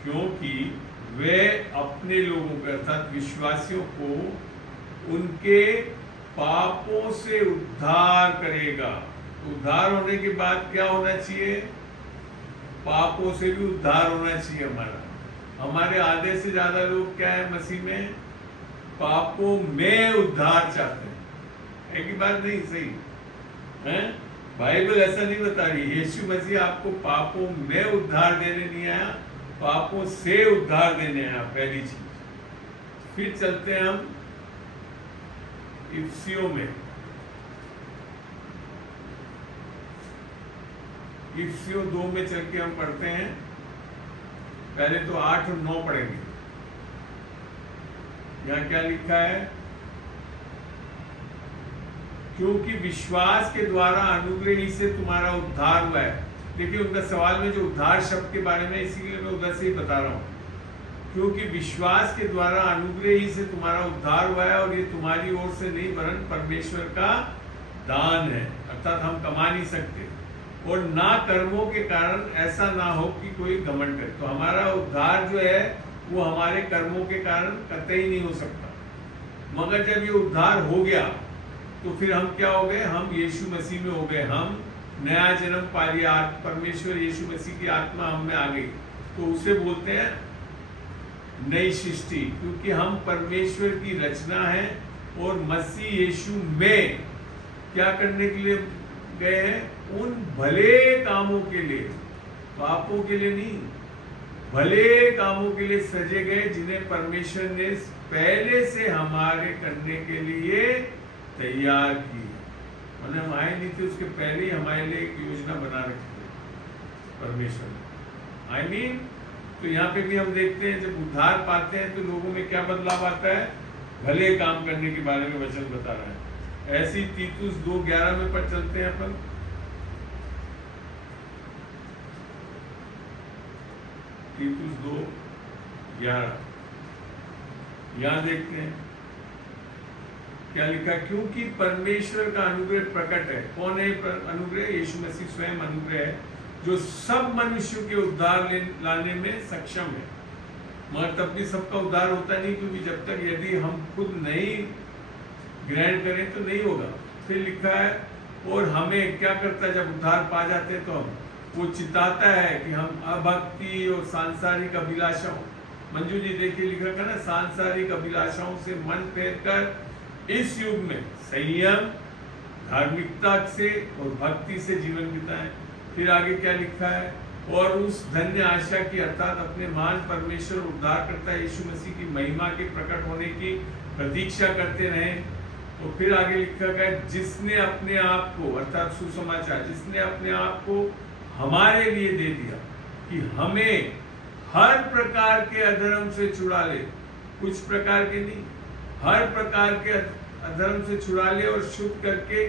क्योंकि वह अपने लोगों को अर्थात विश्वासियों को उनके पापों से उद्धार करेगा। उद्धार होने के बाद क्या होना चाहिए? पापों से भी उद्धार होना चाहिए हमारा। हमारे आधे से ज्यादा लोग क्या है मसीह में? पापों में उद्धार चाहते हैं। एक ही बात नहीं सही है? बाइबल ऐसा नहीं बता रही। यीशु मसीह आपको पापों में उद्धार देने नहीं आया, पापों से उद्धार देने आया, पहली चीज। फिर चलते हैं हम इफिसियों में। इफिसियों 2 में चल के हम पढ़ते हैं। पहले तो 8 और 9 पढ़ेंगे। यहां क्या लिखा है? क्योंकि विश्वास के द्वारा अनुग्रह ही से तुम्हारा उद्धार हुआ है। देखिए उनका सवाल में जो उद्धार शब्द के बारे में, इसीलिए मैं उधर से ही बता रहा हूं। क्योंकि विश्वास के द्वारा अनुग्रह ही से तुम्हारा उद्धार हुआ है, और ये तुम्हारी ओर से नहीं वरन परमेश्वर का दान है, अर्थात हम कमा नहीं सकते, और ना कर्मों के कारण, ऐसा ना हो कि कोई घमंड करे। तो हमारा उद्धार जो है वो हमारे कर्मों के कारण कतई नहीं हो सकता। मगर जब ये उद्धार हो गया तो फिर हम क्या हो गए? हम यीशु मसीह में हो गए। हम नया जन्म पा लिया। परमेश्वर यीशु मसीह की आत्मा हम में आ गई, तो उसे बोलते हैं नई सृष्टि। क्योंकि हम परमेश्वर की रचना है, और मसीह यीशु में क्या करने के लिए गए हैं उन भले कामों के लिए, पापों के लिए नहीं, भले कामों के लिए सजे गए जिन्हें परमेश्वर ने पहले से हमारे करने के लिए तैयार की। मैंने हम आए नहीं थे, उसके पहले ही हमारे लिए एक योजना बना रखी है परमेश्वर ने। I mean, तो यहाँ पे भी हम देखते हैं जब उद्धार पाते हैं तो लोगों में क्या बदलाव आता है, भले काम करने के बारे में वचन बता रहा है। ऐसी तीतुस 2:11 में पर चलते हैं अपन। तीतुस 2:11 यहाँ देखते हैं क्या लिखा, क्योंकि परमेश्वर का अनुग्रह प्रकट है। कौन है अनुग्रह? यीशु मसीह स्वयं अनुग्रह है, जो सब मनुष्यों के उद्धार लाने में सक्षम है। मगर तब भी सबका उद्धार होता नहीं, क्योंकि जब तक यदि हम खुद नहीं ग्रहण करें तो नहीं होगा। फिर लिखा है, और हमें क्या करता है जब उद्धार पा जाते हैं तो हम वो चिताता है कि हम अभक्ति और सांसारिक अभिलाषाओं, मंजू जी देखिए लिखा था ना, सांसारिक अभिलाषाओं से मन फेर कर इस युग में संयम, धार्मिकता से और भक्ति से जीवन बिताएं। फिर आगे क्या लिखा है, और उस धन्य आशा की अर्थात अपने महान परमेश्वर उद्धार करता यीशु मसीह की महिमा के प्रकट होने की प्रतीक्षा करते रहें। तो फिर आगे लिखा गया, जिसने अपने आप को अर्थात सुसमाचार, जिसने अपने आप को हमारे लिए दे दिया कि हमें हर प्रकार के अधर्म से छुड़ा ले, कुछ प्रकार के नहीं, हर प्रकार के अधर्म से छुड़ा ले और शुद्ध करके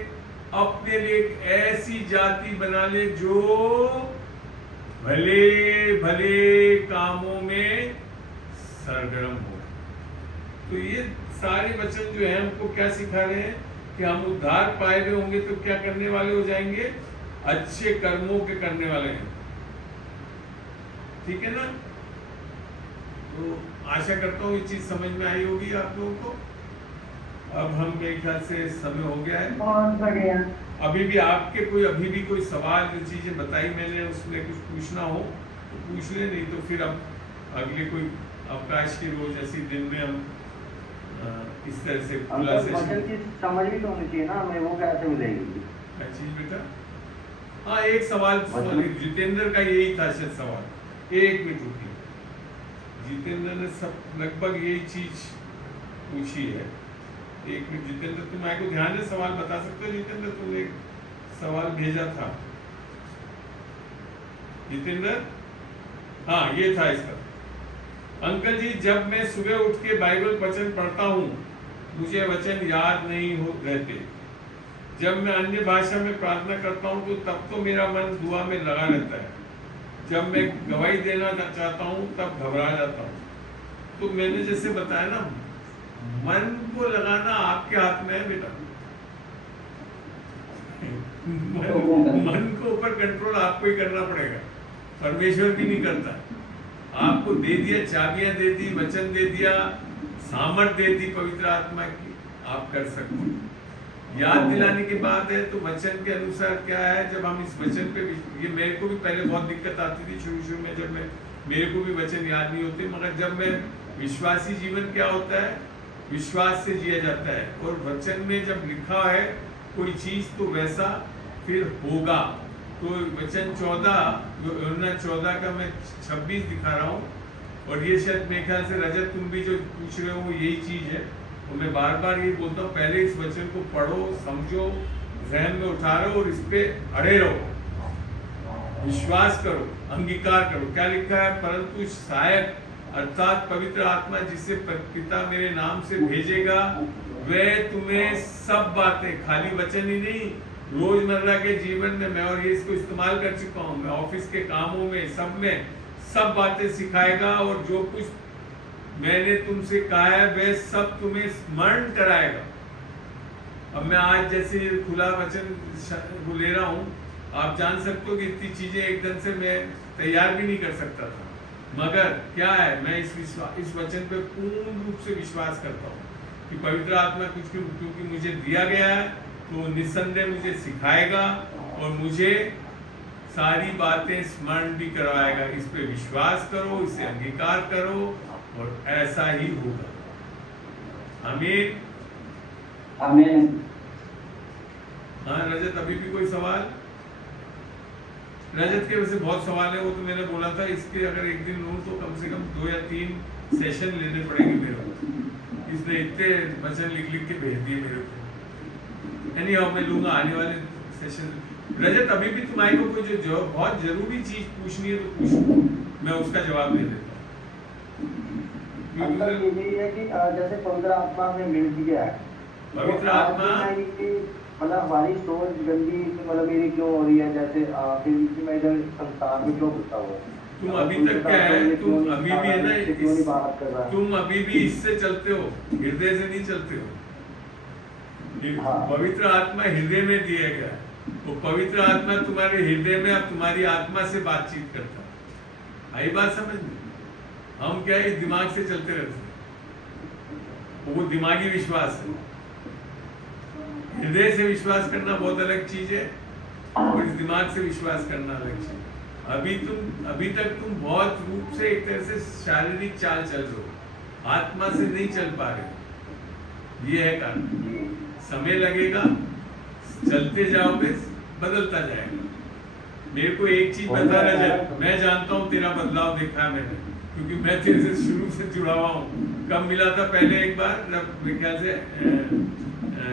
अपने लिए एक ऐसी जाति बना ले जो भले भले कामों में सरगर्म हो। तो ये सारे वचन जो है हमको क्या सिखा रहे हैं कि हम उद्धार पाए हुए होंगे तो क्या करने वाले हो जाएंगे, अच्छे कर्मों के करने वाले हैं। ठीक है ना? तो आशा करता हूँ ये चीज समझ में आई होगी आप लोगों को। अब हम मेरे ख्याल से समय हो गया है। बहुत बढ़िया। अभी भी कोई सवाल, जो चीजें बताई मैंने उसमें कुछ पूछना हो तो पूछ ले, नहीं तो फिर अब अगले कोई अवकाश के रोज ऐसी दिन में हम इस तरह से खुला वचन की समझ भी तो होनी चाहिए ना, हमें वो कैसे मिलेगी? क्या चीज बेटा? हाँ, एक सवाल जितेंद्र का यही था शायद सवाल, एक मिनट रुकिए। जितेंद्र ने सब लगभग यही चीज पूछी है। एक मिनट जितेंद्र, तुम आए को ध्यान से सवाल बता सकते हो? जितेंद्र तुमने एक सवाल भेजा था जितेंद्र। हाँ, ये था इसका। अंकल जी, जब मैं सुबह उठ के बाइबल वचन पढ़ता हूँ मुझे वचन याद नहीं रहते। जब मैं अन्य भाषा में प्रार्थना करता हूँ तो तब तो मेरा मन दुआ में लगा रहता है। जब मैं गवाही देना चाहता हूँ तब घबरा जाता हूँ। तो मैंने जैसे बताया ना, मन को लगाना आपके हाथ में है बेटा। मन को ऊपर कंट्रोल आपको ही करना पड़ेगा, परमेश्वर भी नहीं करता। आपको दे दिया, चाबियां दे दी, वचन दे दिया, सामर्थ दे दी पवित्र आत्मा की, आप कर सकते हो। याद दिलाने की बात है तो वचन के अनुसार क्या है, जब हम इस वचन पे, ये मेरे को भी पहले बहुत दिक्कत आती थी शुरू में, जब मेरे को भी वचन याद नहीं होते। मगर जब मैं विश्वासी जीवन क्या होता है, विश्वास से जिया जाता है, और वचन में जब लिखा है कोई चीज तो वैसा फिर होगा। तो वचन 14 का मैं 26 दिखा रहा हूँ, और ये शायद मेरे ख्याल से रजत तुम भी जो पूछ रहे हो यही चीज है। और मैं बार बार ये बोलता हूँ, पहले इस वचन को पढ़ो, समझो, जहन में उतारो और इस पे अड़े रहो, विश्वास करो, अंगीकार करो। क्या लिखा है, परंतु सहायक अर्थात पवित्र आत्मा जिसे पिता मेरे नाम से भेजेगा वह तुम्हें सब बातें, खाली वचन ही नहीं, रोजमर्रा के जीवन में मैं और ये इसको इस्तेमाल कर चुका हूँ, मैं ऑफिस के कामों में सब में सब बातें सिखाएगा, और जो कुछ मैंने तुमसे कहा है वह सब तुम्हें स्मरण कराएगा। अब मैं आज जैसे खुला वचन ले रहा हूँ, आप जान सकते हो कि इतनी चीजें एकदम से मैं तैयार भी नहीं कर सकता था। मगर क्या है, मैं इस वचन पे पूर्ण रूप से विश्वास करता हूँ कि पवित्र आत्मा कुछ क्योंकि मुझे दिया गया है तो निस्संदेह मुझे सिखाएगा और मुझे सारी बातें स्मरण भी करवाएगा। इस पे विश्वास करो, इसे अंगीकार करो, और ऐसा ही होगा। आमीन। आमीन। हाँ रजत, अभी भी कोई सवाल? रजत के वैसे बहुत सवाल है, वो तो मैंने बोला था इसके अगर एक दिन लूँ तो कम से कम 2 या 3 सेशन लेने पड़ेंगे मेरे को। इसने इतने वचन लिख लिख के भेज दिए मेरे को। यानी अब मैं लूँगा आने वाले सेशन। रजत अभी भी तुम्हारे को कोई जो बहुत जरूरी चीज पूछनी है तो पूछो, मैं उसका जवाब दे देता हूँ। मतलब ये भी है कि जैसे पवित्र आत्मा में मिल गया है, पवित्र आत्मा मतलब हमारी सोच गंदी मतलब मेरी क्यों हो रही है, जैसे फिर मैं इधर संसार में क्यों घुसा हुआ? तुम अभी तक क्या है, तुम अभी भी है ना, तुम अभी भी इससे चलते हो, हृदय से नहीं चलते हो। पवित्र आत्मा हृदय में दिया गया है, वो पवित्र आत्मा तुम्हारे हृदय में अब तुम्हारी आत्मा से बातचीत करता है। आई बात समझ में? हम क्या है दिमाग से चलते रहते हैं, वो दिमागी विश्वास है। हृदय से विश्वास करना बहुत अलग चीज है और इस दिमाग से विश्वास करना अलग चीज है। अभी तक तुम बहुत रूप से एक तरह से शारीरिक चाल चल रहे हो, आत्मा से नहीं चल पा रहे। ये है कारण, समय लगेगा, चलते जाओगे बदलता जाएगा। मेरे को एक चीज बता रहा, मैं जानता हूँ तेरा बदलाव देखा है मैंने, क्योंकि मैं तेरे से शुरू से जुड़ा हुआ हूँ। कब मिला था पहले एक बार, जब मेरे ख्याल से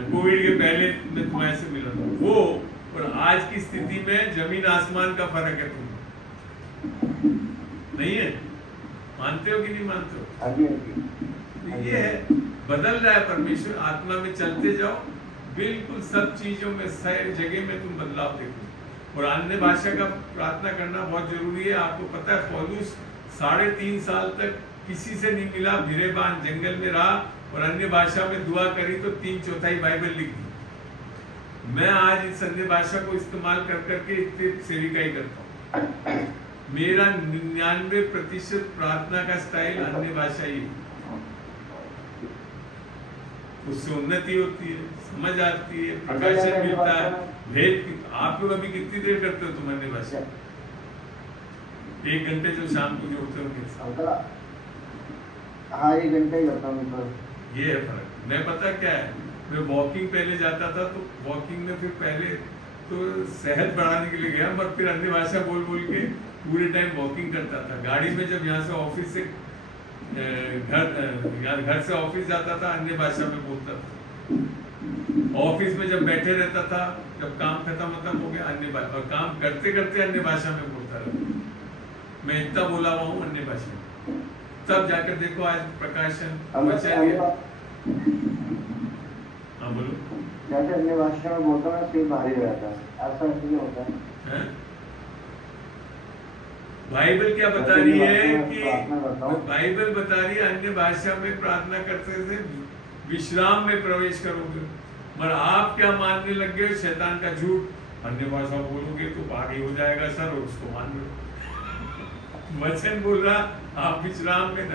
कोविड के पहले मैं तुम्हारे से मिला था, वो और आज की स्थिति में जमीन आसमान का फर्क है। तुम नहीं है, मानते हो कि नहीं मानते हो? ये है, बदल रहा है परमेश्वर। आत्मा में चलते जाओ, बिल्कुल सब चीजों में सारी जगह में तुम बदलाव देखो। और अन्य भाषा का प्रार्थना करना बहुत जरूरी है। आपको पता है पौलुस 3.5 साल तक किसी से नहीं मिला, भिरेबान जंगल में रहा और अन्य भाषा में दुआ करी तो 3/4 बाइबल लिख दी। मैं आज इस अन्य भाषा को इस्तेमाल कर करके इतने सेविकाई करता हूँ। मेरा 99% प्रार्थना का स्टाइल अन्य भाषा ही है। उससे उन्नति होती है, समझ आती है, प्रकाशन मिलता है, भेद। आप लोग अभी कितनी देर करते हो तुम अन्य भाषा? 1 घंटे जो शाम को जोड़ते हो? हाँ 1 घंटा ही करता हूँ। ये है फर्क। मैं पता क्या है, मैं वॉकिंग पहले जाता था तो वॉकिंग में फिर पहले तो सेहत बढ़ाने के लिए गया, पर फिर अन्य भाषा बोल बोल के पूरे टाइम वॉकिंग करता था। गाड़ी में जब यहाँ से ऑफिस से घर से ऑफिस जाता था अन्य भाषा में बोलता था। ऑफिस में जब बैठे रहता था, जब काम खत्म हो गया अन्य भाषा, और काम करते करते अन्य भाषा में बोलता रहता। मैं इतना बोला हुआ हूँ अन्य भाषा में। तब जाकर देखो आज प्रकाशन हाँ बोलो। जैसे अन्य भाषा में बोलता हूँ सिर भारी रहता है, ऐसा नहीं होता है। बाइबल क्या बता रही है कि बाइबल बता रही है अन्य भाषा में प्रार्थना करते से विश्राम में प्रवेश करोगे। पर आप क्या मानने लग गए? शैतान का झूठ, अन्य भाषा बोलोगे तो पागल हो जाएगा सर, और उसको मान लो। वचन बोल रहा आप विश्राम में न।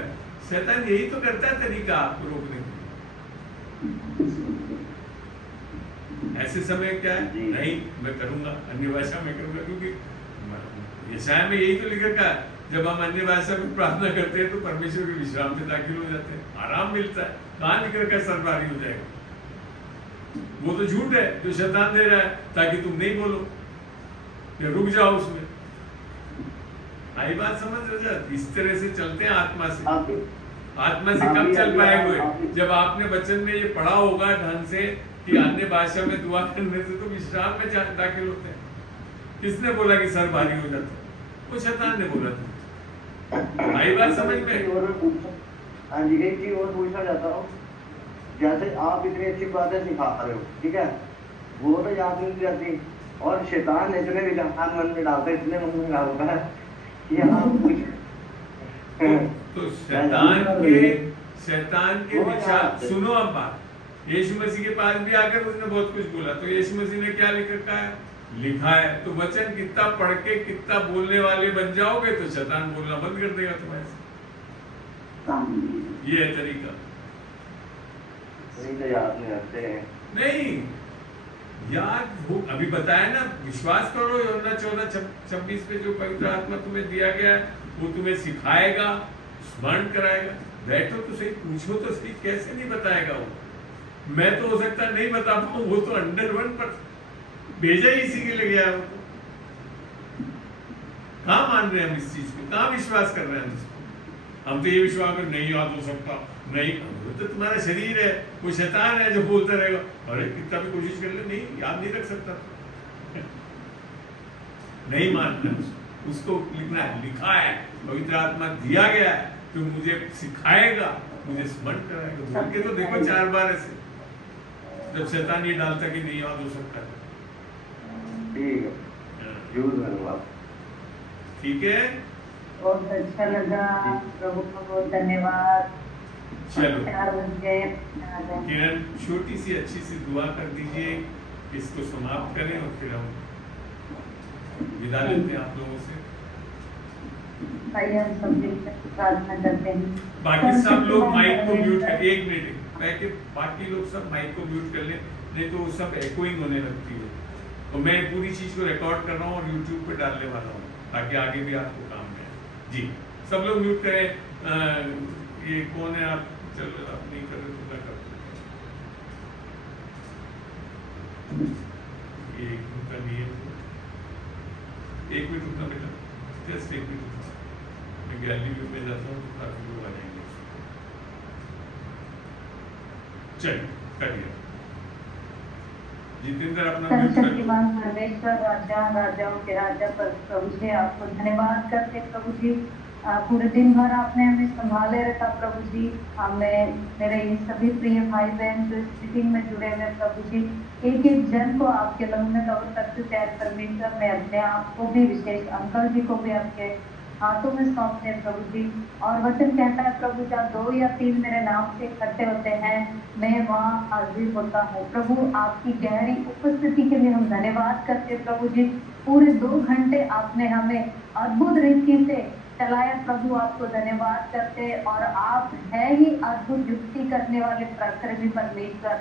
शैतान यही तो करता है तरीका आपको रोकने के। ऐसे समय क्या है, नहीं मैं करूंगा अन्य भाषा में करूंगा, क्योंकि यशाया में यही तो लिख रखा है, जब हम अन्य भाषा में प्रार्थना करते हैं तो परमेश्वर के विश्राम में दाखिल हो जाते हैं, आराम मिलता है। कहाँ लिख रखा है सरबारी हो जाएगा? वो तो झूठ है जो शैतान दे रहा है ताकि तुम नहीं बोलो या रुक जाओ उसमें। आई बात समझ रहे? इस तरह से चलते हैं आत्मा से। आत्मा से कब चल पाएंगे? जब आपने वचन में ये पढ़ा होगा ढंग से कि अन्य भाषा में दुआ करने से तो विश्राम में दाखिल होते हैं। किसने बोला कि सर भारी हो जाता है? वो शैतान ने बोला था। आई बात समझ में? हाँ जी, एक चीज और पूछना चाहता हूँ। जैसे आप इतनी अच्छी बातें सिखा रहे हो, ठीक है, वो तो याद नहीं जाती, और शैतान इतने विचार मन में डालता है, इतने मन में डालता है कि आप कुछ तो शैतान के विचार सुनो। अब बात, यीशु मसीह के पास भी आकर उसने बहुत कुछ बोला, तो यीशु मसीह ने क्या लिख रखा है? लिखा है। तो वचन कितना पढ़ के कितना बोलने वाले बन जाओगे तो शैतान बोलना बंद कर देगा तुम्हारे से। ये है तरीका। तो याद नहीं रखते हैं। नहीं याद हो, अभी बताया ना, विश्वास करो यूहन्ना 14:26 पे जो पवित्र आत्मा तुम्हें दिया गया है वो तुम्हें सिखाएगा, स्मरण कराएगा। बैठो तो सही, पूछो तो सही, कैसे नहीं बताएगा वो? मैं तो हो सकता नहीं बता पाऊँ, वो तो 101% भेजा ही इसी के लिए गया है वो। कहाँ मान रहे हैं हम इस चीज को, कहाँ विश्वास कर रहे हैं हम इसको? हम तो ये विश्वास कर नहीं याद हो सकता, नहीं, वो तो तुम्हारा शरीर है, वो शैतान है जो बोलता रहेगा अरे कितना भी कोशिश कर ले, नहीं याद नहीं रख सकता। नहीं मानना उसको लिखना है, लिखा है, पवित्र आत्मा दिया गया है, तो मुझे सिखाएगा, मुझे स्मरण कराएगा। बोल के तो देखो 4 बार ऐसे, जब शैतान ये डालता कि नहीं याद हो सकता है। ठीक है, जरूर धन्यवाद। ठीक है, बहुत अच्छा लगा, प्रभु का बहुत धन्यवाद। चलो 4 बजे किरण छोटी सी अच्छी सी दुआ कर दीजिए, इसको समाप्त करें और फिर हम विदा लेते हैं आप लोगों से। आइए हम सब मिलकर प्रार्थना करते हैं। बाकी सब लोग माइक को म्यूट कर, 1 मिनट मैं कि बाकी लोग सब माइक को म्यूट कर लें, नहीं तो वो सब एकोइंग होने लगती है। तो मैं पूरी चीज को रिकॉर्ड कर रहा हूँ और यूट्यूब पे डालने वाला हूँ, ताकि आगे भी आपको काम में आए। जी सब लोग म्यूट करें। ये कौन है आप? चलो आप नहीं कर रहे तो मैं कर दूँ। ये उनका नियम, 1 मिनट रुकना बेटा, जस्ट 1 मिनट रुकना। मैं गैलरी व्यू में जाता हूँ तो काफी लोग आ जाएंगे। चलिए करिए जितेंद्र, अपना म्यूट कर लो। सर्वशक्तिमान परमेश्वर राजा राजाओं के राजा पर प्रभु जी आपको धन्यवाद करते प्रभु जी। पूरे दिन भर आपने हमें संभाले रखा प्रभु जी। हमें मेरे ये सभी प्रिय भाई बहन जो इस मीटिंग में जुड़े हुए प्रभु जी, एक एक जन को आपके लहू में कवर करते थे परमेश्वर। मैं अपने आप को भी, विशेष अंकल जी को भी आपके हाथों में सौंपते हैं प्रभु जी। और वचन कहता है प्रभु जहाँ 2 या 3 मेरे नाम से इकट्ठे होते हैं, मैं वहाँ हाजिर होता हूँ। प्रभु आपकी गहरी उपस्थिति के लिए हम धन्यवाद करते हैं प्रभु जी। पूरे 2 घंटे आपने हमें अद्भुत रीति से चलाया प्रभु, आपको धन्यवाद करते। और आप है ही अद्भुत युक्ति करने वाले पराक्रमी परमेश्वर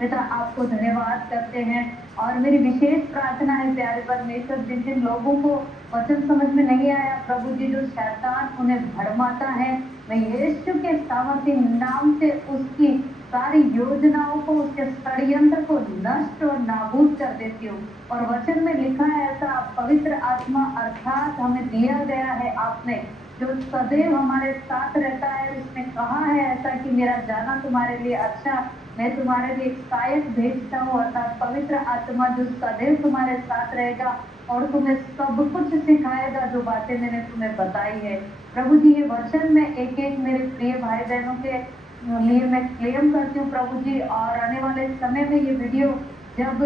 पिता, आपको धन्यवाद करते हैं। और मेरी विशेष प्रार्थना है प्यारे परमेश्वर, जिन जिन लोगों को वचन समझ में नहीं आया प्रभु जी, जो शैतान उन्हें भरमाता है, मैं यीशु के सामर्थ्य नाम से उसकी सारी योजनाओं को, उसके षड्यंत्र को नष्ट और नाबूद कर देती हूँ। और वचन में लिखा है ऐसा, पवित्र आत्मा अर्थात हमें दिया गया है आपने, जो सदैव हमारे साथ रहता है। उसने कहा है ऐसा कि मेरा जाना तुम्हारे लिए अच्छा, मैं तुम्हारे लिए एक सहायक भेजता हूँ, अर्थात पवित्र आत्मा जो सदैव तुम्हारे साथ रहेगा और तुम्हें सब कुछ सिखाएगा जो बातें मैंने तुम्हें बताई है। प्रभु जी ये वचन में एक एक मेरे प्रिय भाई बहनों के लिए मैं क्लेम करती हूँ प्रभु जी। और आने वाले समय में ये वीडियो जब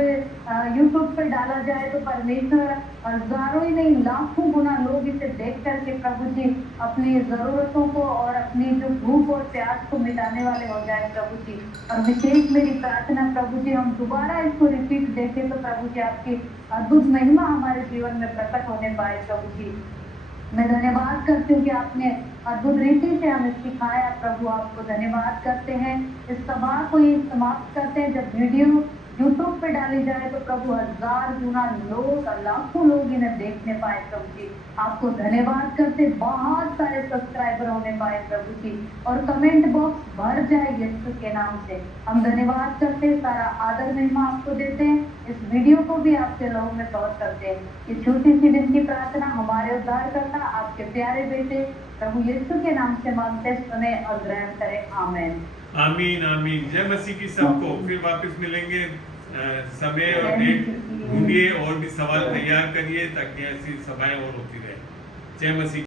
यूट्यूब पर डाला जाए तो परमेश्वर हजारों ही नहीं लाखों गुना लोग इसे देख करके प्रभु जी अपनी जरूरतों को और अपनी जो भूख और प्यास को मिटाने वाले हो जाए प्रभु जी। और विशेष मेरी प्रार्थना प्रभु जी, हम दोबारा इसको रिपीट देखें तो प्रभु जी आपकी अद्भुत महिमा हमारे जीवन में प्रकट होने पाए प्रभु जी। मैं धन्यवाद करती हूँ कि आपने अद्भुत रीति से हमें सिखाया प्रभु, आपको धन्यवाद करते हैं। इस सभा को ये समाप्त करते हैं, जब वीडियो यूट्यूब पे डाली जाए तो प्रभु 1000 गुना लोग, लाखों लोग इन्हें देखने पाए प्रभु जी। आपको धन्यवाद करते, बहुत सारे सब्सक्राइबर होने पाए प्रभु जी, और कमेंट बॉक्स भर जाए यीशु के नाम से। हम धन्यवाद करते, सारा आदर महिमा आपको देते हैं। इस वीडियो को भी आपके लोगों में कवर करते हैं। ये छोटी सी दिन की प्रार्थना हमारे उद्धारकर्ता आपके प्यारे बेटे प्रभु यीशु के नाम से मांगते, सुने और ग्रहण करें। आमीन आमीन आमीन। जय मसीह की सबको। फिर वापस मिलेंगे। समय और डेट ढूंढिए और भी सवाल तैयार करिए ताकि ऐसी सभाएं और होती रहे। जय मसीह।